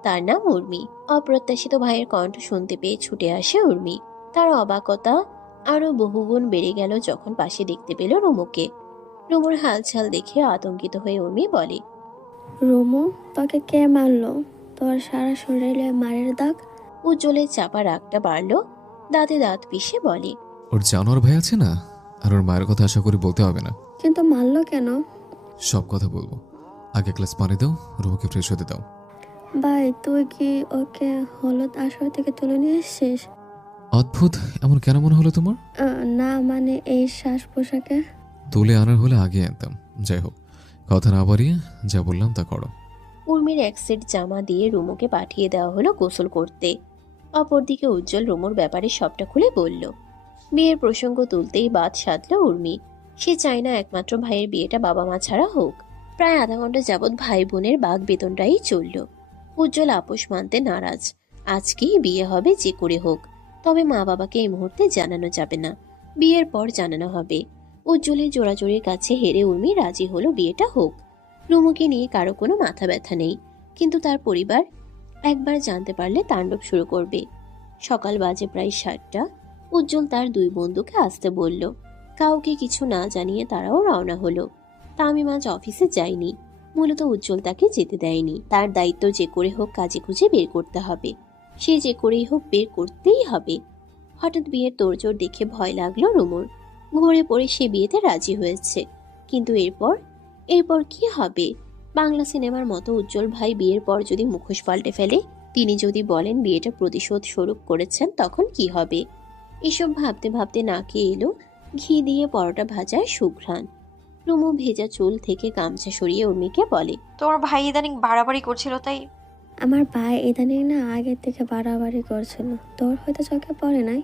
তার নাম উর্মি। অপ্রত্যাশিত ভাইয়ের কণ্ঠ শুনতে পেয়ে ছুটে আসে উর্মি। তার অবাকতা আরো বহুগুণ বেড়ে গেল যখন পাশে দেখতে পেল রুমুকে। রুমুর হালচাল দেখে আতঙ্কিত হয়ে উর্মি বলে, রুমু, তোকে কে মারলো? তোর সারা শরীরে মারের দাগ। উজ্জ্বলের চাপা রাগটা বাড়ল, দাঁতে দাঁত পিষে বলে, ওর জানোয়ার ভাই আছে না, আর ওর মায়ের কথা আশা করি বলতে হবে না। কিন্তু মারলো কেন? সব কথা বলবো, আগে গ্লাস পানি দাও, রুমুকে ফ্রেশ হতে দাও। ভাই, তুই কি ওকে হলুদ আসর থেকে তুলে নিয়ে এসছিস? অদ্ভুত, এমন কেন মনে হলো তোমার? না মানে এই শ্বাস পোশাকে। তুলে আনার হলে আগে আনতাম। যাই হোক, কথা না বাড়িয়ে যা বললাম তা করো। উর্মির এক সেট জামা দিয়ে রুমুকে পাঠিয়ে দেওয়া হলো গোসল করতে। অপরদিকে উজ্জ্বল রুমুর ব্যাপারে সবটা খুলে বলল। বিয়ের প্রসঙ্গ তুলতেই বাদ সাধল উর্মি। সে চায় না একমাত্র ভাইয়ের বিয়েটা বাবা মা ছাড়া হোক। প্রায় আধা ঘন্টা যাবৎ ভাই বোনের বাঘ বেতনটাই চলল। উজ্জ্বল আপোষ মানতে নারাজ। আজকেই বিয়ে হবে যে করে হোক, তবে মা বাবাকে এই মুহূর্তে জানানো যাবে না, বিয়ের পর জানানো হবে। উজ্জ্বলের জোড়াজোড়ির কাছে হেরে উর্মি রাজি হলো বিয়েটা হোক। রুমুকে নিয়ে কারো কোনো মাথা ব্যথা নেই, কিন্তু তার পরিবার একবার জানতে পারলে তাণ্ডব শুরু করবে। সকাল বাজে প্রায় 7টা। উজ্জ্বল তার দুই বন্ধুকে আসতে বলল। কাউকে কিছু না জানিয়ে তারাও রওনা হলো। তামিম আজ অফিসে যায়নি, মূলত উজ্জ্বল তাকে যেতে দেয়নি। তার দায়িত্ব যে করে হোক কাজে খুঁজে বের করতে হবে, সে যে করেই হোক বের করতেই হবে। হঠাৎ বিয়ের তোড়জোড় দেখে ভয় লাগলো রুমুর। ঘুরে পড়ে সে বিয়েতে রাজি হয়েছে, কিন্তু এরপর কি হবে? বাংলা সিনেমার মতো উজ্জ্বল ভাই বিয়ের পর যদি মুখোশ পাল্টে ফেলে, তিনি যদি বলেন বিয়েটা প্রতিশোধ স্বরূপ করেছেন, তখন কি হবে? এসব ভাবতে ভাবতে নাকে এলো ঘি দিয়ে পরোটা ভাজার সুঘ্রাণ। রুমু ভেজা চুল থেকে গামছা সরিয়ে উর্মিকে বলে, তোমার ভাই ইদানিং বাড়াবাড়ি করছিল তাই। আমার ভাই ইদানিং না আগের থেকে বাড়াবাড়ি করছিল, তোর হয়তো চোখে পড়ে নাই।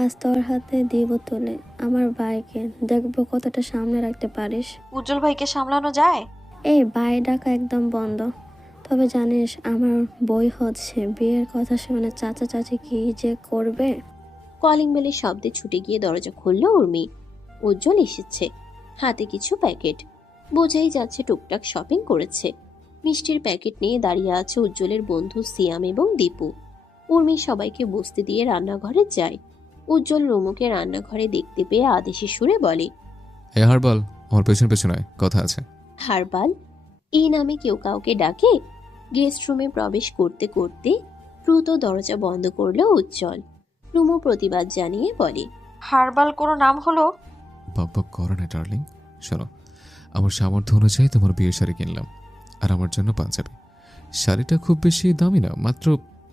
আজ তোর হাতে দিব তুলে আমার ভাইকে, দেখবো কতটা সামনে রাখতে পারিস। উজ্জ্বল ভাইকে সামলানো যায়? এই ভাই ডাকা একদম বন্ধ। তবে জানিস আমার বই হচ্ছে, বিয়ের কথা শুনে চাচা চাচি কি যে করবে। কলিং বেলের শব্দে ছুটে গিয়ে দরজা খুলল উর্মি। উজ্জ্বল এসেছে, হাতে কিছু প্যাকেট। বোঝাই যাচ্ছে টুকটাক শপিং করেছে। মিষ্টির প্যাকেট নিয়ে দাঁড়িয়ে আছে উজ্জ্বলের বন্ধু সিয়াম এবং দীপু। উর্মি সবাইকে বসতে দিয়ে রান্নাঘরে যায়। উজ্জ্বল রুমুকে রান্নাঘরে দেখতে পেয়ে আদেশি সুরে বলে, এ হারবাল, আমার পেছন পেছন আয়, কথা আছে। হারবাল এই নামে কেউ কাউকে ডাকে? গেস্ট রুমে প্রবেশ করতে করতে দ্রুত দরজা বন্ধ করলো উজ্জ্বল। রুমু প্রতিবাদ জানিয়ে বলে, হারবাল কোনো নাম হলো? বাবা করো না ডার্লিং। শোনো, আমার সামর্থ্য অনুযায়ী তোমার বিয়ের শাড়ি কিনলাম, আর আমার জন্য পাঞ্জাবি। শাড়িটা খুব বেশি দামি না, মাত্র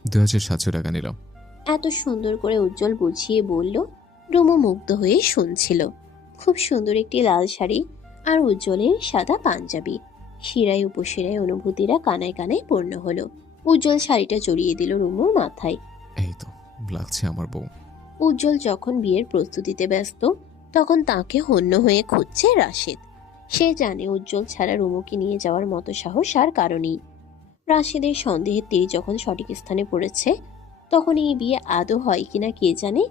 2700 টাকা নিলাম। এত সুন্দর করে উজ্জ্বল বুঝিয়ে বলল। রুমু মুগ্ধ হয়ে শুনছিল। খুব সুন্দর একটি লাল শাড়ি আর উজ্জ্বলের সাদা পাঞ্জাবি। শিরায় উপশিরায় অনুভূতিরা কানায় কানায় পূর্ণ হলো। উজ্জ্বল শাড়িটা জড়িয়ে দিল রুমুর মাথায়। এই তো লাগছে আমার বউ। উজ্জ্বল যখন বিয়ের প্রস্তুতিতে ব্যস্ত, তখন তাকে হন্য হয়ে খুঁজছে রাশেদ। সে জানে উজ্জ্বল ছাড়া রুমুকে নিয়ে যাওয়ার মতো সাহস আর কারণেই। রাশেদের সন্দেহের তীর যখন সঠিক স্থানে পড়েছে, তখন এই বিয়ে আদৌ হয় কিনা কে জানে।